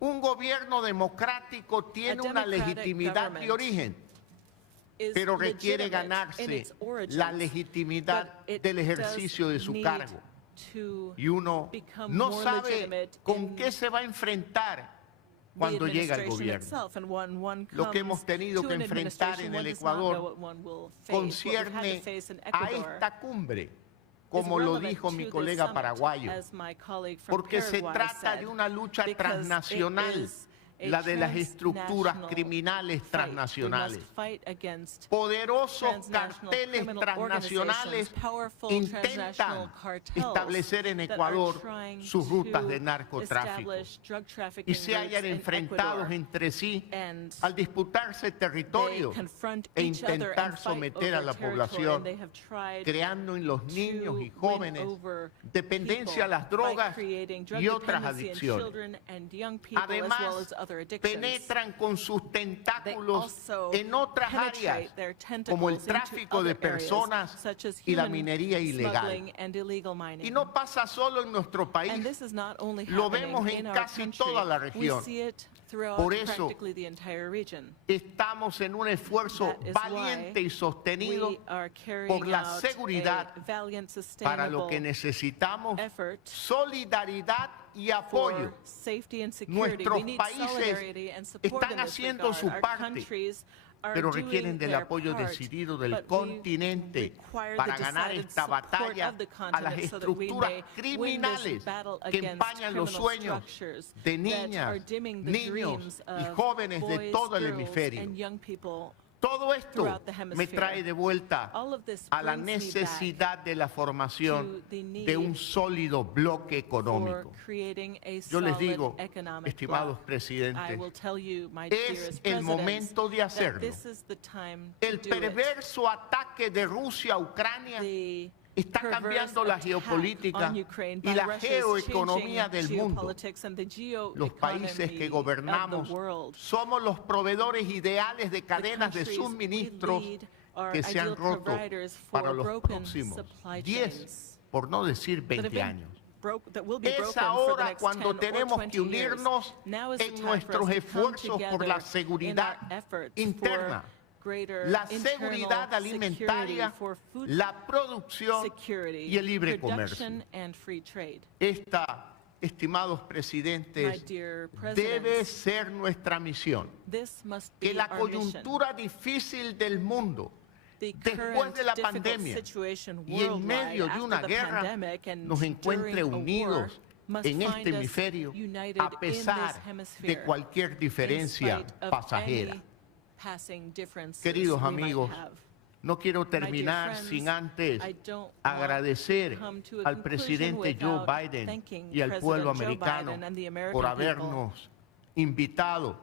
Un gobierno democrático tiene una legitimidad de origen, pero requiere ganarse la legitimidad del ejercicio de su cargo. Y uno no sabe con qué se va a enfrentar cuando llega el gobierno. Lo que hemos tenido que enfrentar en el Ecuador concierne a esta cumbre, como lo dijo mi colega paraguayo, porque se trata de una lucha transnacional, la de las estructuras criminales transnacionales. Poderosos carteles transnacionales intentan establecer en Ecuador sus rutas de narcotráfico y se hallan enfrentados entre sí al disputarse territorio e intentar someter a la población, creando en los niños y jóvenes dependencia a las drogas y otras adicciones. Además, penetran con sus tentáculos en otras áreas, como el tráfico de personas y la minería ilegal. Y no pasa solo en nuestro país, lo vemos en casi toda la región. Por eso, estamos en un esfuerzo valiente y sostenido por la seguridad, para lo que necesitamos solidaridad y apoyo. Nuestros países están haciendo su parte, pero requieren del apoyo decidido del continente para ganar esta batalla a las estructuras criminales que empañan los sueños de niñas, niños y jóvenes de todo el hemisferio. Todo esto me trae de vuelta a la necesidad de la formación de un sólido bloque económico. Yo les digo, estimados presidentes, es el momento de hacerlo. El perverso ataque de Rusia a Ucrania está cambiando la geopolítica y la geoeconomía del mundo. Los países que gobernamos somos los proveedores ideales de cadenas de suministros que se han roto para los próximos 10, por no decir 20 años. Es ahora cuando tenemos que unirnos en nuestros esfuerzos por la seguridad interna, la seguridad alimentaria, la producción y el libre comercio. Esta, estimados presidentes, debe ser nuestra misión. Que la coyuntura difícil del mundo, después de la pandemia y en medio de una guerra, nos encuentre unidos en este hemisferio a pesar de cualquier diferencia pasajera. Queridos amigos, no quiero terminar sin antes agradecer al presidente Joe Biden y al pueblo americano por habernos invitado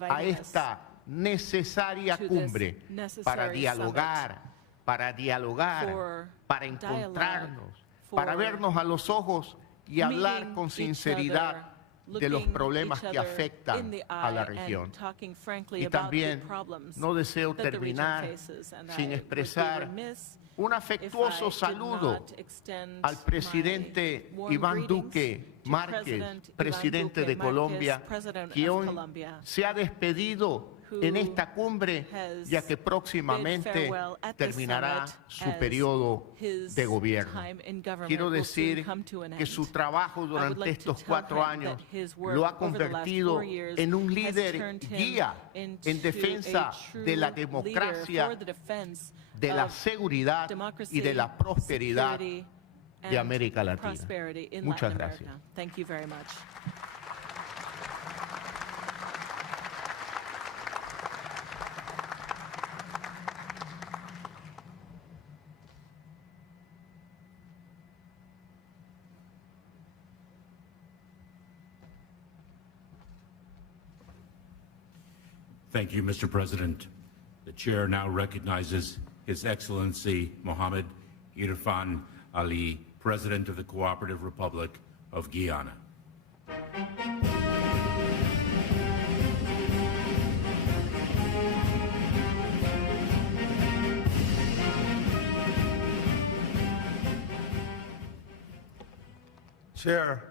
a esta necesaria cumbre para dialogar, para encontrarnos, para vernos a los ojos y hablar con sinceridad de los problemas que afectan a la región. Y también no deseo terminar sin expresar un afectuoso saludo al presidente Iván Duque Márquez, presidente de Colombia, que hoy se ha despedido en esta cumbre, ya que próximamente terminará su periodo de gobierno. Quiero decir que su trabajo durante estos 4 años lo ha convertido en un líder guía en defensa de la democracia, de la seguridad y de la prosperidad de América Latina. Muchas gracias. Thank you, Mr. President. The chair now recognizes His Excellency Mohammed Irfan Ali, President of the Cooperative Republic of Guyana. Chair,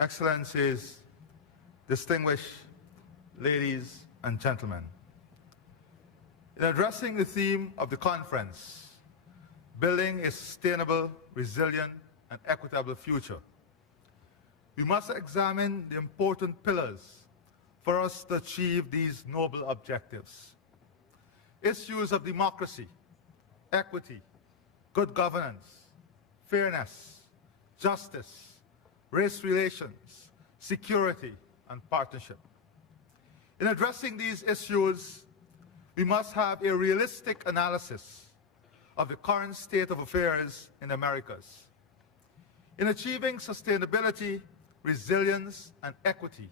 Excellencies, distinguished ladies and gentlemen. In addressing the theme of the conference, Building a Sustainable, Resilient, and Equitable Future, we must examine the important pillars for us to achieve these noble objectives. Issues of democracy, equity, good governance, fairness, justice, race relations, security, and partnership. In addressing these issues, we must have a realistic analysis of the current state of affairs in the Americas. In achieving sustainability, resilience, and equity,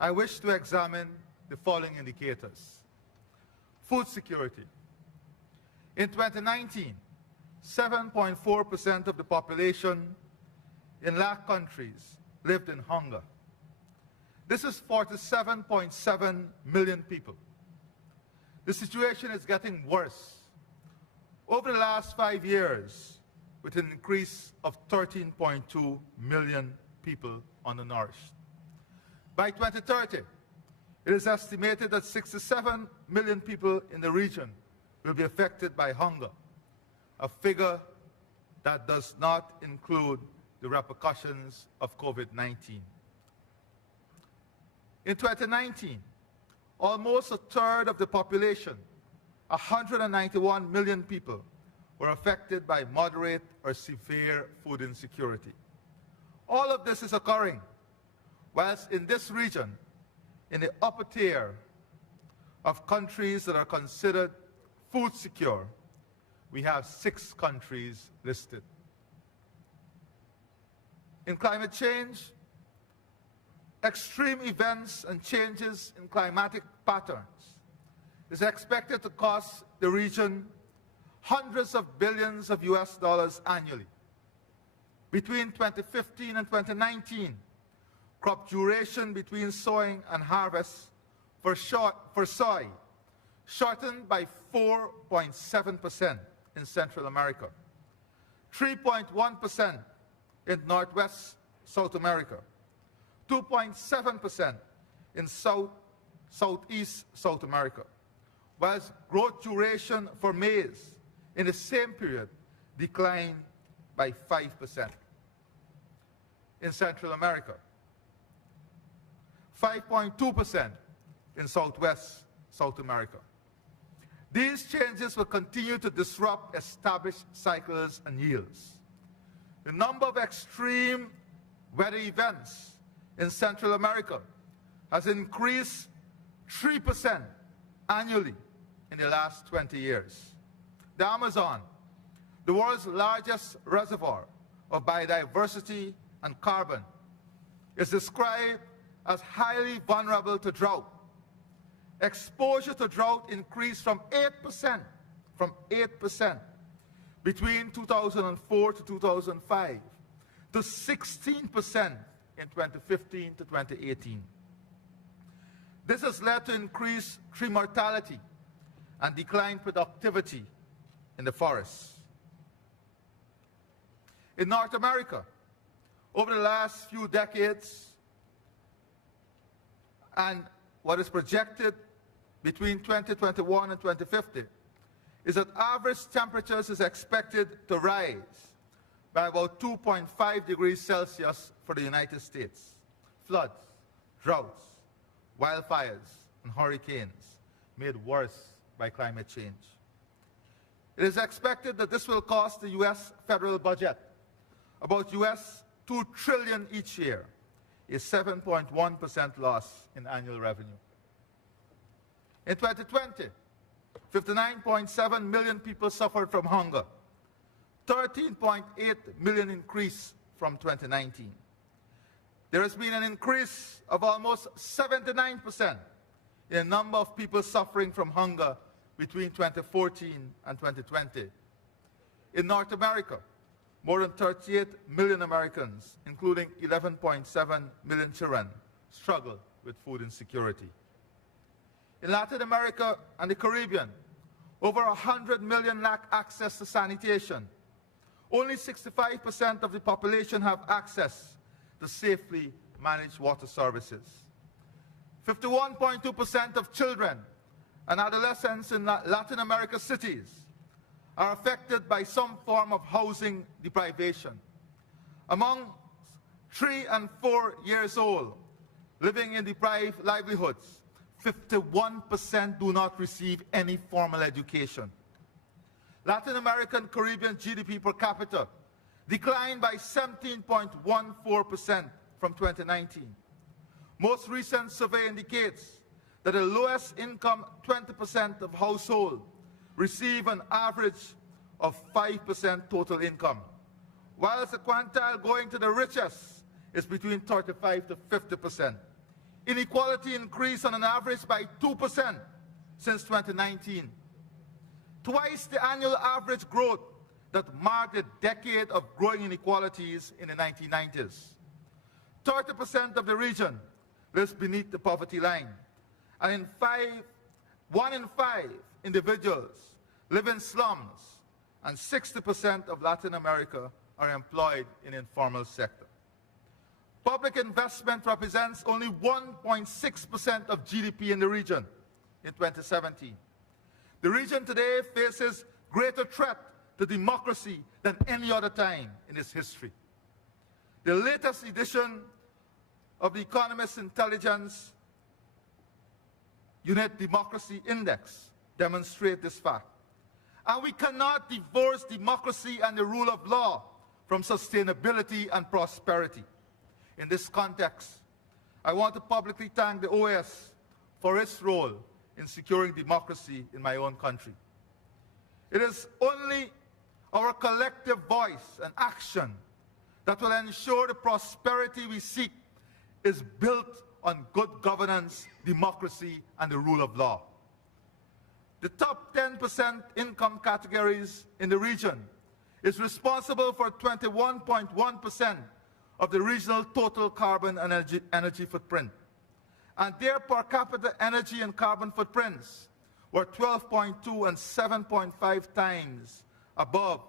I wish to examine the following indicators. Food security. In 2019, 7.4% of the population in LAC countries lived in hunger. This is 47.7 million people. The situation is getting worse. Over the last 5 years, with an increase of 13.2 million people undernourished. By 2030, it is estimated that 67 million people in the region will be affected by hunger, a figure that does not include the repercussions of COVID-19. In 2019, almost a third of the population, 191 million people, were affected by moderate or severe food insecurity. All of this is occurring whilst in this region, in the upper tier of countries that are considered food secure, we have 6 countries listed. In climate change, extreme events and changes in climatic patterns is expected to cost the region hundreds of billions of US dollars annually. Between 2015 and 2019, crop duration between sowing and harvest for soy shortened by 4.7% in Central America, 3.1% in Northwest South America, 2.7% in Southeast South America, whilst growth duration for maize in the same period declined by 5%. In Central America, 5.2% in Southwest South America. These changes will continue to disrupt established cycles and yields. The number of extreme weather events in Central America has increased 3% annually in the last 20 years. The Amazon, the world's largest reservoir of biodiversity and carbon, is described as highly vulnerable to drought. Exposure to drought increased from 8% between 2004 to 2005 to 16% in 2015 to 2018. This has led to increased tree mortality and declined productivity in the forests. In North America, over the last few decades, and what is projected between 2021 and 2050, is that average temperatures is expected to rise by about 2.5 degrees Celsius for the United States. Floods, droughts, wildfires, and hurricanes made worse by climate change. It is expected that this will cost the U.S. federal budget about US $2 trillion each year, a 7.1% loss in annual revenue. In 2020, 59.7 million people suffered from hunger, 13.8 million increase from 2019. There has been an increase of almost 79% in the number of people suffering from hunger between 2014 and 2020. In North America, more than 38 million Americans, including 11.7 million children, struggle with food insecurity. In Latin America and the Caribbean, over 100 million lack access to sanitation. Only 65% of the population have access to safely managed water services. 51.2% of children and adolescents in Latin America cities are affected by some form of housing deprivation. Among 3 and 4 years old, living in deprived livelihoods. 51% do not receive any formal education. Latin American Caribbean GDP per capita declined by 17.14% from 2019. Most recent survey indicates that the lowest income 20% of households receive an average of 5% total income, whilst the quantile going to the richest is between 35 to 50%. Inequality increased on an average by 2% since 2019, twice the annual average growth that marked the decade of growing inequalities in the 1990s. 30% of the region lives beneath the poverty line, and 1 in 5 individuals live in slums, and 60% of Latin America are employed in the informal sector. Public investment represents only 1.6% of GDP in the region in 2017. The region today faces greater threat to democracy than any other time in its history. The latest edition of the Economist Intelligence Unit Democracy Index demonstrates this fact. And we cannot divorce democracy and the rule of law from sustainability and prosperity. In this context, I want to publicly thank the OAS for its role in securing democracy in my own country. It is only our collective voice and action that will ensure the prosperity we seek is built on good governance, democracy, and the rule of law. The top 10% income categories in the region is responsible for 21.1% of the regional total carbon and energy footprint. And their per capita energy and carbon footprints were 12.2 and 7.5 times above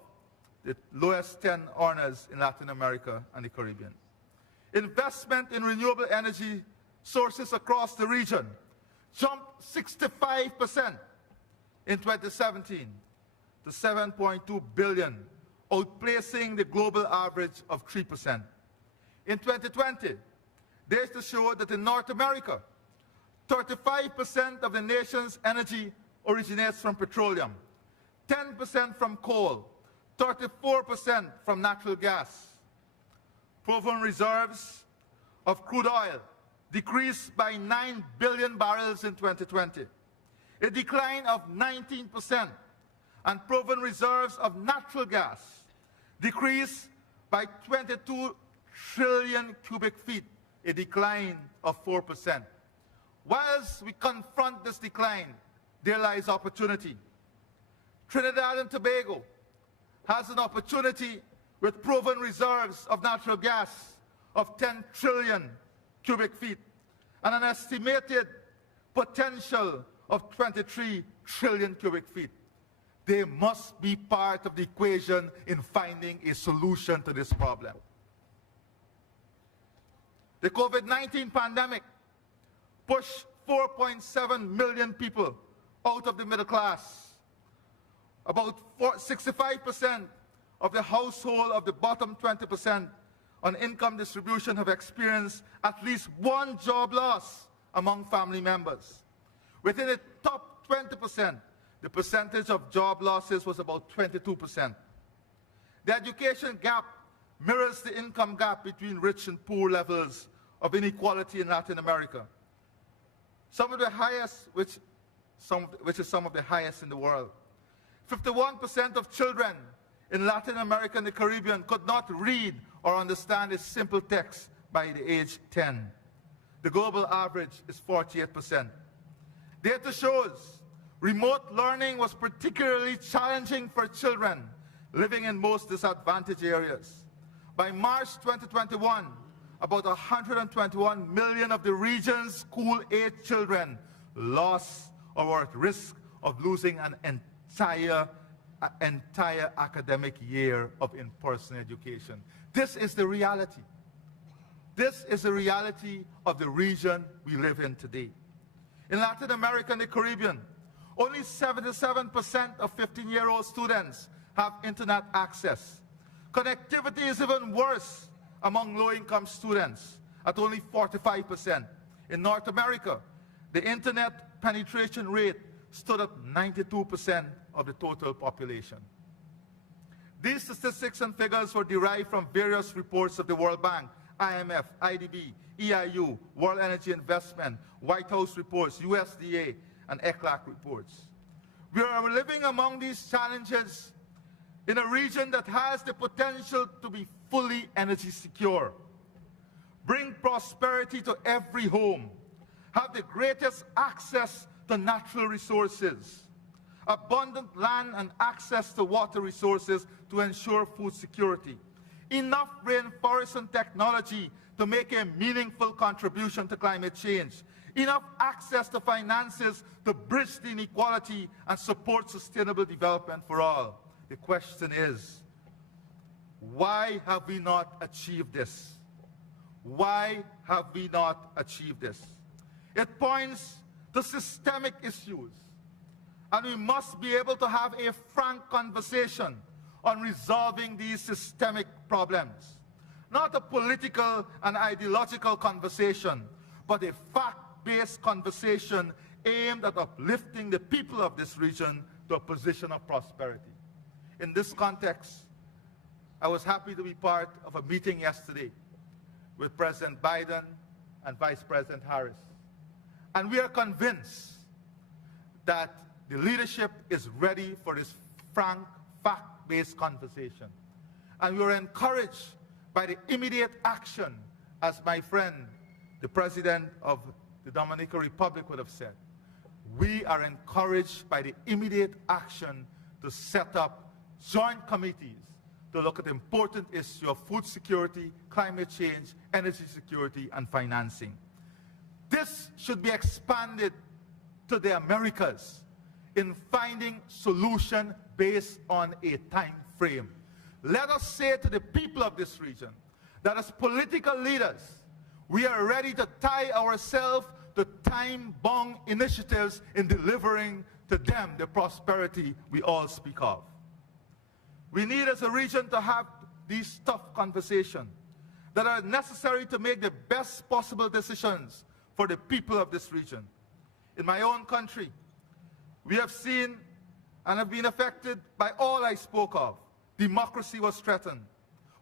the lowest 10 earners in Latin America and the Caribbean. Investment in renewable energy sources across the region jumped 65% in 2017 to 7.2 billion, outplacing the global average of 3%. In 2020, data showed that in North America, 35% of the nation's energy originates from petroleum, 10% from coal, 34% from natural gas. Proven reserves of crude oil decreased by 9 billion barrels in 2020, a decline of 19%, and proven reserves of natural gas decreased by 22 trillion cubic feet, a decline of 4%. Whilst we confront this decline, there lies opportunity. Trinidad and Tobago has an opportunity with proven reserves of natural gas of 10 trillion cubic feet and an estimated potential of 23 trillion cubic feet. They must be part of the equation in finding a solution to this problem. The COVID-19 pandemic pushed 4.7 million people out of the middle class. About 65% of the household of the bottom 20% on income distribution have experienced at least one job loss among family members. Within the top 20%, the percentage of job losses was about 22%. The education gap mirrors the income gap between rich and poor levels of inequality in Latin America. Some of the highest, which is some of the highest in the world. 51% of children in Latin America and the Caribbean could not read or understand a simple text by the age 10. The global average is 48%. Data shows remote learning was particularly challenging for children living in most disadvantaged areas. By March 2021, about 121 million of the region's school-age children lost or were at risk of losing an entire academic year of in-person education. This is the reality. This is the reality of the region we live in today. In Latin America and the Caribbean, only 77% of 15-year-old students have internet access. Connectivity is even worse among low-income students, at only 45%. In North America, the internet penetration rate stood at 92% of the total population. These statistics and figures were derived from various reports of the World Bank, IMF, IDB, EE.UU, World Energy Investment, White House reports, USDA, and ECLAC reports. We are living among these challenges in a region that has the potential to be fully energy secure, bring prosperity to every home, have the greatest access to natural resources, abundant land and access to water resources to ensure food security, enough rainforests and technology to make a meaningful contribution to climate change, enough access to finances to bridge the inequality and support sustainable development for all. The question is, why have we not achieved this? Why have we not achieved this? It points to systemic issues, and we must be able to have a frank conversation on resolving these systemic problems. Not a political and ideological conversation, but a fact-based conversation aimed at uplifting the people of this region to a position of prosperity. In this context, I was happy to be part of a meeting yesterday with President Biden and Vice President Harris. And we are convinced that the leadership is ready for this frank, fact-based conversation. And we are encouraged by the immediate action, as my friend, the President of the Dominican Republic would have said. We are encouraged by the immediate action to set up joint committees to look at the important issue of food security, climate change, energy security, and financing. This should be expanded to the Americas in finding solution based on a time frame. Let us say to the people of this region that as political leaders, we are ready to tie ourselves to time-bound initiatives in delivering to them the prosperity we all speak of. We need as a region to have these tough conversations that are necessary to make the best possible decisions for the people of this region. In my own country, we have seen and have been affected by all I spoke of. Democracy was threatened.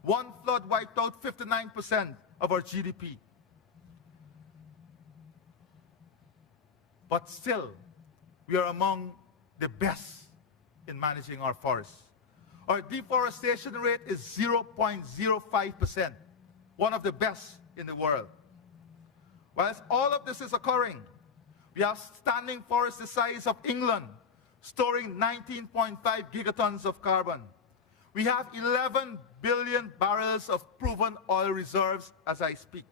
One flood wiped out 59% of our GDP. But still, we are among the best in managing our forests. Our deforestation rate is 0.05%, one of the best in the world. Whilst all of this is occurring, we have standing forests the size of England, storing 19.5 gigatons of carbon. We have 11 billion barrels of proven oil reserves as I speak.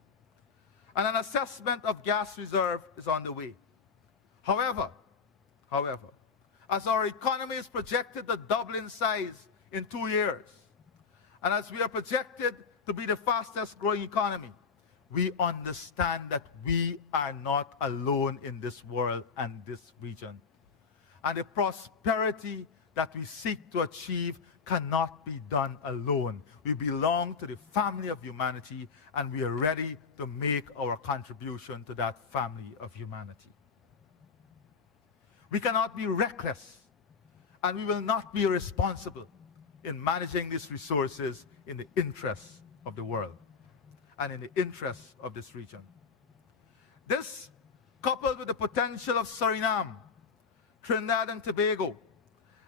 And an assessment of gas reserve is on the way. However, as our economy is projected to double in size in 2 years, and as we are projected to be the fastest growing economy, we understand that we are not alone in this world and this region. And the prosperity that we seek to achieve cannot be done alone. We belong to the family of humanity, and we are ready to make our contribution to that family of humanity. We cannot be reckless, and we will not be irresponsible in managing these resources in the interests of the world and in the interests of this region. This, coupled with the potential of Suriname, Trinidad and Tobago,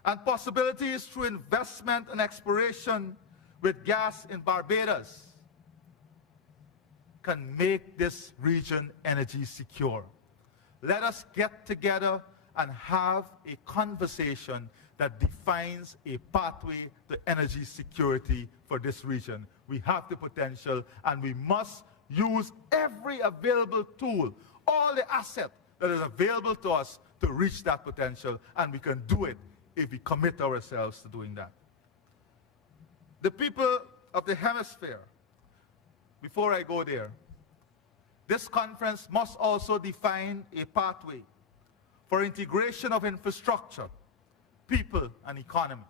and possibilities through investment and exploration with gas in Barbados, can make this region energy secure. Let us get together and have a conversation that defines a pathway to energy security for this region. We have the potential, and we must use every available tool, all the asset that is available to us to reach that potential, and we can do it if we commit ourselves to doing that. The people of the hemisphere, before I go there, this conference must also define a pathway for integration of infrastructure, people, and economy.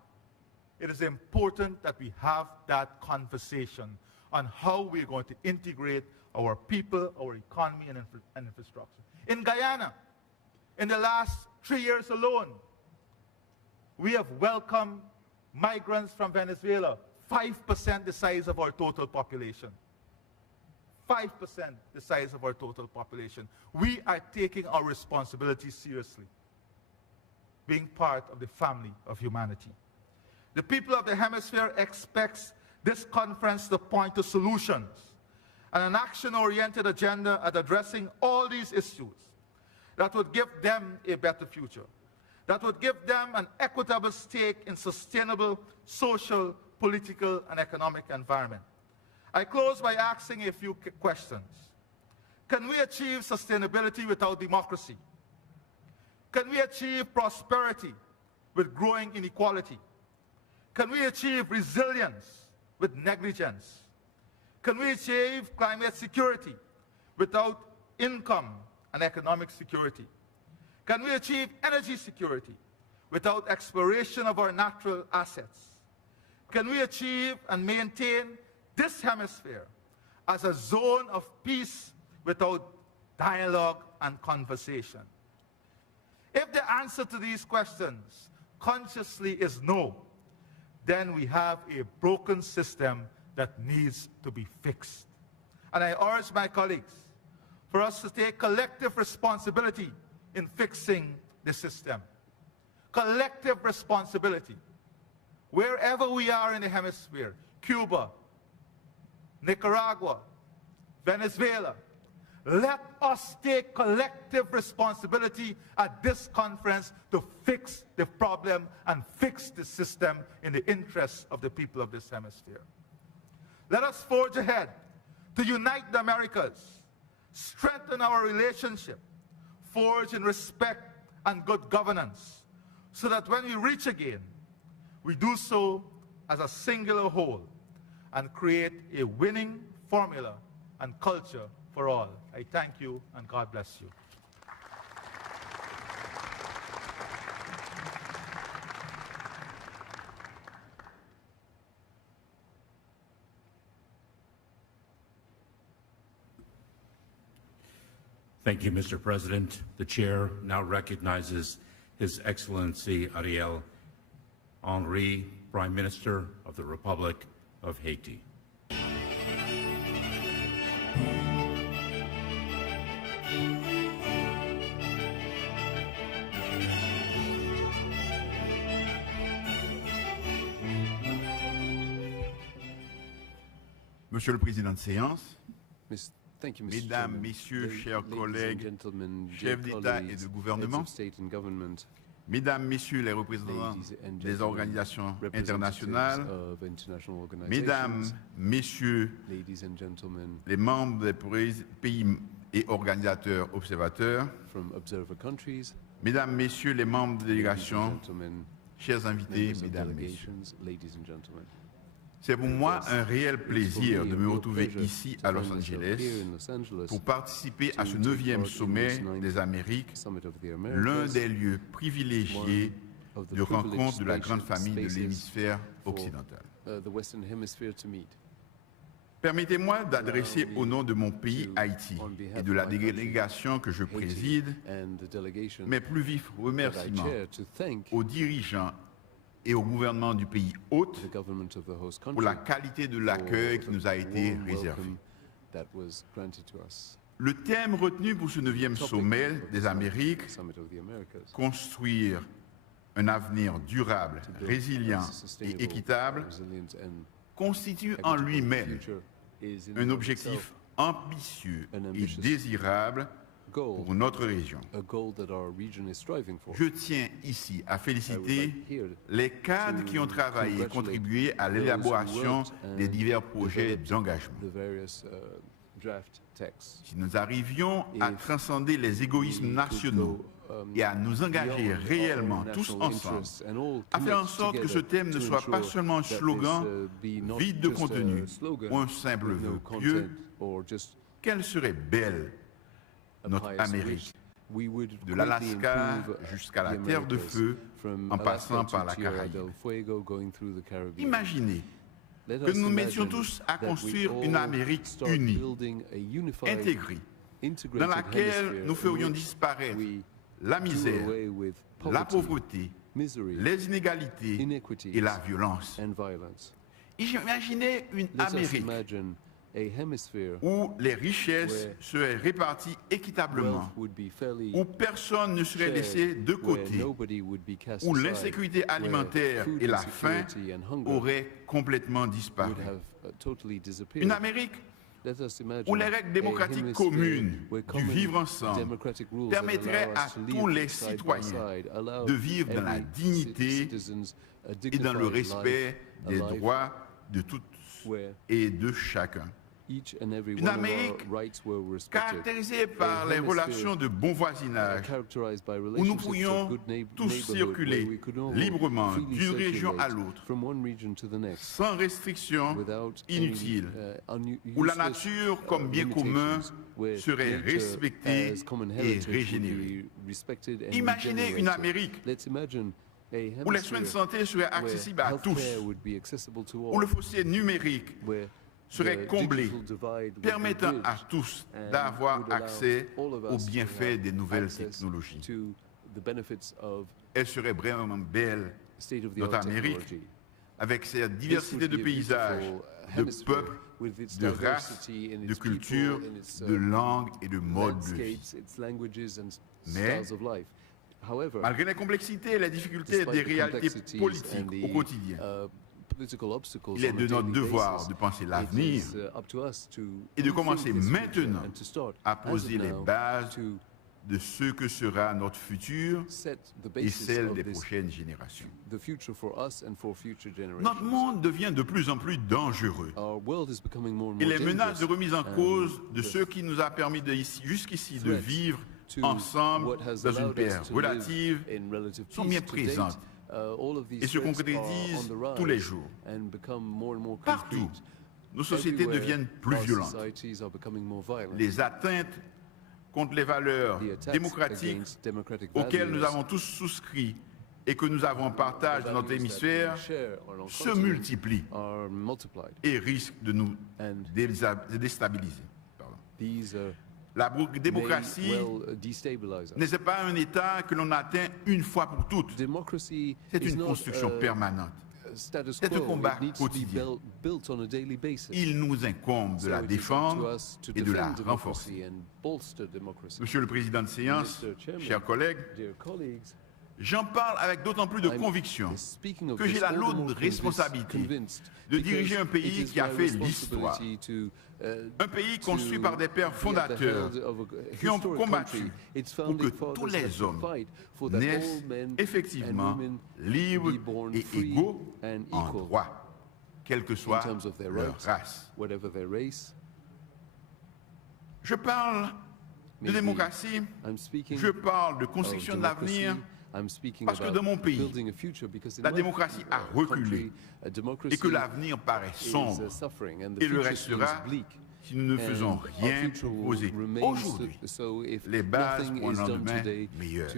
It is important that we have that conversation. on how we're going to integrate our people, our economy, and infrastructure. In Guyana, in the last 3 years alone, we have welcomed migrants from Venezuela, 5% the size of our total population. 5% the size of our total population. We are taking our responsibility seriously, being part of the family of humanity. The people of the hemisphere expects this conference to point to solutions and an action-oriented agenda at addressing all these issues that would give them a better future, that would give them an equitable stake in sustainable social, political, and economic environment. I close by asking a few questions. Can we achieve sustainability without democracy? Can we achieve prosperity with growing inequality? Can we achieve resilience with negligence? Can we achieve climate security without income and economic security? Can we achieve energy security without exploration of our natural assets? Can we achieve and maintain this hemisphere as a zone of peace without dialogue and conversation? If the answer to these questions consciously is no, then we have a broken system that needs to be fixed. And I urge my colleagues for us to take collective responsibility in fixing the system. Collective responsibility. Wherever we are in the hemisphere, Cuba, Nicaragua, Venezuela, let us take collective responsibility at this conference to fix the problem and fix the system in the interests of the people of this hemisphere. Let us forge ahead to unite the Americas, strengthen our relationship, forge in respect and good governance, so that when we reach again, we do so as a singular whole and create a winning formula and culture for all. I thank you and God bless you. Thank you, Mr. President. The chair now recognizes His Excellency Ariel Henry, Prime Minister of the Republic of Haiti. Monsieur le Président de séance, Mesdames, Messieurs, chers collègues, chefs d'État et de gouvernement, Mesdames, Messieurs les représentants des organisations internationales, Mesdames, Messieurs les membres des pays et organisateurs observateurs, Mesdames, Messieurs les membres de délégation, chers invités, Mesdames, Messieurs. C'est pour moi un réel plaisir de me retrouver ici à Los Angeles pour participer à ce 9e sommet des Amériques, l'un des lieux privilégiés de rencontre de la grande famille de l'hémisphère occidental. Permettez-moi d'adresser au nom de mon pays, Haïti, et de la délégation que je préside, mes plus vifs remerciements aux dirigeants et au gouvernement du pays hôte pour la qualité de l'accueil qui nous a été réservé. Le thème retenu pour ce 9e sommet des Amériques, construire un avenir durable, résilient et équitable, constitue en lui-même un objectif ambitieux et désirable pour notre région. Je tiens ici à féliciter les cadres qui ont travaillé et contribué à l'élaboration des divers projets d'engagement. Si nous arrivions à transcender les égoïsmes nationaux et à nous engager réellement tous ensemble, à faire en sorte que ce thème ne soit pas seulement un slogan vide de contenu ou un simple vœu pieux, quelle serait belle notre Amérique, de l'Alaska jusqu'à la Terre de Feu, en passant par la Caraïbe. Imaginez que nous nous mettions tous à construire une Amérique unie, intégrée, dans laquelle nous ferions disparaître la misère, la pauvreté, les inégalités et la violence. Imaginez une Amérique où les richesses seraient réparties équitablement, où personne ne serait laissé de côté, où l'insécurité alimentaire et la faim auraient complètement disparu. Une Amérique où les règles démocratiques communes du vivre ensemble permettraient à tous les citoyens de vivre dans la dignité et dans le respect des droits de tous et de chacun. Une Amérique caractérisée par les relations de bon voisinage, où nous pourrions tous circuler librement d'une région à l'autre, sans restrictions inutiles, où la nature comme bien commun serait respectée et régénérée. Imaginez une Amérique où les soins de santé seraient accessibles à tous, où le fossé numérique serait comblé, permettant à tous d'avoir accès aux bienfaits des nouvelles technologies. Elle serait vraiment belle, notre Amérique, avec sa diversité de paysages, de peuples, de races, de cultures, de langues et de modes de vie. Mais, malgré les complexités et les difficultés des réalités politiques au quotidien, il est de notre devoir de penser l'avenir et de commencer maintenant à poser les bases de ce que sera notre futur et celle des prochaines générations. Notre monde devient de plus en plus dangereux et les menaces de remise en cause de ce qui nous a permis jusqu'ici de vivre ensemble dans une paix relative sont bien présentes et se concrétisent tous les jours. Partout, nos sociétés deviennent plus violentes. Les atteintes contre les valeurs démocratiques auxquelles nous avons tous souscrit et que nous avons en partage dans notre hémisphère se multiplient et risquent de nous déstabiliser. La démocratie n'est pas un État que l'on atteint une fois pour toutes. C'est une construction permanente. C'est un combat quotidien. Il nous incombe de la défendre et de la renforcer. Monsieur le Président de séance, chers collègues, j'en parle avec d'autant plus de conviction que j'ai la lourde responsabilité de diriger un pays qui a fait l'histoire. Un pays construit par des pères fondateurs qui ont combattu pour que tous les hommes naissent effectivement libres et égaux en droit, quelle que soit leur race. Je parle de démocratie, je parle de construction de l'avenir, parce que dans mon pays, la démocratie a reculé et que l'avenir paraît sombre et le restera si nous ne faisons rien pour poser aujourd'hui les bases pour un lendemain meilleur.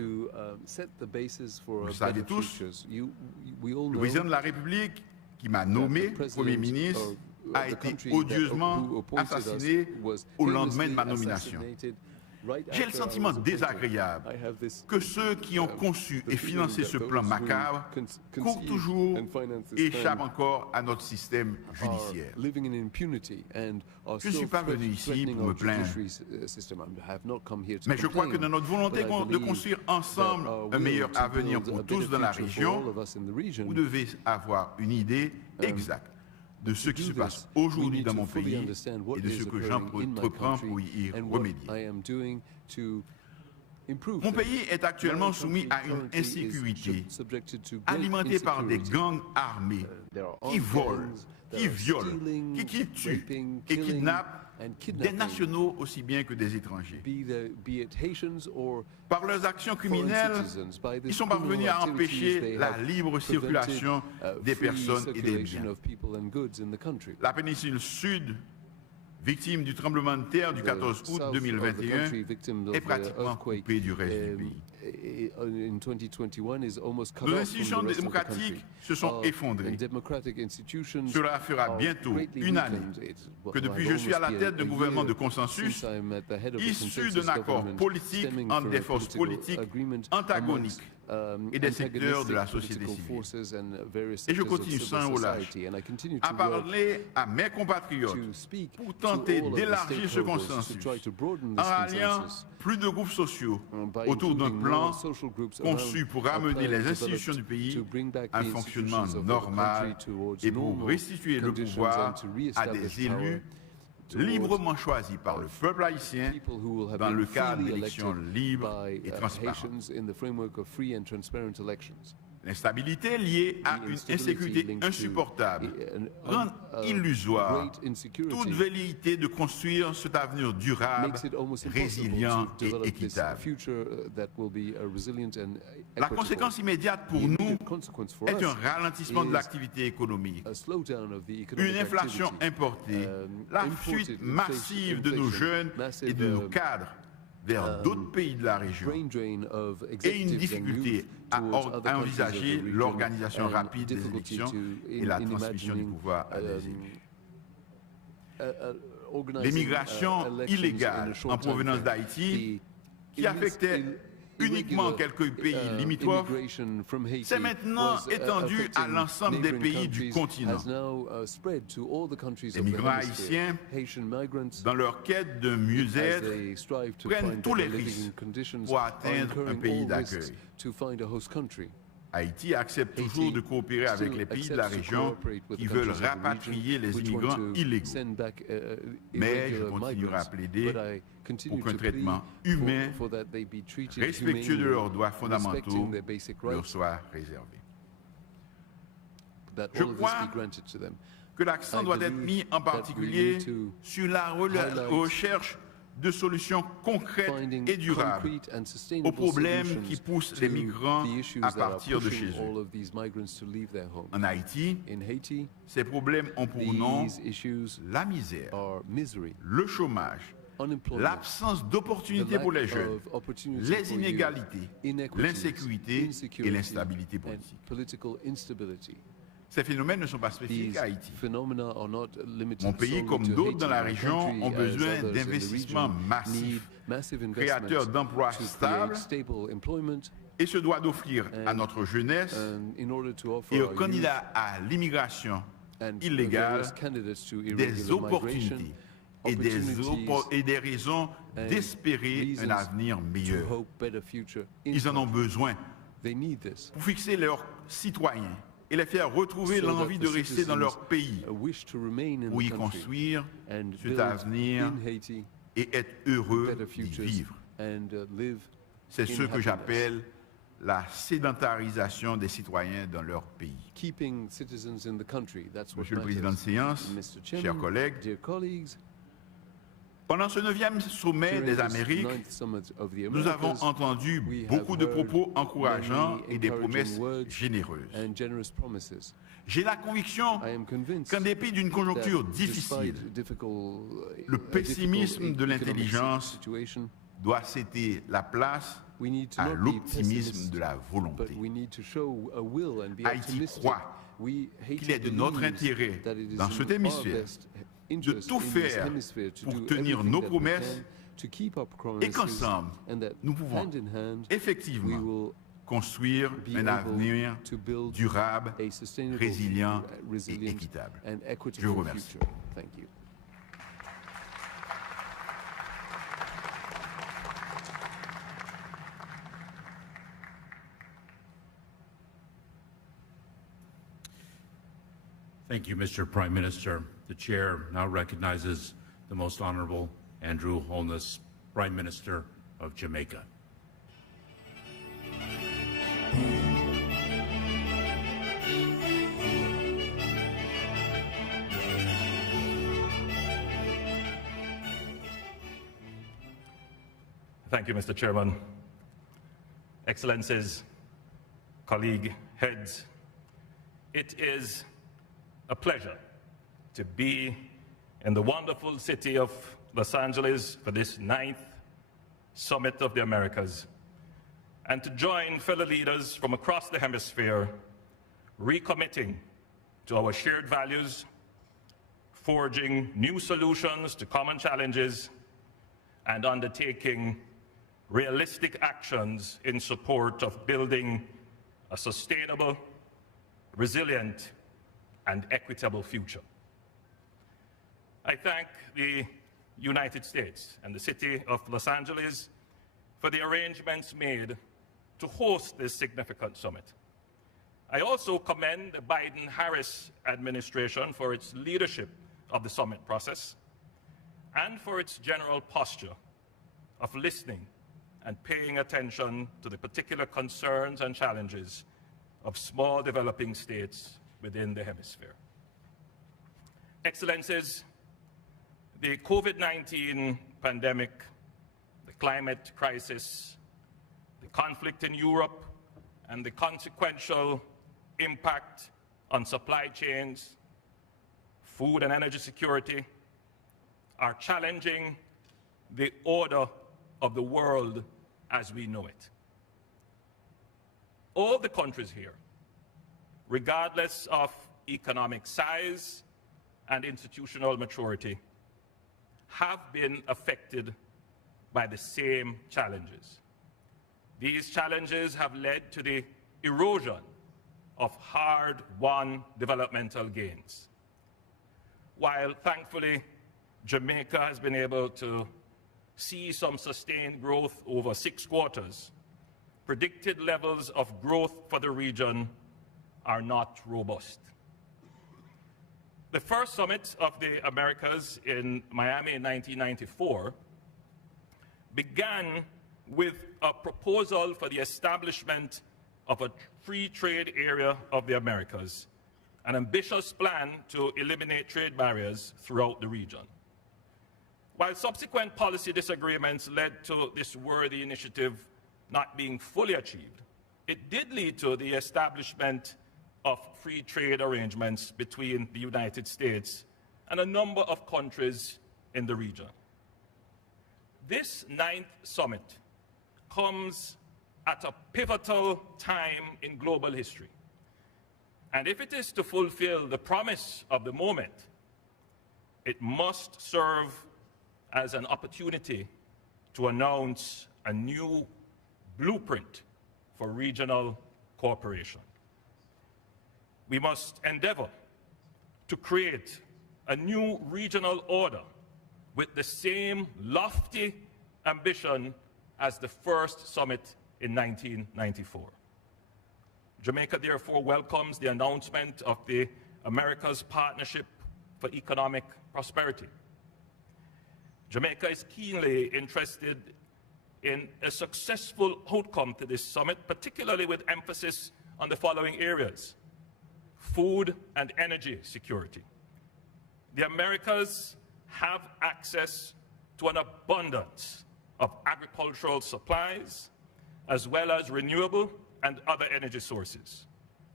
Vous le savez tous, le président de la République qui m'a nommé Premier ministre a été odieusement assassiné au lendemain de ma nomination. J'ai le sentiment désagréable que ceux qui ont conçu et financé ce plan macabre courent toujours et échappent encore à notre système judiciaire. Je ne suis pas venu ici pour me plaindre, mais je crois que dans notre volonté de construire ensemble un meilleur avenir pour tous dans la région, vous devez avoir une idée exacte de ce qui se passe aujourd'hui dans mon pays et de ce que j'entreprends pour y remédier. Mon pays est actuellement soumis à une insécurité alimentée par des gangs armés qui volent, qui violent, qui tuent et kidnappent des nationaux aussi bien que des étrangers. Par leurs actions criminelles, ils sont parvenus à empêcher la libre circulation des personnes et des biens. La péninsule sud victime du tremblement de terre du 14 août 2021, est pratiquement coupée du reste du pays. Nos institutions démocratiques se sont effondrées. Cela fera bientôt une année que depuis je suis à la tête d'un gouvernement de consensus issu d'un accord politique entre des forces politiques antagoniques et des secteurs de la société civile. Et je continue sans relâche à parler à mes compatriotes pour tenter d'élargir ce consensus en ralliant plus de groupes sociaux autour d'un plan conçu pour ramener les institutions du pays à un fonctionnement normal et pour restituer le pouvoir à des élus librement choisis par le peuple haïtien dans le cadre d'élections libres et transparentes. L'instabilité liée à une insécurité insupportable rend illusoire toute velléité de construire cet avenir durable, résilient et équitable. La conséquence immédiate pour nous est un ralentissement de l'activité économique, une inflation importée, la fuite massive de nos jeunes et de nos cadres vers d'autres pays de la région et une difficulté à envisager l'organisation rapide des élections et la transmission du pouvoir à des élus. L'immigration illégale en provenance d'Haïti, qui affectait uniquement quelques pays limitrophes, s'est maintenant étendue à l'ensemble des pays du continent. Les migrants haïtiens, dans leur quête de mieux-être, prennent tous les risques pour atteindre un pays d'accueil. Haïti accepte toujours de coopérer avec les pays de la région qui veulent rapatrier les immigrants illégaux. Mais je continuerai à plaider pour qu'un traitement humain, respectueux de leurs droits fondamentaux, leur soit réservé. Je crois que l'accent doit être mis en particulier sur la recherche de solutions concrètes et durables aux problèmes qui poussent les migrants à partir de chez eux. En Haïti, ces problèmes ont pour nom la misère, le chômage, l'absence d'opportunités pour les jeunes, les inégalités, l'insécurité et l'instabilité politique. Ces phénomènes ne sont pas spécifiques à Haïti. Mon pays, comme d'autres dans la région, ont besoin d'investissements massifs, créateurs d'emplois stables, et se doit d'offrir à notre jeunesse et aux candidats à l'immigration illégale des opportunités et des raisons d'espérer un avenir meilleur. Ils en ont besoin pour fixer leurs citoyens et les faire retrouver l'envie de rester dans leur pays, où y construire cet avenir et être heureux d'y vivre. C'est ce que j'appelle la sédentarisation des citoyens dans leur pays. Monsieur le Président de séance, chers collègues, pendant ce 9e sommet des Amériques, nous avons entendu beaucoup de propos encourageants et des promesses généreuses. J'ai la conviction qu'en dépit d'une conjoncture difficile, le pessimisme de l'intelligence doit céder la place à l'optimisme de la volonté. Haïti croit qu'il est de notre intérêt, dans cet hémisphère, de tout faire pour tenir nos promesses et qu'ensemble, nous pouvons effectivement construire un avenir durable, résilient et équitable. Je vous remercie. Thank you, Mr. Prime Minister. The chair now recognizes the Most Honorable Andrew Holness, Prime Minister of Jamaica. Thank you, Mr. Chairman. Excellencies, colleague heads, it is a pleasure to be in the wonderful city of Los Angeles for this 9th Summit of the Americas, and to join fellow leaders from across the hemisphere, recommitting to our shared values, forging new solutions to common challenges, and undertaking realistic actions in support of building a sustainable, resilient, and equitable future. I thank the United States and the city of Los Angeles for the arrangements made to host this significant summit. I also commend the Biden-Harris administration for its leadership of the summit process and for its general posture of listening and paying attention to the particular concerns and challenges of small developing states within the hemisphere. Excellencies, the COVID-19 pandemic, the climate crisis, the conflict in Europe, and the consequential impact on supply chains, food and energy security are challenging the order of the world as we know it. All the countries here, regardless of economic size and institutional maturity, have been affected by the same challenges. These challenges have led to the erosion of hard-won developmental gains. While thankfully Jamaica has been able to see some sustained growth over 6 quarters, predicted levels of growth for the region are not robust. The first summit of the Americas in Miami in 1994 began with a proposal for the establishment of a free trade area of the Americas, an ambitious plan to eliminate trade barriers throughout the region. While subsequent policy disagreements led to this worthy initiative not being fully achieved, it did lead to the establishment of free trade arrangements between the United States and a number of countries in the region. This 9th summit comes at a pivotal time in global history. And if it is to fulfill the promise of the moment, it must serve as an opportunity to announce a new blueprint for regional cooperation. We must endeavor to create a new regional order with the same lofty ambition as the first summit in 1994. Jamaica therefore welcomes the announcement of the Americas Partnership for Economic Prosperity. Jamaica is keenly interested in a successful outcome to this summit, particularly with emphasis on the following areas: food and energy security. The Americas have access to an abundance of agricultural supplies, as well as renewable and other energy sources.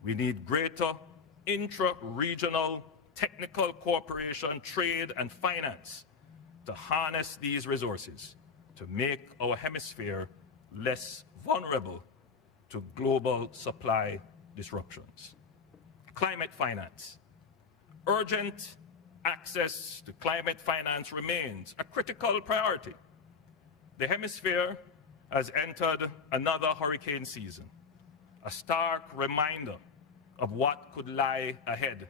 We need greater intra-regional technical cooperation, trade, and finance to harness these resources to make our hemisphere less vulnerable to global supply disruptions. Climate finance. Urgent access to climate finance remains a critical priority. The hemisphere has entered another hurricane season, a stark reminder of what could lie ahead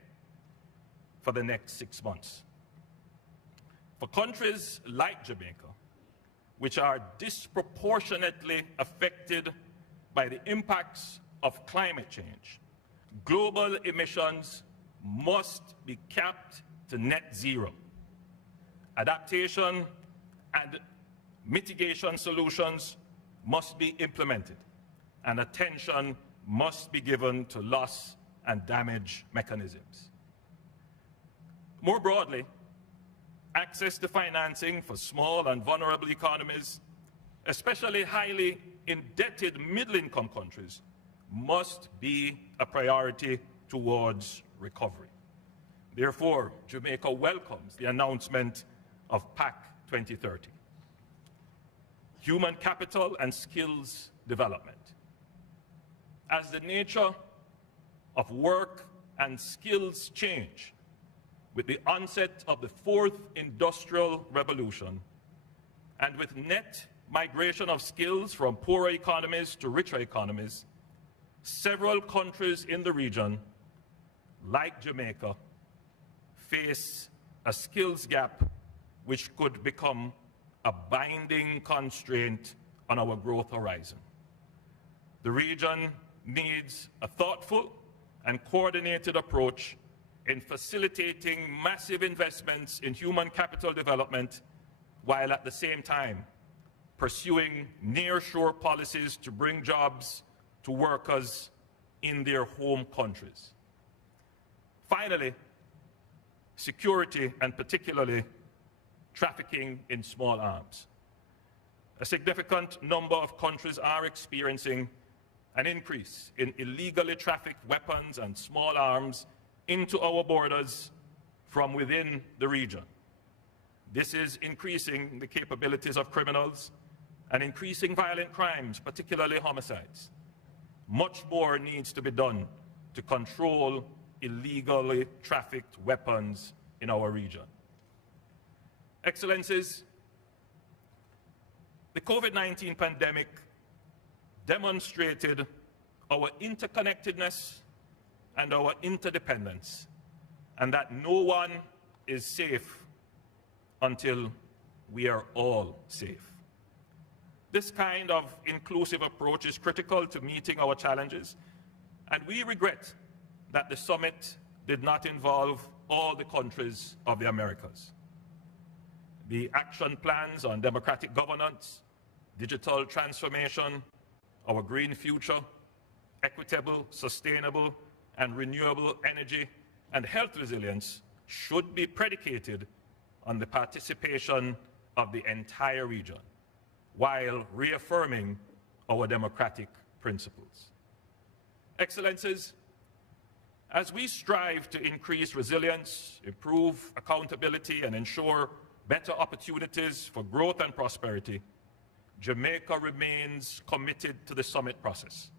for the next 6 months. For countries like Jamaica, which are disproportionately affected by the impacts of climate change, global emissions must be capped to net zero. Adaptation and mitigation solutions must be implemented, and attention must be given to loss and damage mechanisms. More broadly, access to financing for small and vulnerable economies, especially highly indebted middle-income countries, must be a priority towards recovery. Therefore, Jamaica welcomes the announcement of PAC 2030. Human capital and skills development. As the nature of work and skills change with the onset of the fourth industrial revolution, and with net migration of skills from poorer economies to richer economies, several countries in the region, like Jamaica, face a skills gap which could become a binding constraint on our growth horizon. The region needs a thoughtful and coordinated approach in facilitating massive investments in human capital development, while at the same time pursuing nearshore policies to bring jobs to workers in their home countries. Finally, security, and particularly trafficking in small arms. A significant number of countries are experiencing an increase in illegally trafficked weapons and small arms into our borders from within the region. This is increasing the capabilities of criminals and increasing violent crimes, particularly homicides. Much more needs to be done to control illegally trafficked weapons in our region. Excellencies, the COVID-19 pandemic demonstrated our interconnectedness and our interdependence, and that no one is safe until we are all safe. This kind of inclusive approach is critical to meeting our challenges, and we regret that the summit did not involve all the countries of the Americas. The action plans on democratic governance, digital transformation, our green future, equitable, sustainable, and renewable energy, and health resilience should be predicated on the participation of the entire region, while reaffirming our democratic principles. Excellencies, as we strive to increase resilience, improve accountability, and ensure better opportunities for growth and prosperity, Jamaica remains committed to the summit process.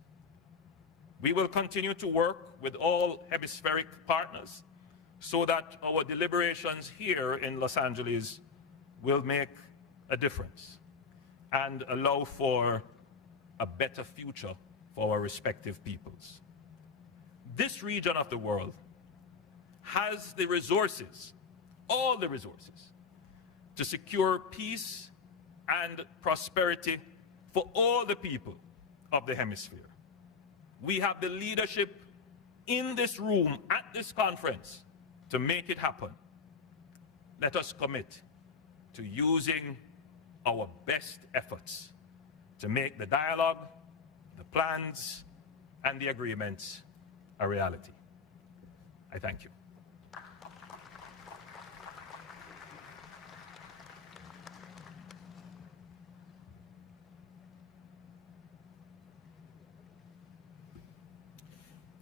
We will continue to work with all hemispheric partners so that our deliberations here in Los Angeles will make a difference and allow for a better future for our respective peoples. This region of the world has the resources, all the resources, to secure peace and prosperity for all the people of the hemisphere. We have the leadership in this room at this conference to make it happen. Let us commit to using our best efforts to make the dialogue, the plans, and the agreements a reality. I thank you.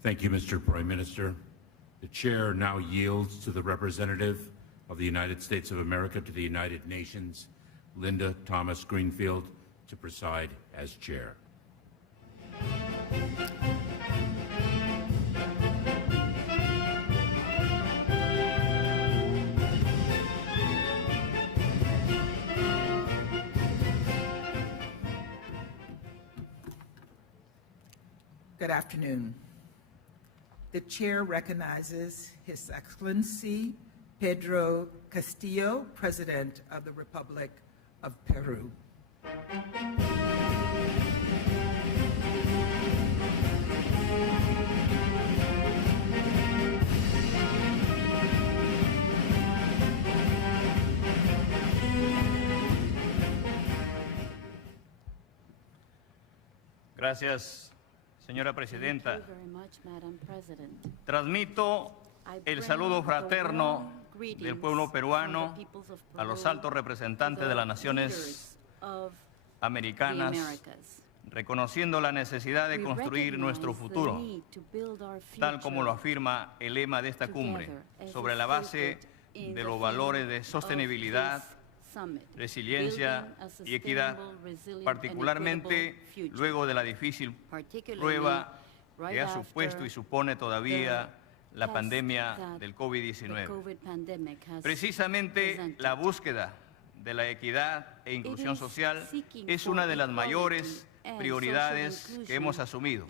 Thank you, Mr. Prime Minister. The chair now yields to the representative of the United States of America to the United Nations, Linda Thomas Greenfield, to preside as chair. Good afternoon. The chair recognizes His Excellency Pedro Castillo, President of the Republic of Peru. Gracias, señora presidenta. Transmito el saludo fraterno del pueblo peruano a los altos representantes de las naciones americanas, reconociendo la necesidad de construir nuestro futuro, tal como lo afirma el lema de esta cumbre, sobre la base de los valores de sostenibilidad, resiliencia y equidad, particularmente luego de la difícil prueba que ha supuesto y supone todavía la pandemia del COVID-19. Precisamente la búsqueda de la equidad e inclusión social es una de las mayores prioridades que hemos asumido.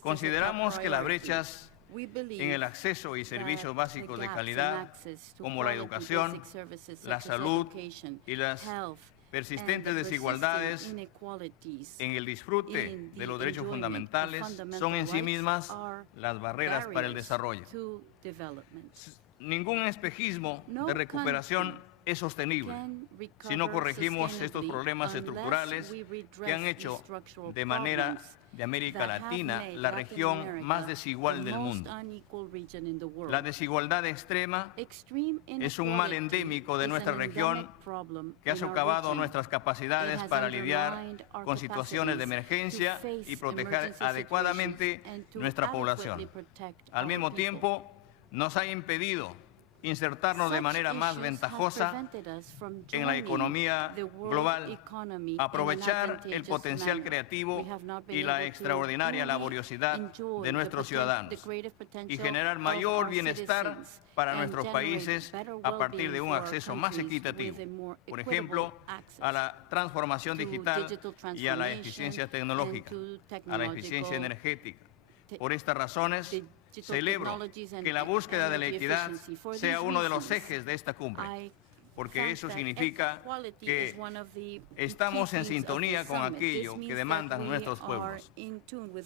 Consideramos que las brechas en el acceso y servicios básicos de calidad, como la educación, la salud y las persistentes desigualdades en el disfrute de los derechos fundamentales son en sí mismas las barreras para el desarrollo. Ningún espejismo de recuperación es sostenible si no corregimos estos problemas estructurales que han hecho de manera de América Latina la región más desigual del mundo. La desigualdad extrema es un mal endémico de nuestra región que ha socavado nuestras capacidades para lidiar con situaciones de emergencia y proteger adecuadamente nuestra población. Al mismo tiempo, nos ha impedido insertarnos de manera más ventajosa en la economía global, aprovechar el potencial creativo y la extraordinaria laboriosidad de nuestros ciudadanos y generar mayor bienestar para nuestros países a partir de un acceso más equitativo, por ejemplo, a la transformación digital y a la eficiencia tecnológica, a la eficiencia energética. Por estas razones, celebro que la búsqueda de la equidad sea uno de los ejes de esta cumbre, porque eso significa que estamos en sintonía con aquello que demandan nuestros pueblos.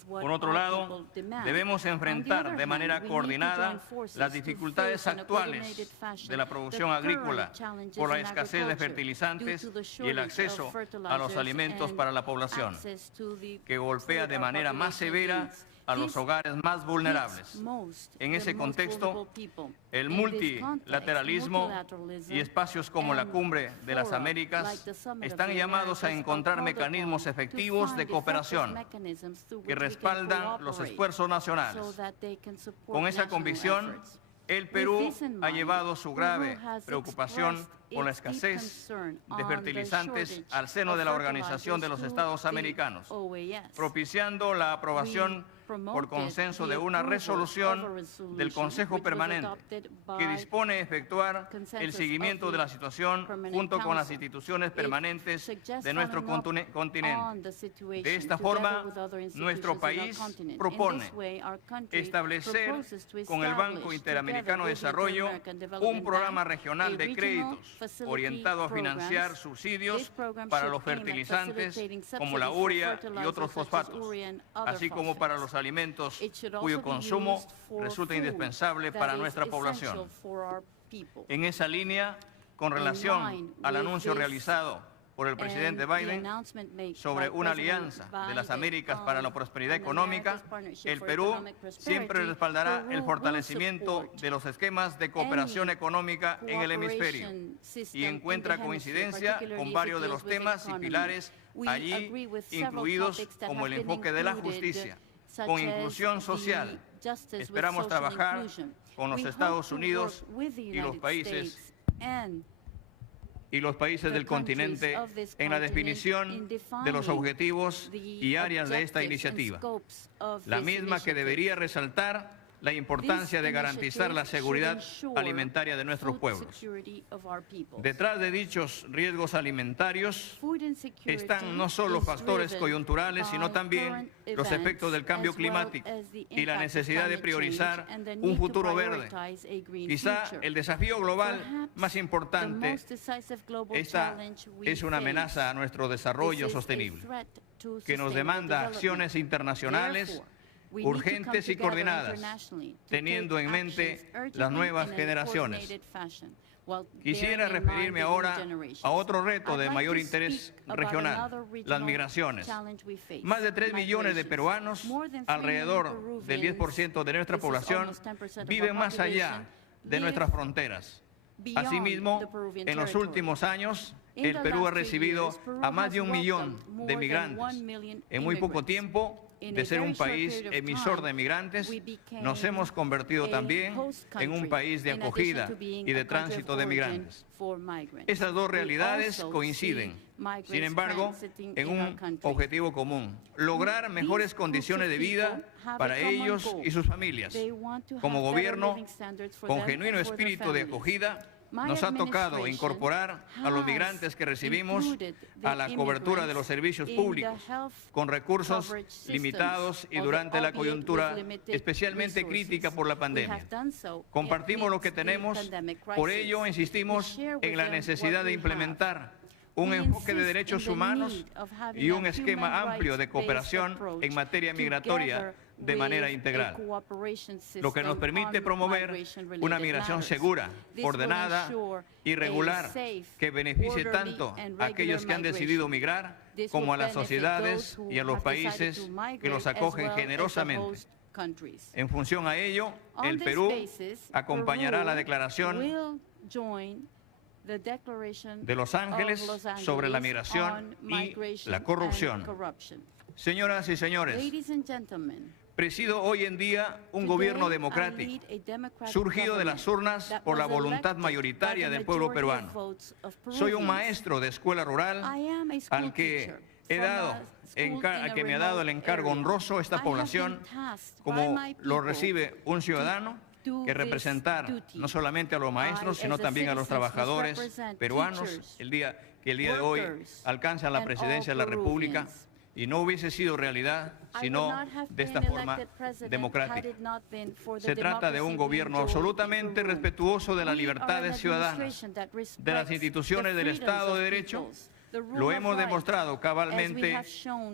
Por otro lado, debemos enfrentar de manera coordinada las dificultades actuales de la producción agrícola por la escasez de fertilizantes y el acceso a los alimentos para la población, que golpea de manera más severa a los hogares más vulnerables. En ese contexto, el multilateralismo y espacios como la Cumbre de las Américas están llamados a encontrar mecanismos efectivos de cooperación que respaldan los esfuerzos nacionales. Con esa convicción, el Perú ha llevado su grave preocupación por la escasez de fertilizantes al seno de la Organización de los Estados Americanos, propiciando la aprobación por consenso de una resolución del Consejo Permanente que dispone efectuar el seguimiento de la situación junto con las instituciones permanentes de nuestro continente. De esta forma, nuestro país propone establecer con el Banco Interamericano de Desarrollo un programa regional de créditos orientado a financiar subsidios para los fertilizantes como la urea y otros fosfatos, así como para los alimentos cuyo consumo resulta indispensable para nuestra población. En esa línea, con relación al anuncio realizado por el presidente Biden sobre una alianza de las Américas para la prosperidad económica, el Perú siempre respaldará el fortalecimiento de los esquemas de cooperación económica en el hemisferio y encuentra coincidencia con varios de los temas y pilares allí incluidos, como el enfoque de la justicia, con inclusión social. Esperamos trabajar con los Estados Unidos y los países del continente en la definición de los objetivos y áreas de esta iniciativa, la misma que debería resaltar la importancia de garantizar la seguridad alimentaria de nuestros pueblos. Detrás de dichos riesgos alimentarios están no solo factores coyunturales, sino también los efectos del cambio climático y la necesidad de priorizar un futuro verde. Quizá el desafío global más importante es una amenaza a nuestro desarrollo sostenible, que nos demanda acciones internacionales urgentes y coordinadas, teniendo en mente las nuevas generaciones. Quisiera referirme ahora a otro reto de mayor interés regional, las migraciones. Más de 3 millones de peruanos, alrededor del 10% de nuestra población, viven más allá de nuestras fronteras. Asimismo, en los últimos años, el Perú ha recibido a más de 1 millón de migrantes. En muy poco tiempo, de ser un país emisor de migrantes, nos hemos convertido también en un país de acogida y de tránsito de migrantes. Esas dos realidades coinciden, sin embargo, en un objetivo común: lograr mejores condiciones de vida para ellos y sus familias. Como gobierno, con genuino espíritu de acogida, nos ha tocado incorporar a los migrantes que recibimos a la cobertura de los servicios públicos, con recursos limitados y durante la coyuntura especialmente crítica por la pandemia. Compartimos lo que tenemos, por ello insistimos en la necesidad de implementar un enfoque de derechos humanos y un esquema amplio de cooperación en materia migratoria de manera integral, lo que nos permite promover una migración segura, ordenada y regular, que beneficie tanto a aquellos que han decidido migrar como a las sociedades y a los países que los acogen generosamente. En función a ello, el Perú acompañará la declaración de Los Ángeles sobre la migración y la corrupción. Señoras y señores, presido hoy en día un gobierno democrático, surgido de las urnas por la voluntad mayoritaria del pueblo peruano. Soy un maestro de escuela rural al que me ha dado el encargo honroso esta población, como lo recibe un ciudadano, que representar no solamente a los maestros, sino también a los trabajadores peruanos, el día de hoy alcanzan la presidencia de la República, y no hubiese sido realidad sino de esta forma democrática. Se trata de un gobierno absolutamente respetuoso de las libertades ciudadanas, de las instituciones del Estado de Derecho. Lo hemos demostrado cabalmente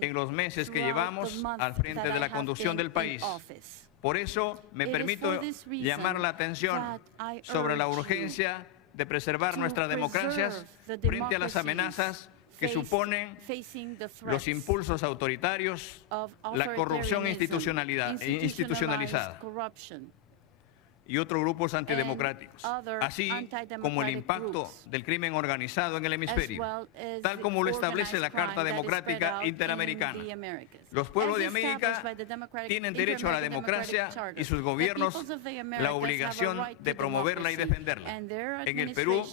en los meses que llevamos al frente de la conducción del país. Por eso me permito llamar la atención sobre la urgencia de preservar nuestras democracias frente a las amenazas que suponen los impulsos autoritarios, la corrupción institucionalizada y otros grupos antidemocráticos, así como el impacto del crimen organizado en el hemisferio, tal como lo establece la Carta Democrática Interamericana. Los pueblos de América tienen derecho a la democracia y sus gobiernos la obligación de promoverla y defenderla. En el Perú,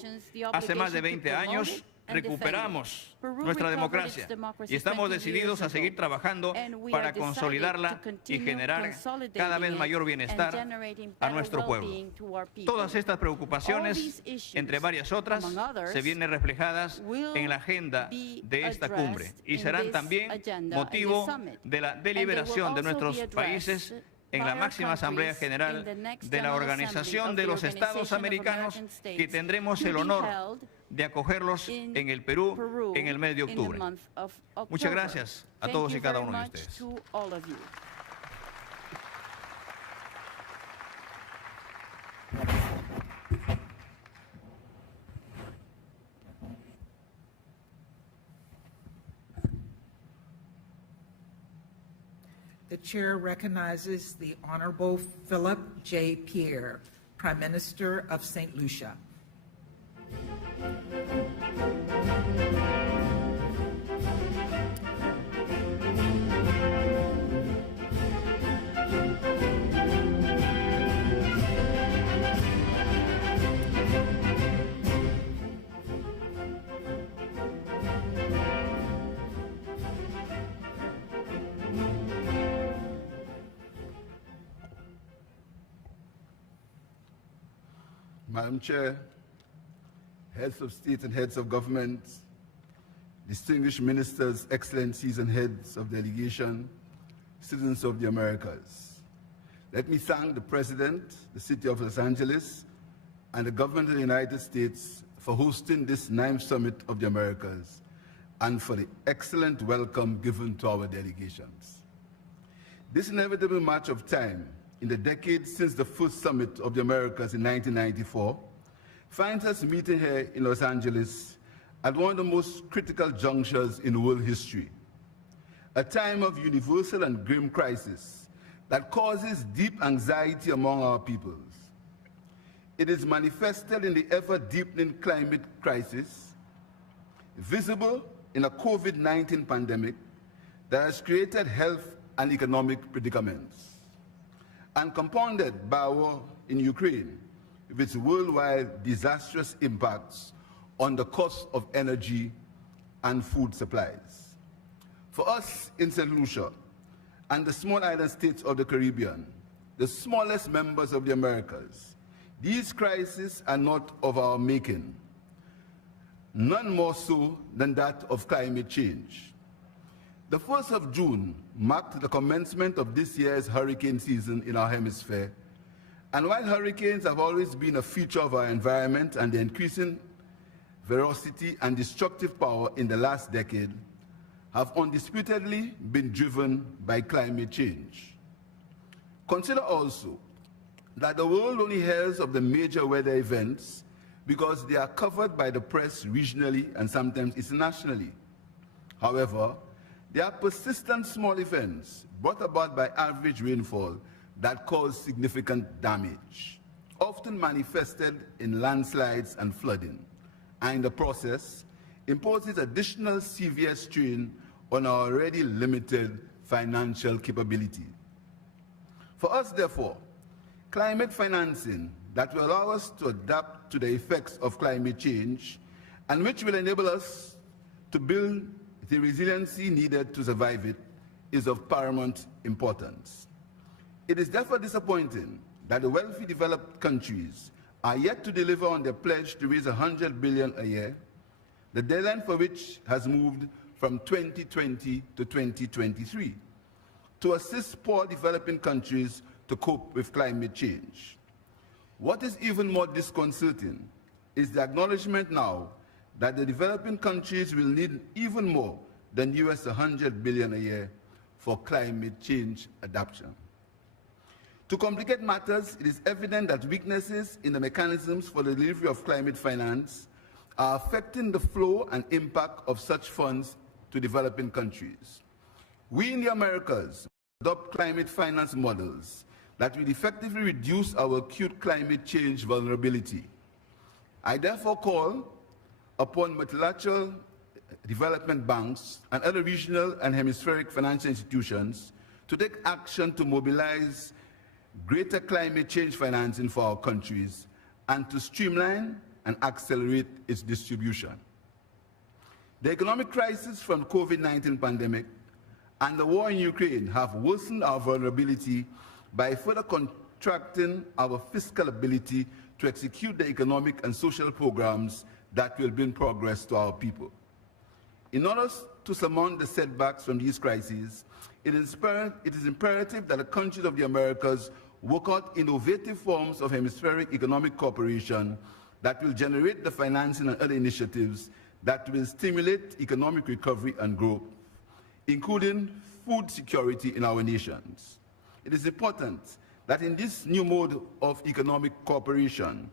hace más de 20 años, recuperamos nuestra democracia y estamos decididos a seguir trabajando para consolidarla y generar cada vez mayor bienestar a nuestro pueblo. Todas estas preocupaciones, entre varias otras, se vienen reflejadas en la agenda de esta cumbre y serán también motivo de la deliberación de nuestros países en la máxima Asamblea General de la Organización de los Estados Americanos, que tendremos el honor de acogerlos en el Perú en el mes de octubre. Muchas gracias a todos y cada uno de ustedes. The chair recognizes the Honorable Philip J. Pierre, Prime Minister of St. Lucia. Madam Chair, heads of state and heads of government, distinguished ministers, excellencies and heads of delegation, citizens of the Americas. Let me thank the President, the City of Los Angeles, and the government of the United States for hosting this 9th Summit of the Americas and for the excellent welcome given to our delegations. This inevitable march of time in the decades since the first Summit of the Americas in 1994 finds us meeting here in Los Angeles at one of the most critical junctures in world history, a time of universal and grim crisis that causes deep anxiety among our peoples. It is manifested in the ever-deepening climate crisis, visible in a COVID-19 pandemic that has created health and economic predicaments, and compounded by war in Ukraine with its worldwide disastrous impacts on the cost of energy and food supplies. For us in St. Lucia and the small island states of the Caribbean, the smallest members of the Americas, these crises are not of our making, none more so than that of climate change. The 1st of June marked the commencement of this year's hurricane season in our hemisphere, and while hurricanes have always been a feature of our environment and the increasing ferocity and destructive power in the last decade, have undisputedly been driven by climate change. Consider also that the world only hears of the major weather events because they are covered by the press regionally and sometimes internationally. However, there are persistent small events brought about by average rainfall that cause significant damage, often manifested in landslides and flooding, and in the process imposes additional severe strain on our already limited financial capability. For us, therefore, climate financing that will allow us to adapt to the effects of climate change and which will enable us to build the resiliency needed to survive it is of paramount importance. It is therefore disappointing that the wealthy developed countries are yet to deliver on their pledge to raise $100 billion a year, the deadline for which has moved from 2020 to 2023, to assist poor developing countries to cope with climate change. What is even more disconcerting is the acknowledgement now that the developing countries will need even more than $100 billion a year for climate change adaptation. To complicate matters, it is evident that weaknesses in the mechanisms for the delivery of climate finance are affecting the flow and impact of such funds to developing countries. We in the Americas adopt climate finance models that will effectively reduce our acute climate change vulnerability. I therefore call upon multilateral development banks and other regional and hemispheric financial institutions to take action to mobilize greater climate change financing for our countries and to streamline and accelerate its distribution. The economic crisis from the COVID-19 pandemic and the war in Ukraine have worsened our vulnerability by further contracting our fiscal ability to execute the economic and social programs that will bring progress to our people. In order to surmount the setbacks from these crises, it is imperative that the countries of the Americas work out innovative forms of hemispheric economic cooperation that will generate the financing and other initiatives that will stimulate economic recovery and growth, including food security in our nations. It is important that in this new mode of economic cooperation,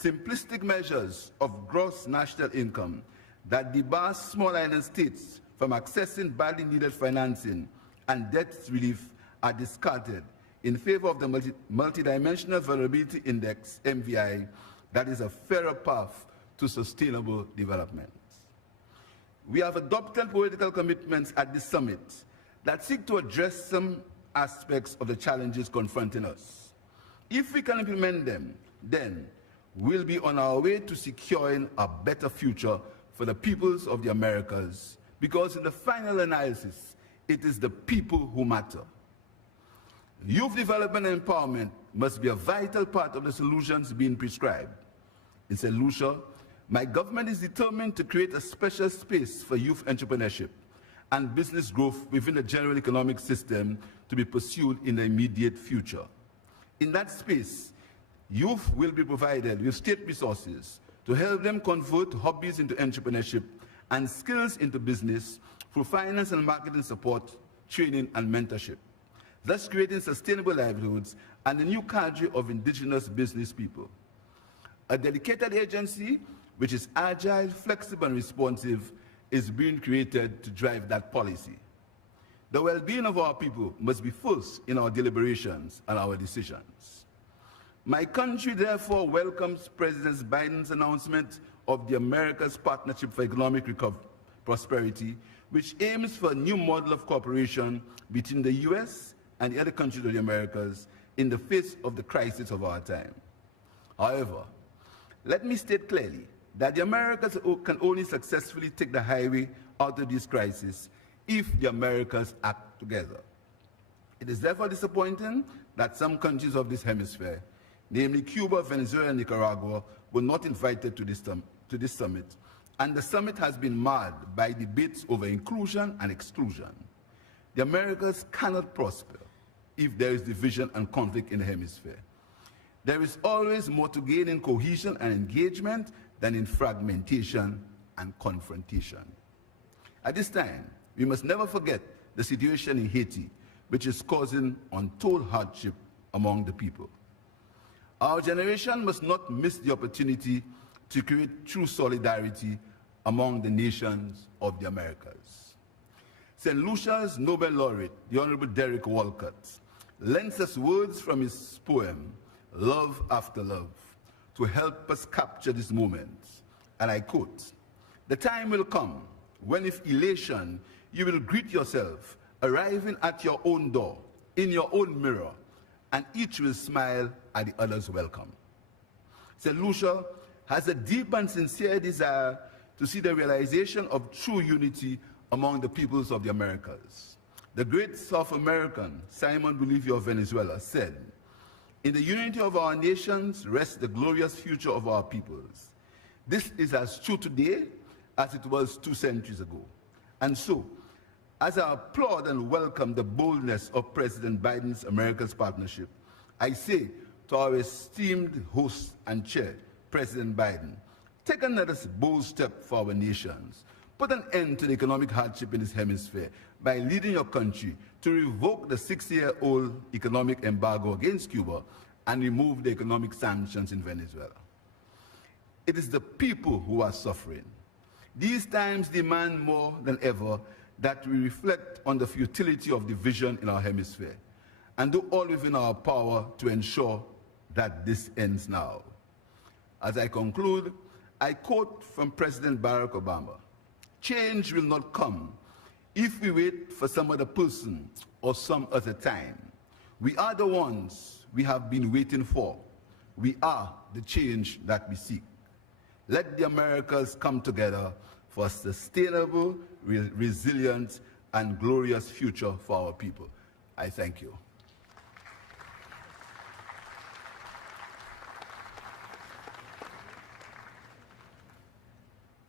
simplistic measures of gross national income that debar small island states from accessing badly needed financing and debt relief are discarded in favor of the Multidimensional Vulnerability Index, MVI, that is a fairer path to sustainable development. We have adopted political commitments at this summit that seek to address some aspects of the challenges confronting us. If we can implement them, then we'll be on our way to securing a better future for the peoples of the Americas, because in the final analysis, it is the people who matter. Youth development and empowerment must be a vital part of the solutions being prescribed. In St. Lucia, my government is determined to create a special space for youth entrepreneurship and business growth within the general economic system to be pursued in the immediate future. In that space, youth will be provided with state resources to help them convert hobbies into entrepreneurship and skills into business through finance and marketing support, training, and mentorship, thus creating sustainable livelihoods and a new cadre of indigenous business people. A dedicated agency which is agile, flexible, and responsive is being created to drive that policy. The well-being of our people must be first in our deliberations and our decisions. My country therefore welcomes President Biden's announcement of the Americas Partnership for Economic prosperity, which aims for a new model of cooperation between the US and the other countries of the Americas in the face of the crisis of our time. However, let me state clearly that the Americas can only successfully take the highway out of this crisis if the Americas act together. It is therefore disappointing that some countries of this hemisphere, namely Cuba, Venezuela, and Nicaragua, were not invited to this summit, and the summit has been marred by debates over inclusion and exclusion. The Americas cannot prosper if there is division and conflict in the hemisphere. There is always more to gain in cohesion and engagement than in fragmentation and confrontation. At this time, we must never forget the situation in Haiti, which is causing untold hardship among the people. Our generation must not miss the opportunity to create true solidarity among the nations of the Americas. St. Lucia's Nobel laureate, the Honorable Derek Walcott, lends us words from his poem, Love After Love, to help us capture this moment. And I quote, "The time will come when with elation you will greet yourself, arriving at your own door, in your own mirror, and each will smile at the other's welcome." St. Lucia has a deep and sincere desire to see the realization of true unity among the peoples of the Americas. The great South American, Simon Bolívar of Venezuela, said, "In the unity of our nations rests the glorious future of our peoples." This is as true today as it was 2 centuries ago. And so, as I applaud and welcome the boldness of President Biden's America's partnership, I say to our esteemed host and chair, President Biden, take another bold step for our nations. Put an end to the economic hardship in this hemisphere by leading your country to revoke the 60-year-old economic embargo against Cuba and remove the economic sanctions in Venezuela. It is the people who are suffering. These times demand more than ever that we reflect on the futility of division in our hemisphere and do all within our power to ensure that this ends now. As I conclude, I quote from President Barack Obama, "Change will not come if we wait for some other person or some other time. We are the ones we have been waiting for. We are the change that we seek. Let the Americas come together for a sustainable, resilient, and glorious future for our people." I thank you.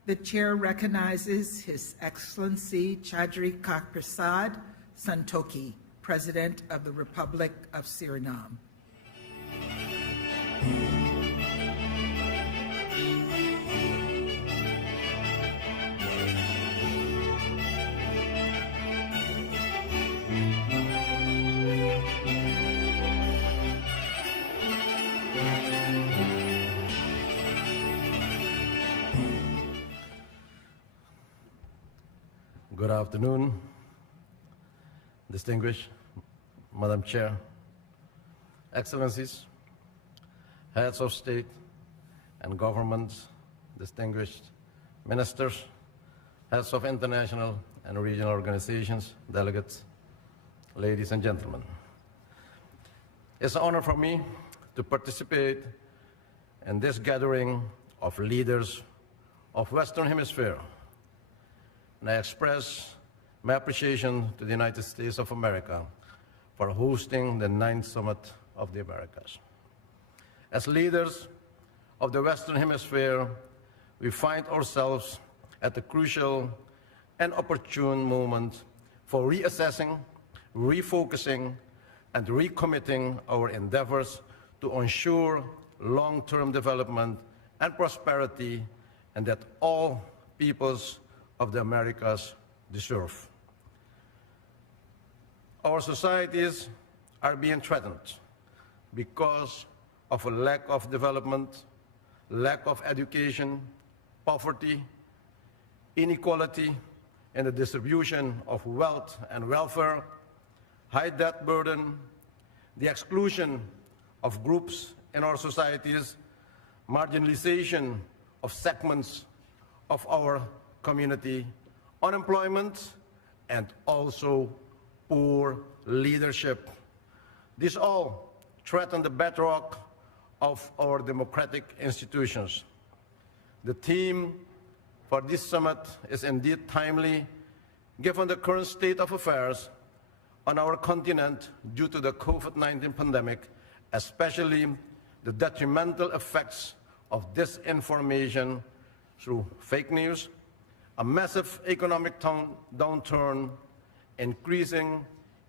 The chair recognizes His Excellency Chadri Prasad Santokhi, President of the Republic of Suriname. Good afternoon, distinguished Madam Chair, Excellencies, heads of state and governments, distinguished ministers, heads of international and regional organizations, delegates, ladies and gentlemen. It's an honor for me to participate in this gathering of leaders of Western Hemisphere. And I express my appreciation to the United States of America for hosting the 9th Summit of the Americas. As leaders of the Western Hemisphere, we find ourselves at a crucial and opportune moment for reassessing, refocusing, and recommitting our endeavors to ensure long-term development and prosperity, and that all peoples of the Americas deserve. Our societies are being threatened because of a lack of development, lack of education, poverty, inequality in the distribution of wealth and welfare, high debt burden, the exclusion of groups in our societies, marginalization of segments of our community, unemployment, and also poor leadership. These all threaten the bedrock of our democratic institutions. The theme for this summit is indeed timely, given the current state of affairs on our continent due to the COVID-19 pandemic, especially the detrimental effects of disinformation through fake news, a massive economic downturn, increasing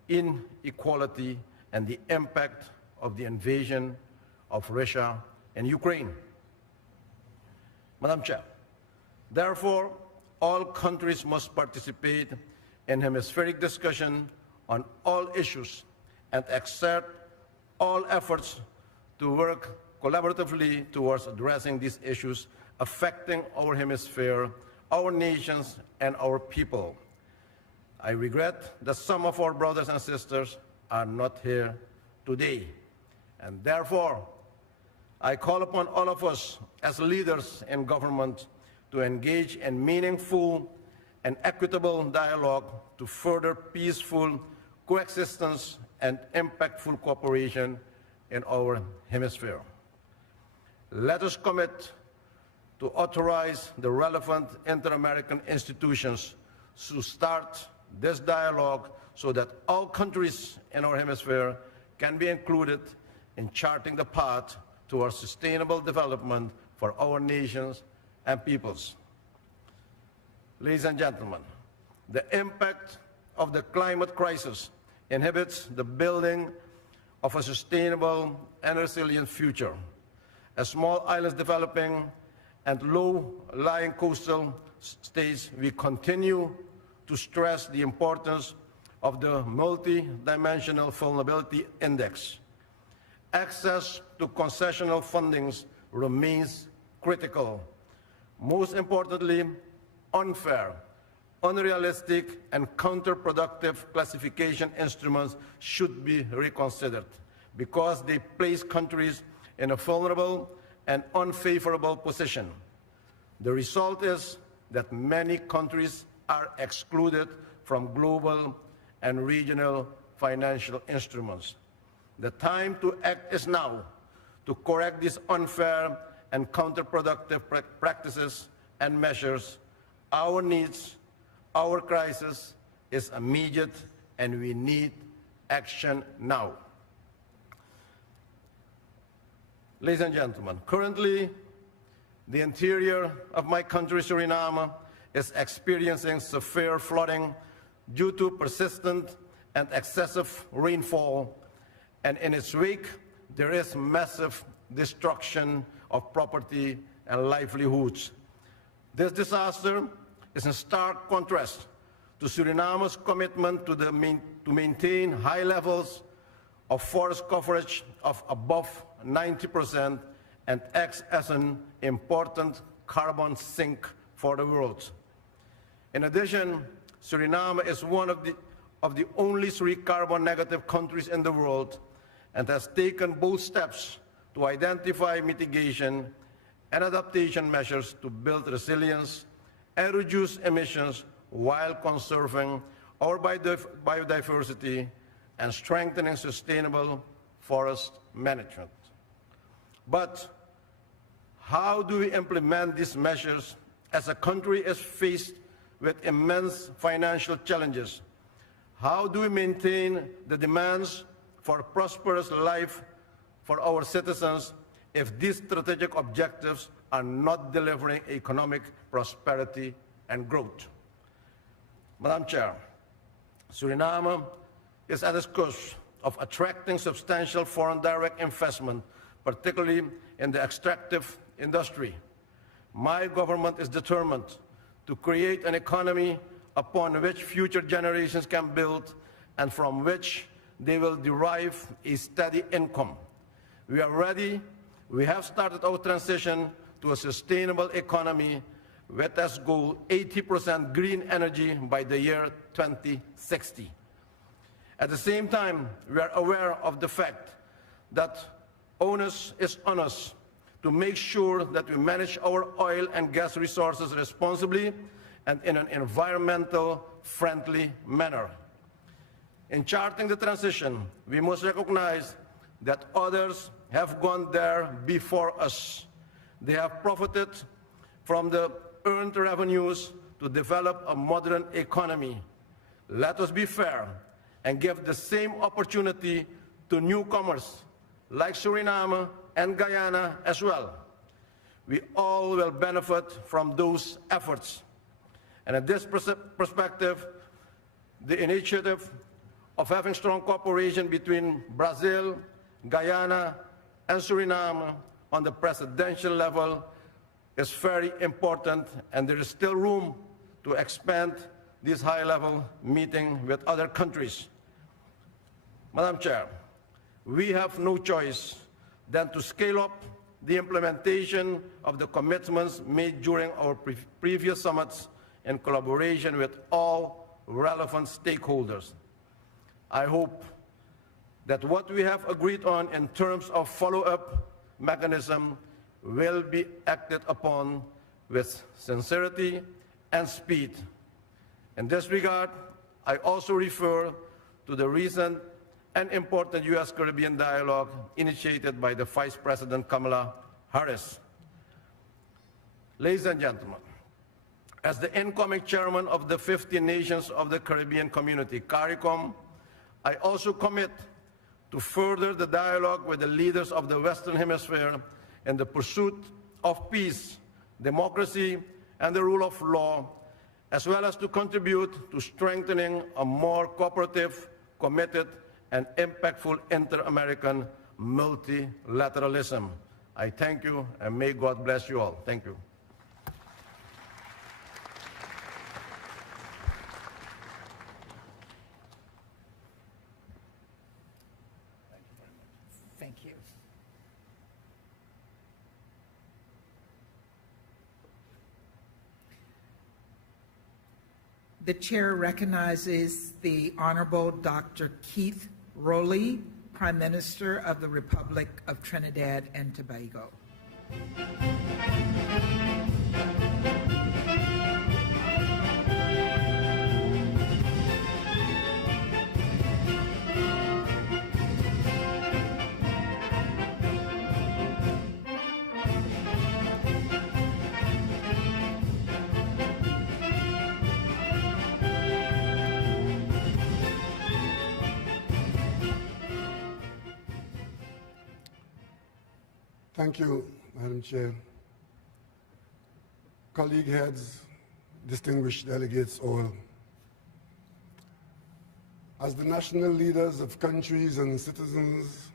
inequality, and the impact of the invasion of Russia and Ukraine. Madam Chair, therefore, all countries must participate in hemispheric discussion on all issues and exert all efforts to work collaboratively towards addressing these issues affecting our hemisphere, our nations, and our people. I regret that some of our brothers and sisters are not here today, and therefore, I call upon all of us as leaders in government to engage in meaningful and equitable dialogue to further peaceful coexistence and impactful cooperation in our hemisphere. Let us commit to authorize the relevant inter-American institutions to start this dialogue so that all countries in our hemisphere can be included in charting the path towards sustainable development for our nations and peoples. Ladies and gentlemen, the impact of the climate crisis inhibits the building of a sustainable and resilient future. As small islands developing and low-lying coastal states, we continue to stress the importance of the multi-dimensional vulnerability index. Access to concessional fundings remains critical. Most importantly, unfair, unrealistic, and counterproductive classification instruments should be reconsidered because they place countries in a vulnerable and unfavorable position. The result is that many countries are excluded from global and regional financial instruments. The time to act is now to correct these unfair and counterproductive practices and measures. Our needs, our crisis is immediate, and we need action now. Ladies and gentlemen, currently, the interior of my country, Suriname, is experiencing severe flooding due to persistent and excessive rainfall, and in its wake, there is massive destruction of property and livelihoods. This disaster is in stark contrast to Suriname's commitment to maintain high levels of forest coverage of above 90% and acts as an important carbon sink for the world. In addition, Suriname is one of the only 3 carbon negative countries in the world and has taken both steps to identify mitigation and adaptation measures to build resilience and reduce emissions while conserving our biodiversity and strengthening sustainable forest management. But how do we implement these measures as a country is faced with immense financial challenges? How do we maintain the demands for a prosperous life for our citizens if these strategic objectives are not delivering economic prosperity and growth? Madam Chair, Suriname is at the cusp of attracting substantial foreign direct investment, particularly in the extractive industry. My government is determined to create an economy upon which future generations can build and from which they will derive a steady income. We are ready. We have started our transition to a sustainable economy with as goal 80% green energy by the year 2060. At the same time, we are aware of the fact that onus is on us to make sure that we manage our oil and gas resources responsibly and in an environmental-friendly manner. In charting the transition, we must recognize that others have gone there before us. They have profited from the earned revenues to develop a modern economy. Let us be fair and give the same opportunity to newcomers like Suriname and Guyana as well. We all will benefit from those efforts. And in this perspective, the initiative of having strong cooperation between Brazil, Guyana, and Suriname on the presidential level is very important, and there is still room to expand this high-level meeting with other countries. Madam Chair, we have no choice than to scale up the implementation of the commitments made during our previous summits in collaboration with all relevant stakeholders. I hope that what we have agreed on in terms of follow-up mechanism will be acted upon with sincerity and speed. In this regard, I also refer to the recent and important U.S.-Caribbean dialogue initiated by the Vice President Kamala Harris. Ladies and gentlemen, as the incoming chairman of the 15 Nations of the Caribbean Community, CARICOM, I also commit to further the dialogue with the leaders of the Western Hemisphere in the pursuit of peace, democracy, and the rule of law, as well as to contribute to strengthening a more cooperative, committed, and impactful inter-American multilateralism. I thank you, and may God bless you all. Thank you. Thank you. The chair recognizes the Honorable Dr. Keith Rowley, Prime Minister of the Republic of Trinidad and Tobago. Thank you, Madam Chair. Colleague heads, distinguished delegates all. As the national leaders of countries and citizens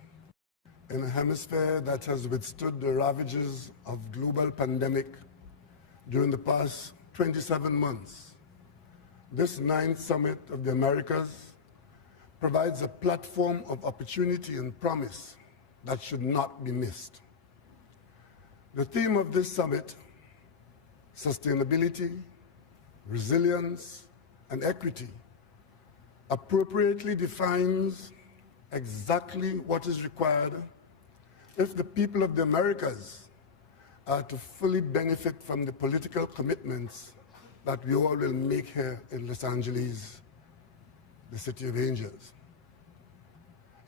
in a hemisphere that has withstood the ravages of global pandemic during the past 27 months, this 9th Summit of the Americas provides a platform of opportunity and promise that should not be missed. The theme of this summit, sustainability, resilience, and equity, appropriately defines exactly what is required if the people of the Americas are to fully benefit from the political commitments that we all will make here in Los Angeles, the City of Angels.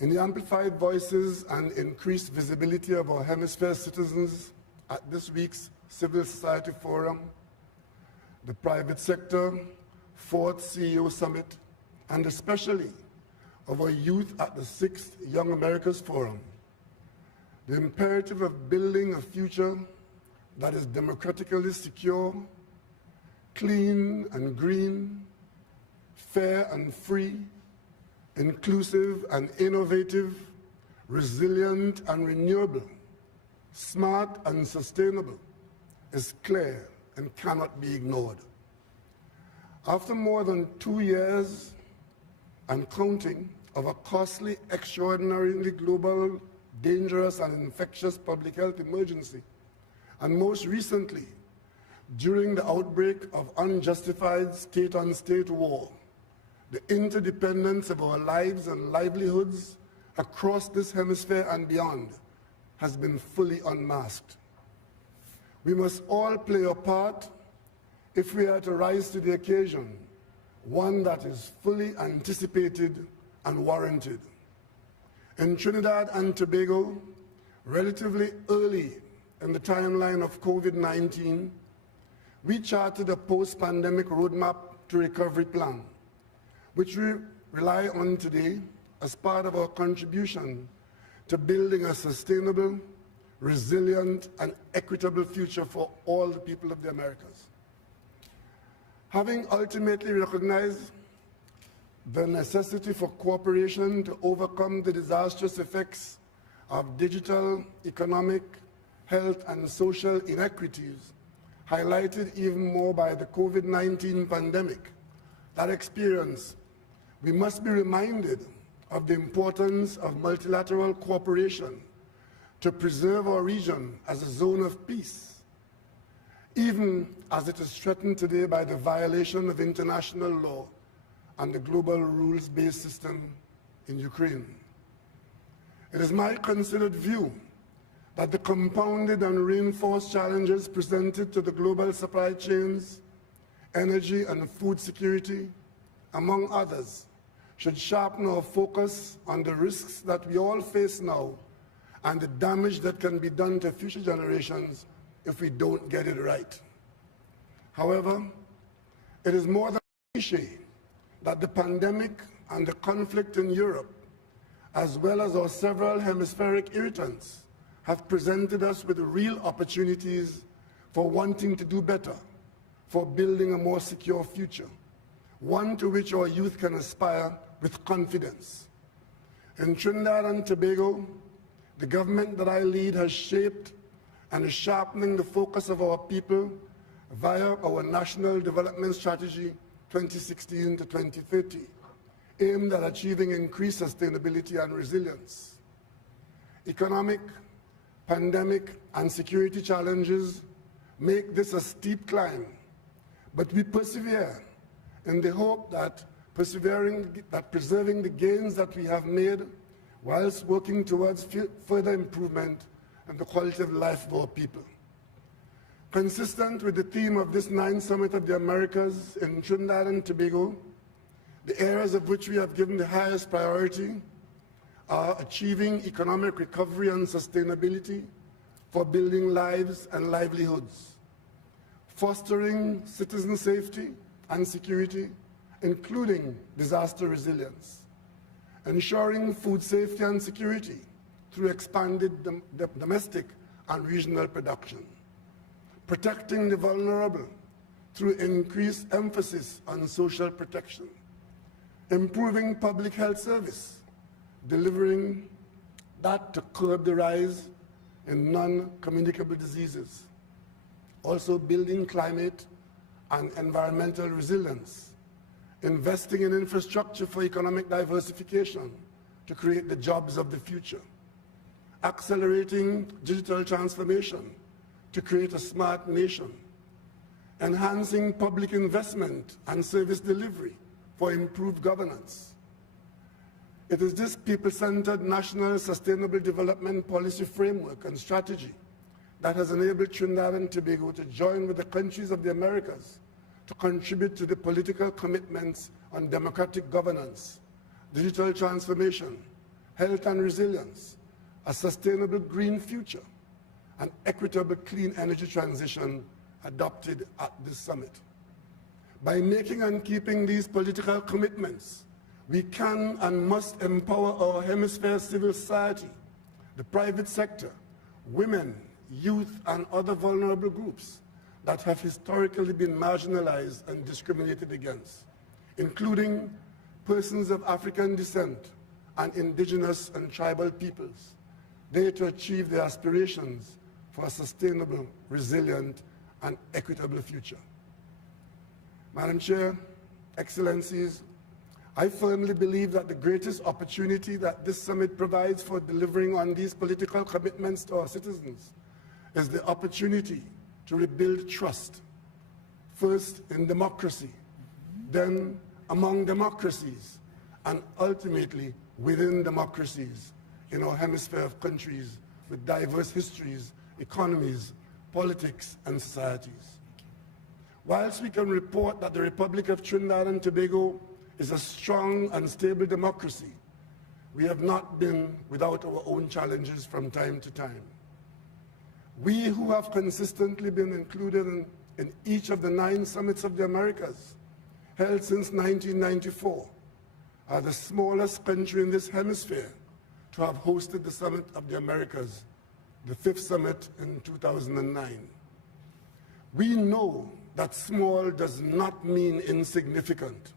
In the amplified voices and increased visibility of our hemisphere citizens at this week's Civil Society Forum, the private sector, 4th CEO Summit, and especially of our youth at the 6th Young Americas Forum, the imperative of building a future that is democratically secure, clean and green, fair and free, inclusive and innovative, resilient and renewable, smart and sustainable, is clear and cannot be ignored. After more than 2 years and counting of a costly, extraordinarily global, dangerous and infectious public health emergency, and most recently, during the outbreak of unjustified state-on-state war, the interdependence of our lives and livelihoods across this hemisphere and beyond has been fully unmasked. We must all play a part if we are to rise to the occasion, one that is fully anticipated and warranted. In Trinidad and Tobago, relatively early in the timeline of COVID-19, we charted a post-pandemic roadmap to recovery plan, which we rely on today as part of our contribution to building a sustainable, resilient, and equitable future for all the people of the Americas. Having ultimately recognized the necessity for cooperation to overcome the disastrous effects of digital, economic, health, and social inequities, highlighted even more by the COVID-19 pandemic, that experience, we must be reminded of the importance of multilateral cooperation to preserve our region as a zone of peace, even as it is threatened today by the violation of international law and the global rules-based system in Ukraine. It is my considered view that the compounded and reinforced challenges presented to the global supply chains, energy and food security, among others, should sharpen our focus on the risks that we all face now and the damage that can be done to future generations if we don't get it right. However, it is more than a cliché that the pandemic and the conflict in Europe, as well as our several hemispheric irritants, have presented us with real opportunities for wanting to do better, for building a more secure future, one to which our youth can aspire with confidence. In Trinidad and Tobago, the government that I lead has shaped and is sharpening the focus of our people via our National Development Strategy 2016 to 2030, aimed at achieving increased sustainability and resilience. Economic, pandemic, and security challenges make this a steep climb, but we persevere in the hope that preserving the gains that we have made whilst working towards further improvement in the quality of life of our people. Consistent with the theme of this 9th Summit of the Americas in Trinidad and Tobago, the areas of which we have given the highest priority are achieving economic recovery and sustainability for building lives and livelihoods, fostering citizen safety and security, including disaster resilience, ensuring food safety and security through expanded domestic and regional production, protecting the vulnerable through increased emphasis on social protection, improving public health service, delivering that to curb the rise in non-communicable diseases, also building climate and environmental resilience, investing in infrastructure for economic diversification to create the jobs of the future, accelerating digital transformation to create a smart nation, enhancing public investment and service delivery for improved governance. It is this people-centered national sustainable development policy framework and strategy that has enabled Trinidad and Tobago to join with the countries of the Americas to contribute to the political commitments on democratic governance, digital transformation, health and resilience, a sustainable green future, and equitable clean energy transition adopted at this summit. By making and keeping these political commitments, we can and must empower our hemisphere civil society, the private sector, women, youth, and other vulnerable groups that have historically been marginalized and discriminated against, including persons of African descent and indigenous and tribal peoples, there to achieve their aspirations for a sustainable, resilient, and equitable future. Madam Chair, Excellencies, I firmly believe that the greatest opportunity that this summit provides for delivering on these political commitments to our citizens is the opportunity to rebuild trust, first in democracy, then among democracies, and ultimately within democracies in our hemisphere of countries with diverse histories, economies, politics, and societies. Whilst we can report that the Republic of Trinidad and Tobago is a strong and stable democracy, we have not been without our own challenges from time to time. We who have consistently been included in each of the 9 summits of the Americas, held since 1994, are the smallest country in this hemisphere to have hosted the Summit of the Americas, the 5th summit in 2009. We know that small does not mean insignificant.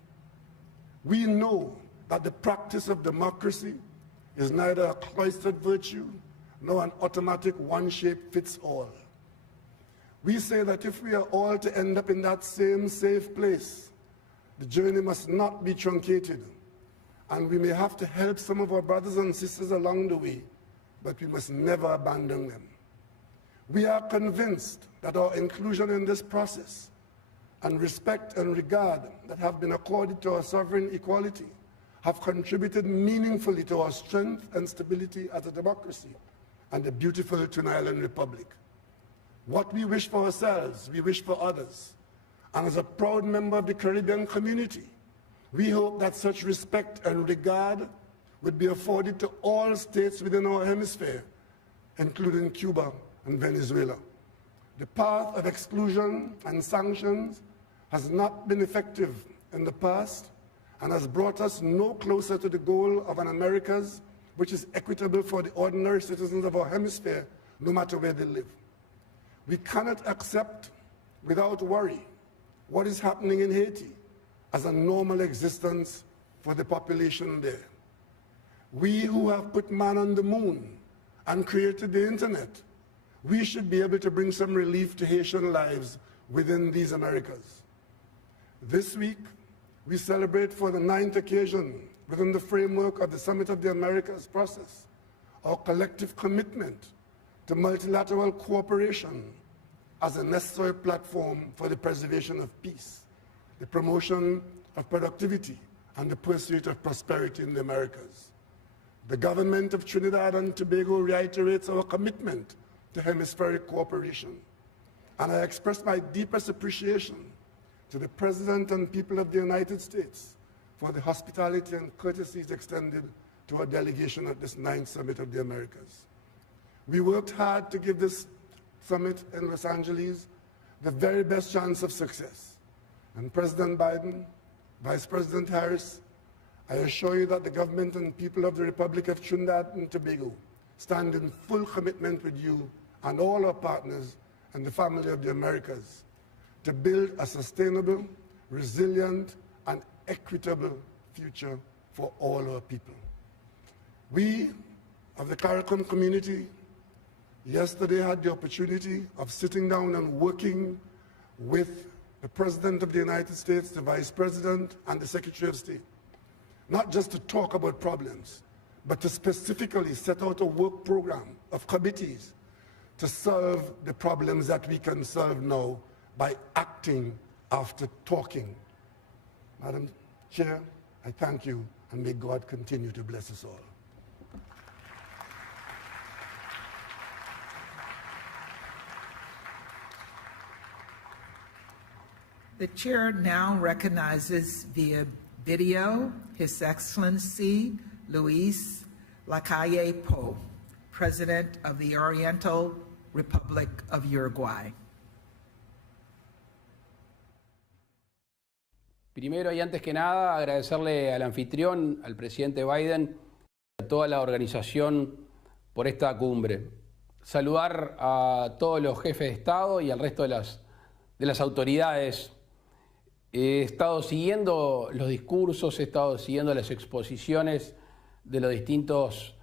We know that the practice of democracy is neither a cloistered virtue nor an automatic one-shape-fits-all. We say that if we are all to end up in that same safe place, the journey must not be truncated, and we may have to help some of our brothers and sisters along the way, but we must never abandon them. We are convinced that our inclusion in this process and respect and regard that have been accorded to our sovereign equality have contributed meaningfully to our strength and stability as a democracy and the beautiful Twin Island Republic. What we wish for ourselves, we wish for others. And as a proud member of the Caribbean community, we hope that such respect and regard would be afforded to all states within our hemisphere, including Cuba and Venezuela. The path of exclusion and sanctions has not been effective in the past and has brought us no closer to the goal of an Americas which is equitable for the ordinary citizens of our hemisphere, no matter where they live. We cannot accept without worry what is happening in Haiti as a normal existence for the population there. We who have put man on the moon and created the internet, we should be able to bring some relief to Haitian lives within these Americas. This week, we celebrate for the 9th occasion within the framework of the Summit of the Americas process our collective commitment to multilateral cooperation as a necessary platform for the preservation of peace, the promotion of productivity, and the pursuit of prosperity in the Americas. The government of Trinidad and Tobago reiterates our commitment to hemispheric cooperation, and I express my deepest appreciation to the President and people of the United States for the hospitality and courtesies extended to our delegation at this 9th Summit of the Americas. We worked hard to give this summit in Los Angeles the very best chance of success. And President Biden, Vice President Harris, I assure you that the government and people of the Republic of Trinidad and Tobago stand in full commitment with you and all our partners and the family of the Americas to build a sustainable, resilient, and equitable future for all our people. We of the CARICOM community yesterday had the opportunity of sitting down and working with the President of the United States, the Vice President, and the Secretary of State, not just to talk about problems, but to specifically set out a work program of committees to solve the problems that we can solve now by acting after talking. Madam Chair, I thank you, and may God continue to bless us all. The chair now recognizes via video His Excellency Luis Lacalle Pou, President of the Oriental Republic of Uruguay. Primero y antes que nada, agradecerle al anfitrión, al presidente Biden, a toda la organización por esta cumbre. Saludar a todos los jefes de Estado y al resto de las autoridades. He estado siguiendo los discursos, he estado siguiendo las exposiciones de los distintos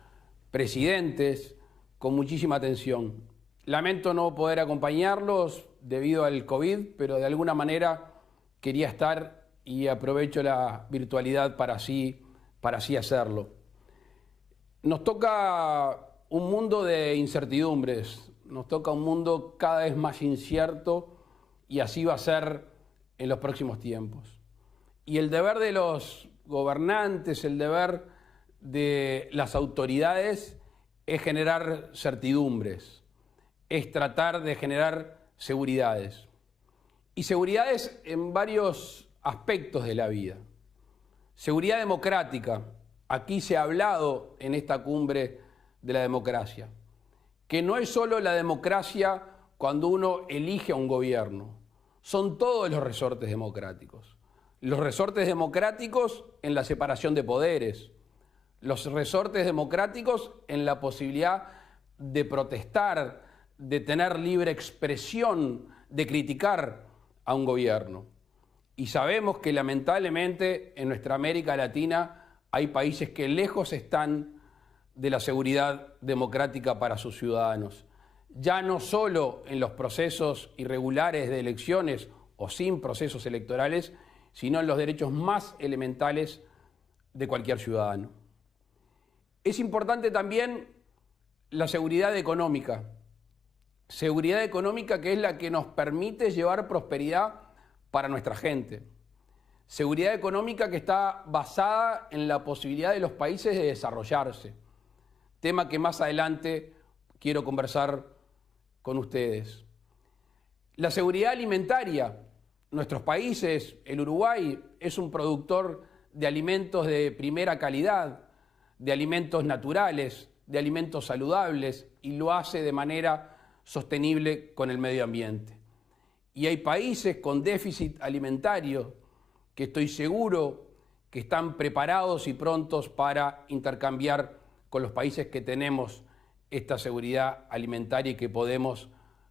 presidentes con muchísima atención. Lamento no poder acompañarlos debido al COVID, pero de alguna manera quería estar y aprovecho la virtualidad para así hacerlo. Nos toca un mundo de incertidumbres, nos toca un mundo cada vez más incierto y así va a ser en los próximos tiempos. Y el deber de los gobernantes, el deber de las autoridades es generar certidumbres, es tratar de generar seguridades. Y seguridad es en varios aspectos de la vida. Seguridad democrática. Aquí se ha hablado en esta cumbre de la democracia, que no es solo la democracia cuando uno elige a un gobierno, son todos los resortes democráticos. Los resortes democráticos en la separación de poderes, los resortes democráticos en la posibilidad de protestar, de tener libre expresión, de criticar a un gobierno. Y sabemos que lamentablemente en nuestra América Latina hay países que lejos están de la seguridad democrática para sus ciudadanos. Ya no solo en los procesos irregulares de elecciones o sin procesos electorales, sino en los derechos más elementales de cualquier ciudadano. Es importante también la seguridad económica. Seguridad económica que es la que nos permite llevar prosperidad para nuestra gente. Seguridad económica que está basada en la posibilidad de los países de desarrollarse. Tema que más adelante quiero conversar con ustedes. La seguridad alimentaria. Nuestros países, el Uruguay, es un productor de alimentos de primera calidad, de alimentos naturales, de alimentos saludables, y lo hace de manera sostenible con el medio ambiente. Y hay países con déficit alimentario que estoy seguro que están preparados y prontos para intercambiar con los países que tenemos esta seguridad alimentaria y que podemos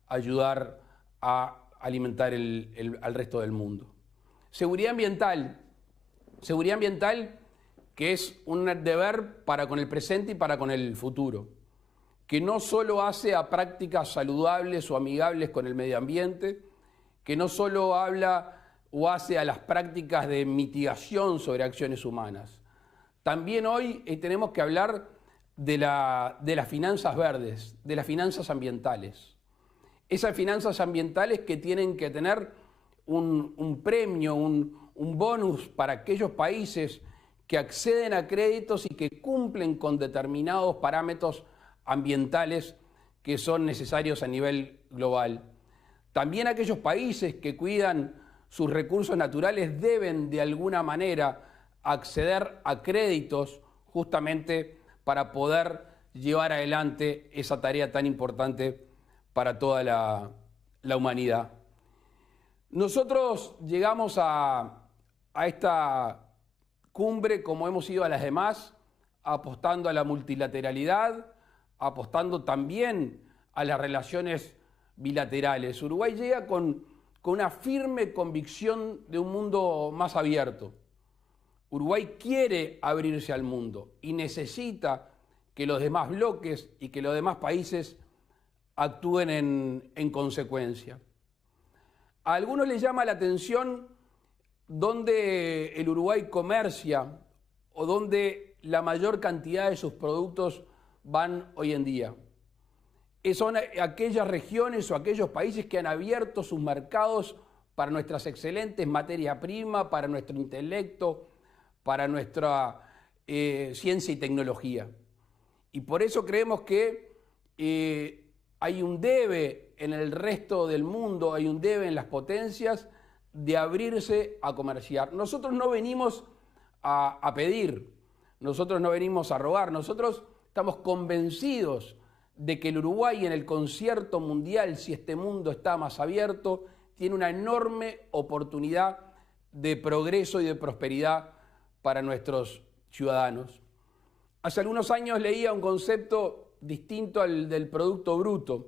ayudar a alimentar al resto del mundo. Seguridad ambiental que es un deber para con el presente y para con el futuro, que no solo hace a prácticas saludables o amigables con el medio ambiente, que no solo habla o hace a las prácticas de mitigación sobre acciones humanas. También hoy tenemos que hablar de las finanzas verdes, de las finanzas ambientales. Esas finanzas ambientales que tienen que tener un premio, un bonus para aquellos países que acceden a créditos y que cumplen con determinados parámetros ambientales que son necesarios a nivel global. También aquellos países que cuidan sus recursos naturales deben de alguna manera acceder a créditos justamente para poder llevar adelante esa tarea tan importante para toda la humanidad. Nosotros llegamos a esta cumbre, como hemos ido a las demás, apostando a la multilateralidad, apostando también a las relaciones bilaterales. Uruguay llega con una firme convicción de un mundo más abierto. Uruguay quiere abrirse al mundo y necesita que los demás bloques y que los demás países actúen en consecuencia. A algunos les llama la atención dónde el Uruguay comercia o dónde la mayor cantidad de sus productos van hoy en día. Son aquellas regiones o aquellos países que han abierto sus mercados para nuestras excelentes materias primas, para nuestro intelecto, para nuestra ciencia y tecnología. Y por eso creemos que hay un debe en el resto del mundo, hay un debe en las potencias de abrirse a comerciar. Nosotros no venimos a pedir, nosotros no venimos a robar, nosotros estamos convencidos de que el Uruguay en el concierto mundial, si este mundo está más abierto, tiene una enorme oportunidad de progreso y de prosperidad para nuestros ciudadanos. Hace algunos años leía un concepto distinto al del Producto Bruto,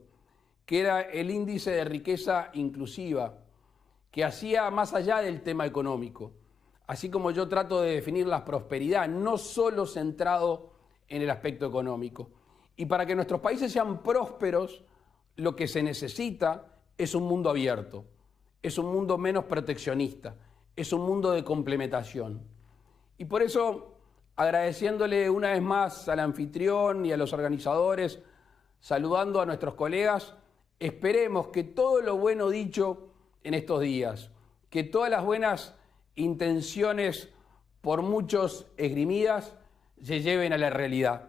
que era el índice de riqueza inclusiva, que hacía más allá del tema económico, así como yo trato de definir la prosperidad, no solo centrado en el aspecto económico. Y para que nuestros países sean prósperos, lo que se necesita es un mundo abierto, es un mundo menos proteccionista, es un mundo de complementación. Y por eso, agradeciéndole una vez más al anfitrión y a los organizadores, saludando a nuestros colegas, esperemos que todo lo bueno dicho en estos días, que todas las buenas intenciones por muchos esgrimidas se lleven a la realidad.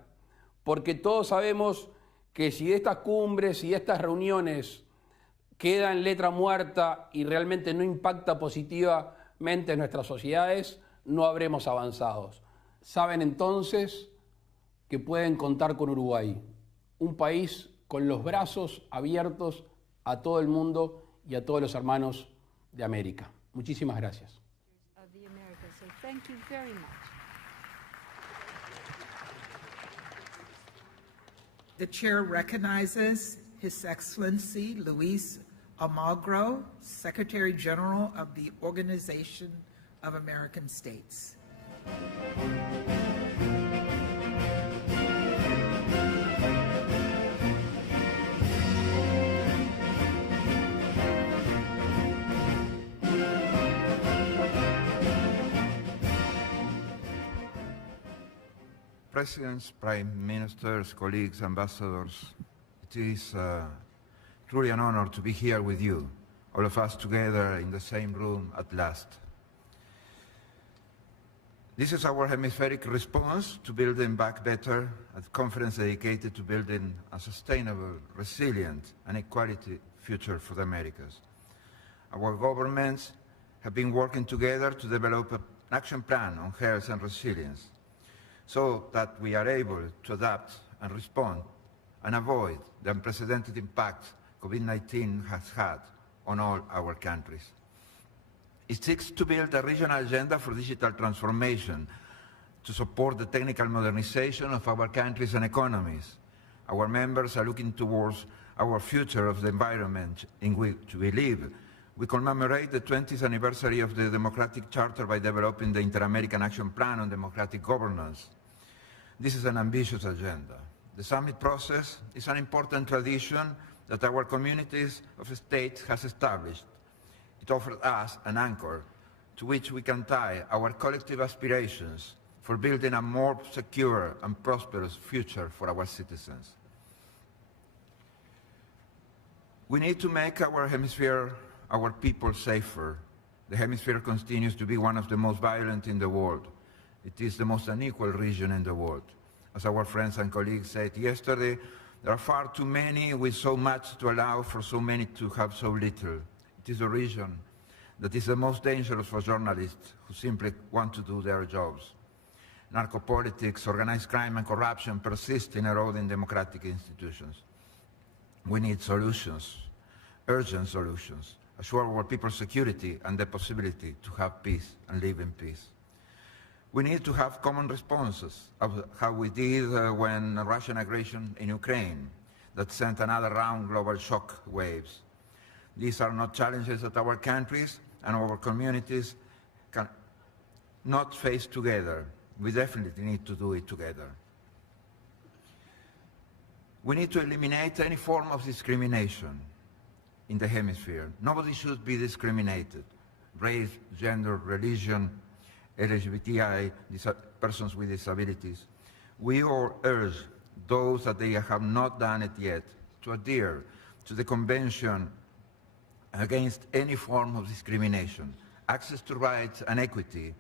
Porque todos sabemos que si de estas cumbres y de estas reuniones queda en letra muerta y realmente no impacta positivamente en nuestras sociedades, no habremos avanzado. Saben entonces que pueden contar con Uruguay, un país con los brazos abiertos a todo el mundo y a todos los hermanos de América. Muchísimas gracias. The chair recognizes His Excellency Luis Almagro, Secretary General of the Organization of American States. Presidents, Prime Ministers, colleagues, ambassadors, it is truly an honor to be here with you, all of us together in the same room at last. This is our hemispheric response to building back better, a conference dedicated to building a sustainable, resilient, and equality future for the Americas. Our governments have been working together to develop an action plan on health and resilience, so that we are able to adapt and respond and avoid the unprecedented impact COVID-19 has had on all our countries. It seeks to build a regional agenda for digital transformation to support the technical modernization of our countries and economies. Our members are looking towards our future of the environment in which we live. We commemorate the 20th anniversary of the Democratic Charter by developing the Inter-American Action Plan on Democratic Governance. This is an ambitious agenda. The summit process is an important tradition that our communities of states has established. It offers us an anchor to which we can tie our collective aspirations for building a more secure and prosperous future for our citizens. We need to make our hemisphere, our people, safer. The hemisphere continues to be one of the most violent in the world. It is the most unequal region in the world. As our friends and colleagues said yesterday, there are far too many with so much to allow for so many to have so little. It is a region that is the most dangerous for journalists who simply want to do their jobs. Narcopolitics, organized crime, and corruption persist in eroding democratic institutions. We need solutions, urgent solutions, assure our people's security and the possibility to have peace and live in peace. We need to have common responses, of how we did when Russian aggression in Ukraine that sent another round global shock waves. These are not challenges that our countries and our communities can not face together. We definitely need to do it together. We need to eliminate any form of discrimination in the hemisphere. Nobody should be discriminated. Race, gender, religion, LGBTI, persons with disabilities. We all urge those that they have not done it yet to adhere to the Convention against any form of discrimination. Access to rights and equity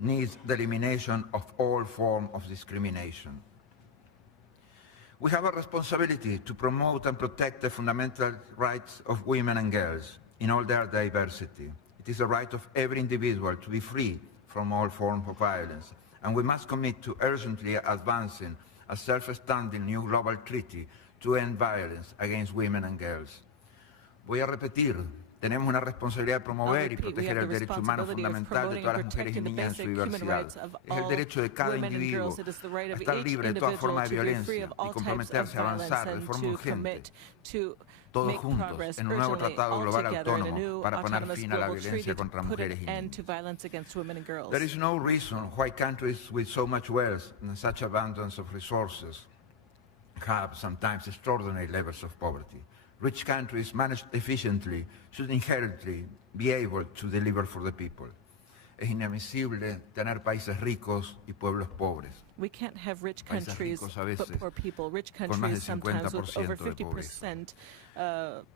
needs the elimination of all forms of discrimination. We have a responsibility to promote and protect the fundamental rights of women and girls in all their diversity. It is the right of every individual to be free from all forms of violence, and we must commit to urgently advancing a self-standing new global treaty to end violence against women and girls. Voy a repetir, tenemos una responsabilidad de promover y proteger el derecho humano fundamental de todas las mujeres y niñas en su diversidad. Es el derecho de cada individuo a estar libre de toda forma de violencia y comprometerse a avanzar de forma urgente, todos juntos, en un nuevo tratado global autónomo para poner fin a la violencia contra mujeres y niños. There is no reason why countries with so much wealth and such abundance of resources have sometimes extraordinary levels of poverty. Rich countries managed efficiently should inherently be able to deliver for the people. Es inadmisible tener países ricos y pueblos pobres. We can't have rich countries but poor people. Rich countries sometimes with over 50%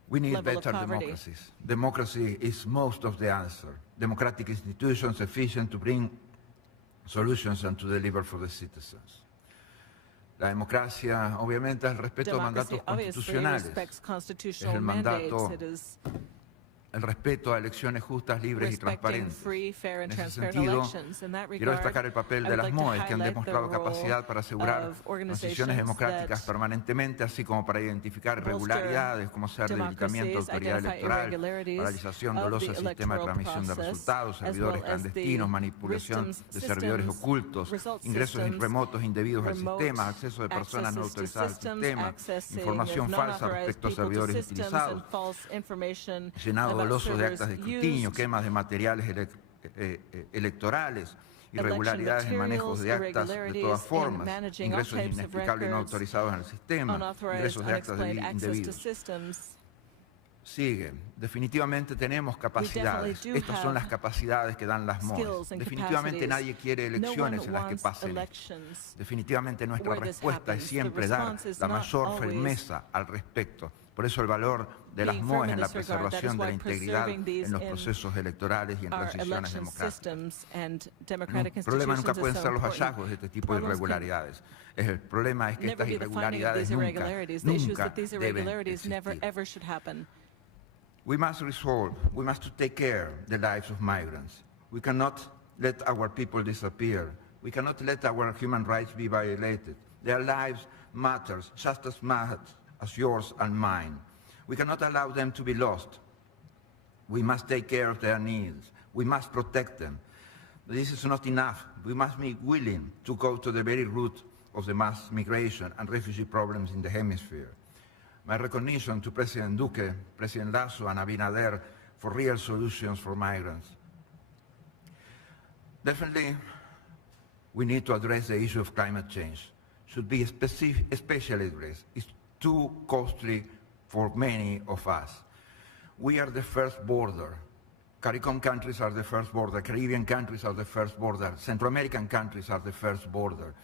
We need level of better poverty. democracies. Democracy is most of the answer. Democratic institutions efficient to bring solutions and to deliver for the citizens. La democracia, obviamente, es el respeto de mandatos constitucionales. Es el mandato, el respeto a elecciones justas, libres y transparentes. En ese sentido, quiero destacar el papel de las MOEs, que han demostrado capacidad para asegurar decisiones democráticas permanentemente, así como para identificar irregularidades, como ser debilitamiento de autoridad electoral, paralización dolosa del sistema de transmisión de resultados, servidores clandestinos, manipulación de servidores ocultos, ingresos remotos indebidos al sistema, acceso de personas no autorizadas al sistema, información falsa respecto a servidores utilizados, llenado doloso de actas de escrutinio, quemas de materiales electorales, irregularidades en manejos de actas de todas formas, ingresos inexplicables y no autorizados en el sistema, ingresos de actas indebidos. Sigue. Definitivamente tenemos capacidades. Estas son las capacidades que dan las MOEs. Definitivamente nadie quiere elecciones en las que pasen. Definitivamente nuestra respuesta es siempre dar la mayor firmeza al respecto. Por eso el valor de las MOEs en la preservación de la integridad en los procesos electorales y en transiciones democráticas. El problema nunca pueden ser los hallazgos de este tipo de irregularidades. El problema es que estas irregularidades nunca deben existir. We must take care of the lives of migrants. We cannot let our people disappear. We cannot let our human rights be violated. Their lives matter just as much as yours and mine. We cannot allow them to be lost. We must take care of their needs. We must protect them. But this is not enough. We must be willing to go to the very root of the mass migration and refugee problems in the hemisphere. My recognition to President Duque, President Lasso, and Abinader for real solutions for migrants. Definitely, we need to address the issue of climate change. Should be especially addressed. It's too costly for many of us. We are the first border. CARICOM countries are the first border. Caribbean countries are the first border. Central American countries are the first border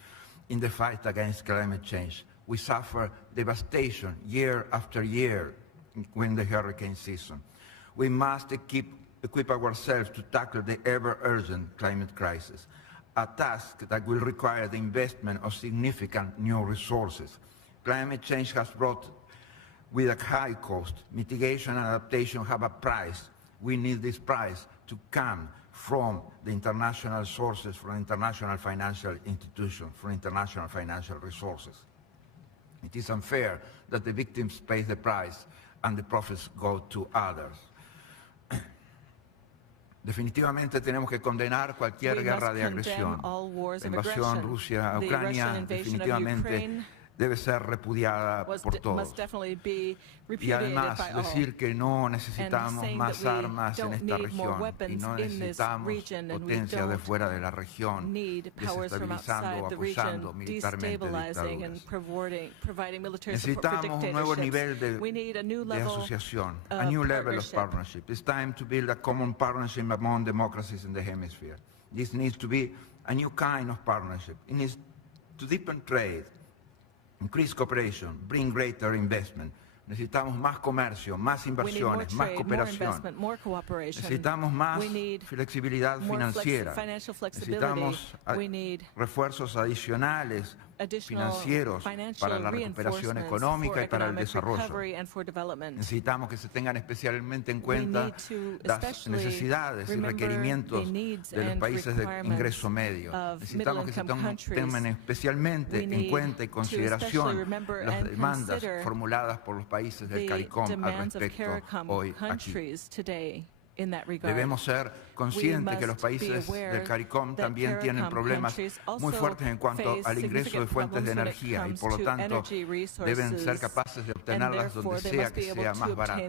in the fight against climate change. We suffer devastation year after year when the hurricane season. We must equip ourselves to tackle the ever-urgent climate crisis, a task that will require the investment of significant new resources. Climate change has brought with a high cost. Mitigation and adaptation have a price. We need this price to come from the international sources, from international financial institutions, from international financial resources. It is unfair that the victims pay the price and the profits go to others. Definitivamente tenemos que condenar cualquier guerra de agresión. La invasión Rusia a Ucrania definitivamente debe ser repudiada por todos. Y además decir que no necesitamos más armas en esta región y no necesitamos potencia de fuera de la región, desestabilizando o apoyando militarmente dictaduras. Necesitamos un nuevo nivel de asociación, a new level of partnership. It's time to build a common partnership among democracies in the hemisphere. This needs to be a new kind of partnership. It needs to deepen trade, increase cooperation, bring greater investment. Necesitamos más comercio, más inversiones, más cooperación. Necesitamos más flexibilidad financiera. Necesitamos refuerzos adicionales financieros para la recuperación económica y para el desarrollo. Necesitamos que se tengan especialmente en cuenta las necesidades y requerimientos de los países de ingreso medio. Necesitamos que se tomen especialmente en cuenta y consideración las demandas formuladas por los países del CARICOM al respecto hoy aquí. Debemos ser conscientes que los países del CARICOM también tienen problemas muy fuertes en cuanto al ingreso de fuentes de energía y por lo tanto deben ser capaces de obtenerlas donde sea que sea más barato.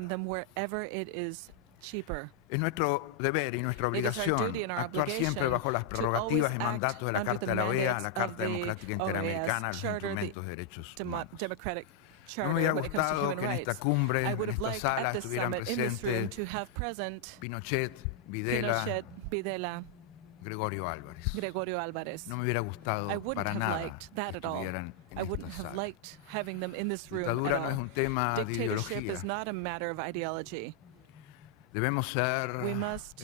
Es nuestro deber y nuestra obligación actuar siempre bajo las prerrogativas y mandatos de la Carta de la OEA, la Carta Democrática Interamericana, los instrumentos de derechos humanos. No me hubiera gustado que en esta cumbre, en esta sala, estuvieran presentes Pinochet, Videla, Gregorio Álvarez. No me hubiera gustado para nada que estuvieran en esta sala. Dictadura no es un tema de ideología. Debemos ser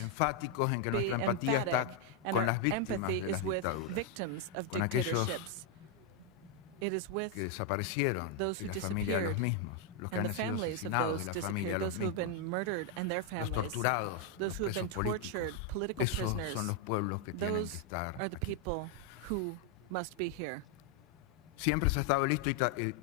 enfáticos en que nuestra empatía está con las víctimas de las dictaduras, con aquellos que desaparecieron y la familia de los mismos, los que han sido asesinados y la familia de los mismos, los torturados, los presos políticos. Esos son los pueblos que tienen que estar aquí. Siempre se ha estado listo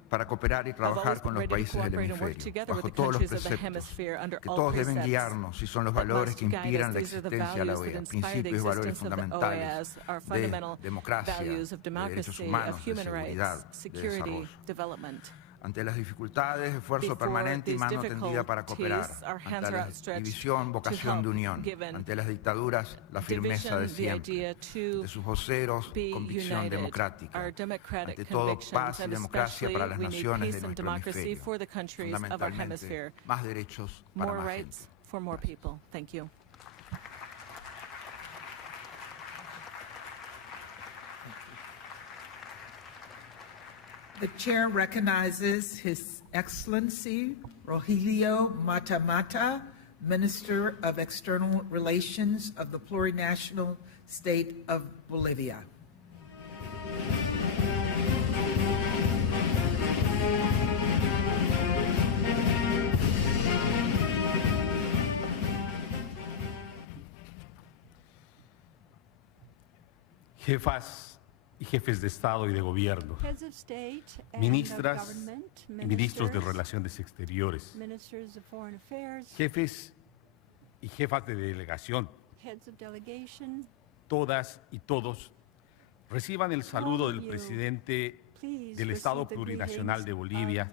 para cooperar y trabajar con los países del hemisferio, bajo todos los preceptos que todos deben guiarnos y son los valores que inspiran la existencia de la OEA, principios y valores fundamentales de democracia, de derechos humanos, de seguridad, de desarrollo. Ante las dificultades, esfuerzo permanente y mano tendida para cooperar. Ante la división, vocación de unión. Ante las dictaduras, la firmeza de siempre. De sus voceros, convicción democrática. Ante todo, paz y democracia para las naciones de nuestro hemisferio. Fundamentalmente, más derechos para más gente. The chair recognizes His Excellency Rogelio Matamata, Minister of External Relations of the Plurinational State of Bolivia. Jefas y jefes de Estado y de Gobierno, ministras y ministros de Relaciones Exteriores, jefes y jefas de delegación, todas y todos reciban el saludo del presidente del Estado Plurinacional de Bolivia,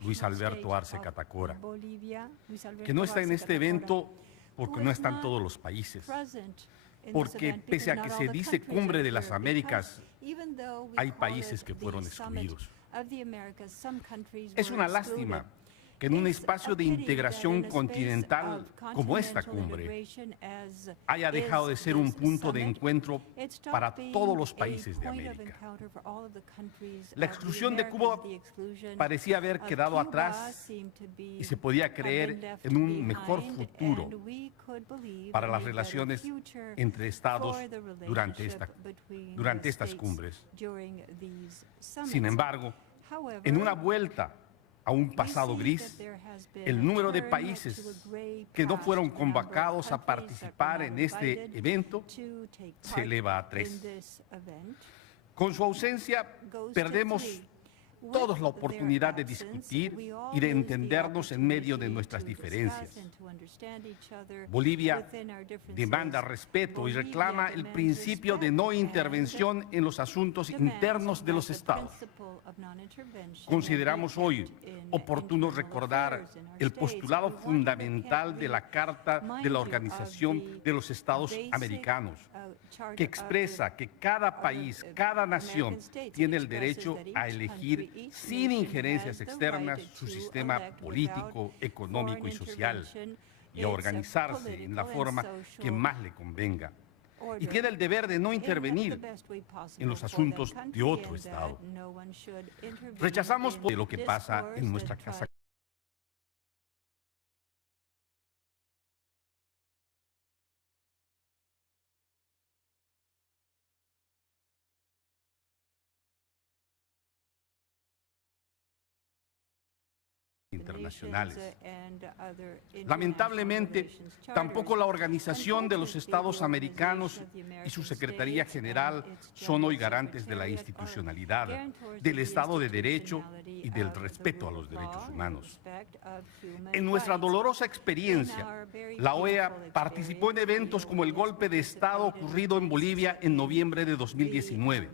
Luis Alberto Arce Catacora, que no está en este evento porque no están todos los países. Porque pese a que se dice Cumbre de las Américas, hay países que fueron excluidos. Es una lástima que en un espacio de integración continental como esta cumbre haya dejado de ser un punto de encuentro para todos los países de América. La exclusión de Cuba parecía haber quedado atrás y se podía creer en un mejor futuro para las relaciones entre estados durante estas cumbres. Sin embargo, en una vuelta a un pasado gris, el número de países que no fueron convocados a participar en este evento se eleva a 3. Con su ausencia, perdemos todos la oportunidad de discutir y de entendernos en medio de nuestras diferencias. Bolivia demanda respeto y reclama el principio de no intervención en los asuntos internos de los estados. Consideramos hoy oportuno recordar el postulado fundamental de la Carta de la Organización de los Estados Americanos, que expresa que cada país, cada nación tiene el derecho a elegir sin injerencias externas su sistema político, económico y social y a organizarse en la forma que más le convenga. Y tiene el deber de no intervenir en los asuntos de otro Estado. Rechazamos lo que pasa en nuestra casa. Internacionales. Lamentablemente, tampoco la Organización de los Estados Americanos y su Secretaría General son hoy garantes de la institucionalidad, del Estado de Derecho y del respeto a los derechos humanos. En nuestra dolorosa experiencia, la OEA participó en eventos como el golpe de Estado ocurrido en Bolivia en noviembre de 2019,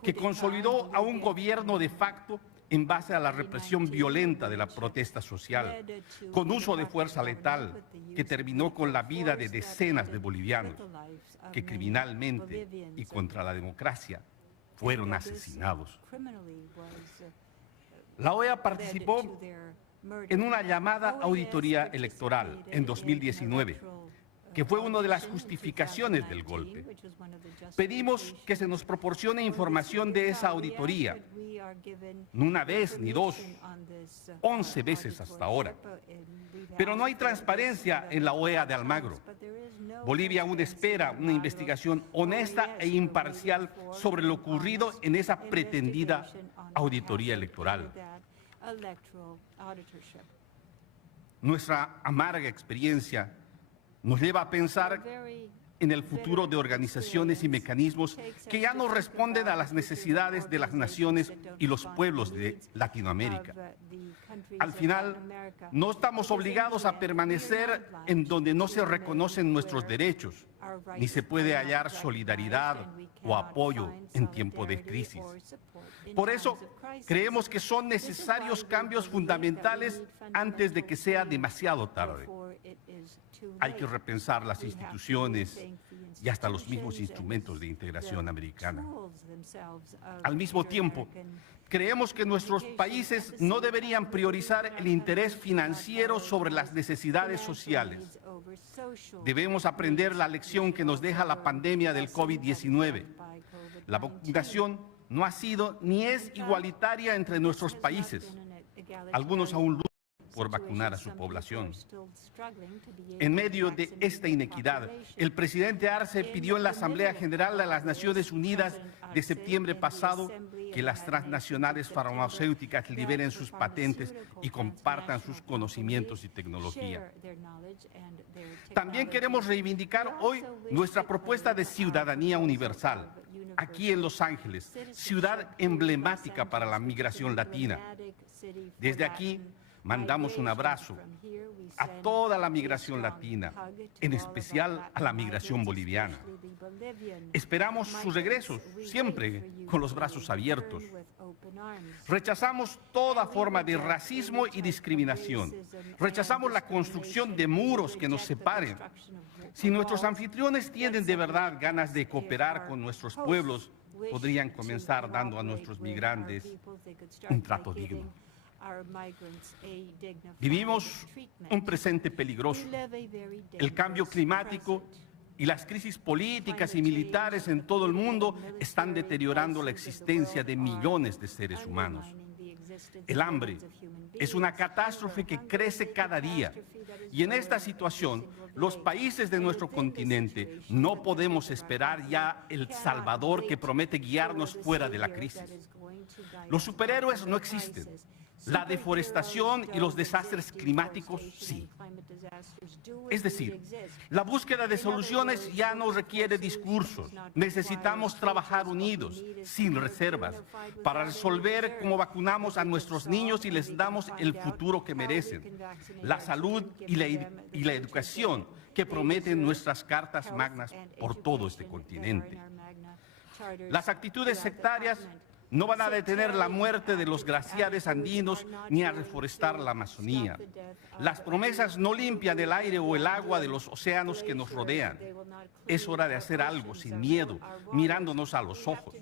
que consolidó a un gobierno de facto en base a la represión violenta de la protesta social, con uso de fuerza letal que terminó con la vida de decenas de bolivianos que criminalmente y contra la democracia fueron asesinados. La OEA participó en una llamada auditoría electoral en 2019, que fue una de las justificaciones del golpe. Pedimos que se nos proporcione información de esa auditoría, no una vez ni dos, 11 veces hasta ahora. Pero no hay transparencia en la OEA de Almagro. Bolivia aún espera una investigación honesta e imparcial sobre lo ocurrido en esa pretendida auditoría electoral. Nuestra amarga experiencia nos lleva a pensar en el futuro de organizaciones y mecanismos que ya no responden a las necesidades de las naciones y los pueblos de Latinoamérica. Al final, no estamos obligados a permanecer en donde no se reconocen nuestros derechos, ni se puede hallar solidaridad o apoyo en tiempo de crisis. Por eso, creemos que son necesarios cambios fundamentales antes de que sea demasiado tarde. Hay que repensar las instituciones y hasta los mismos instrumentos de integración americana. Al mismo tiempo, creemos que nuestros países no deberían priorizar el interés financiero sobre las necesidades sociales. Debemos aprender la lección que nos deja la pandemia del COVID-19. La vacunación no ha sido ni es igualitaria entre nuestros países. Algunos aún luchan por vacunar a su población. En medio de esta inequidad, el presidente Arce pidió en la Asamblea General de las Naciones Unidas de septiembre pasado que las transnacionales farmacéuticas liberen sus patentes y compartan sus conocimientos y tecnología. También queremos reivindicar hoy nuestra propuesta de ciudadanía universal, aquí en Los Ángeles, ciudad emblemática para la migración latina. Desde aquí, mandamos un abrazo a toda la migración latina, en especial a la migración boliviana. Esperamos su regreso, siempre con los brazos abiertos. Rechazamos toda forma de racismo y discriminación. Rechazamos la construcción de muros que nos separen. Si nuestros anfitriones tienen de verdad ganas de cooperar con nuestros pueblos, podrían comenzar dando a nuestros migrantes un trato digno. Vivimos un presente peligroso. El cambio climático y las crisis políticas y militares en todo el mundo están deteriorando la existencia de millones de seres humanos. El hambre es una catástrofe que crece cada día. Y en esta situación, los países de nuestro continente no podemos esperar ya el Salvador que promete guiarnos fuera de la crisis. Los superhéroes no existen. La deforestación y los desastres climáticos, sí. Es decir, la búsqueda de soluciones ya no requiere discursos. Necesitamos trabajar unidos, sin reservas, para resolver cómo vacunamos a nuestros niños y les damos el futuro que merecen. La salud y la educación que prometen nuestras cartas magnas por todo este continente. Las actitudes sectarias no van a detener la muerte de los glaciares andinos ni a reforestar la Amazonía. Las promesas no limpian el aire o el agua de los océanos que nos rodean. Es hora de hacer algo sin miedo, mirándonos a los ojos.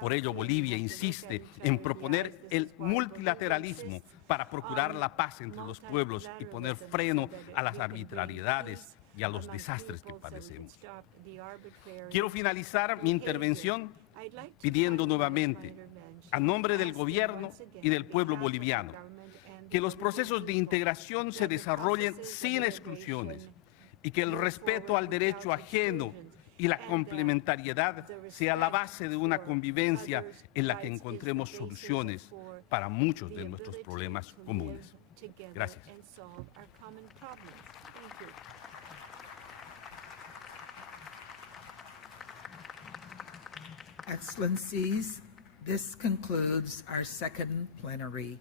Por ello, Bolivia insiste en proponer el multilateralismo para procurar la paz entre los pueblos y poner freno a las arbitrariedades y a los desastres que padecemos. Quiero finalizar mi intervención pidiendo nuevamente, a nombre del gobierno y del pueblo boliviano, que los procesos de integración se desarrollen sin exclusiones y que el respeto al derecho ajeno y la complementariedad sea la base de una convivencia en la que encontremos soluciones para muchos de nuestros problemas comunes. Gracias. Excellencies, this concludes our second plenary.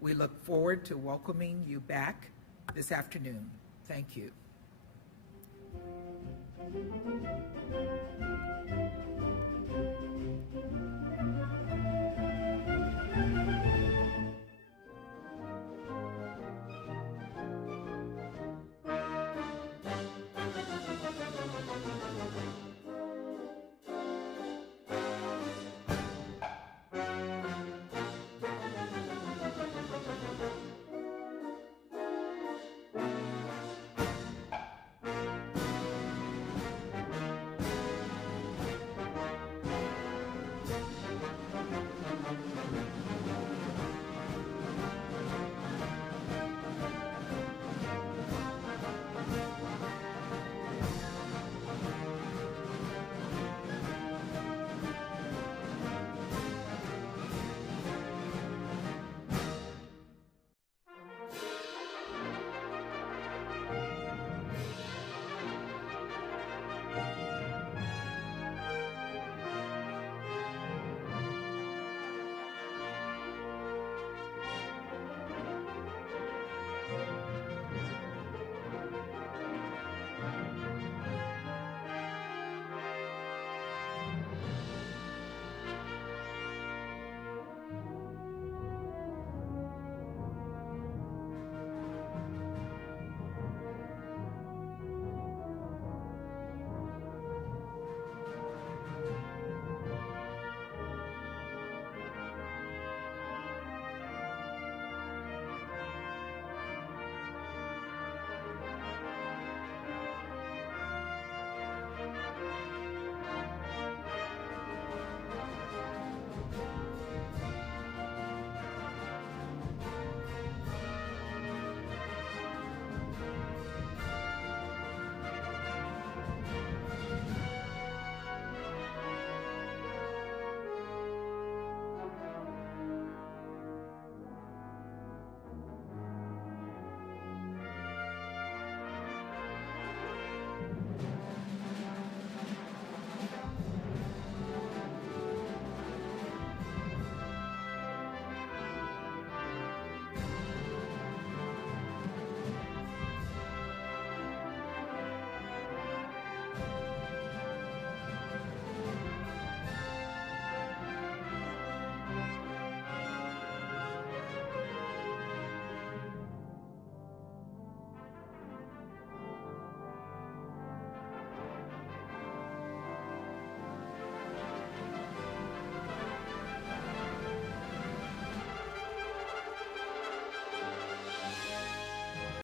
We look forward to welcoming you back this afternoon. Thank you.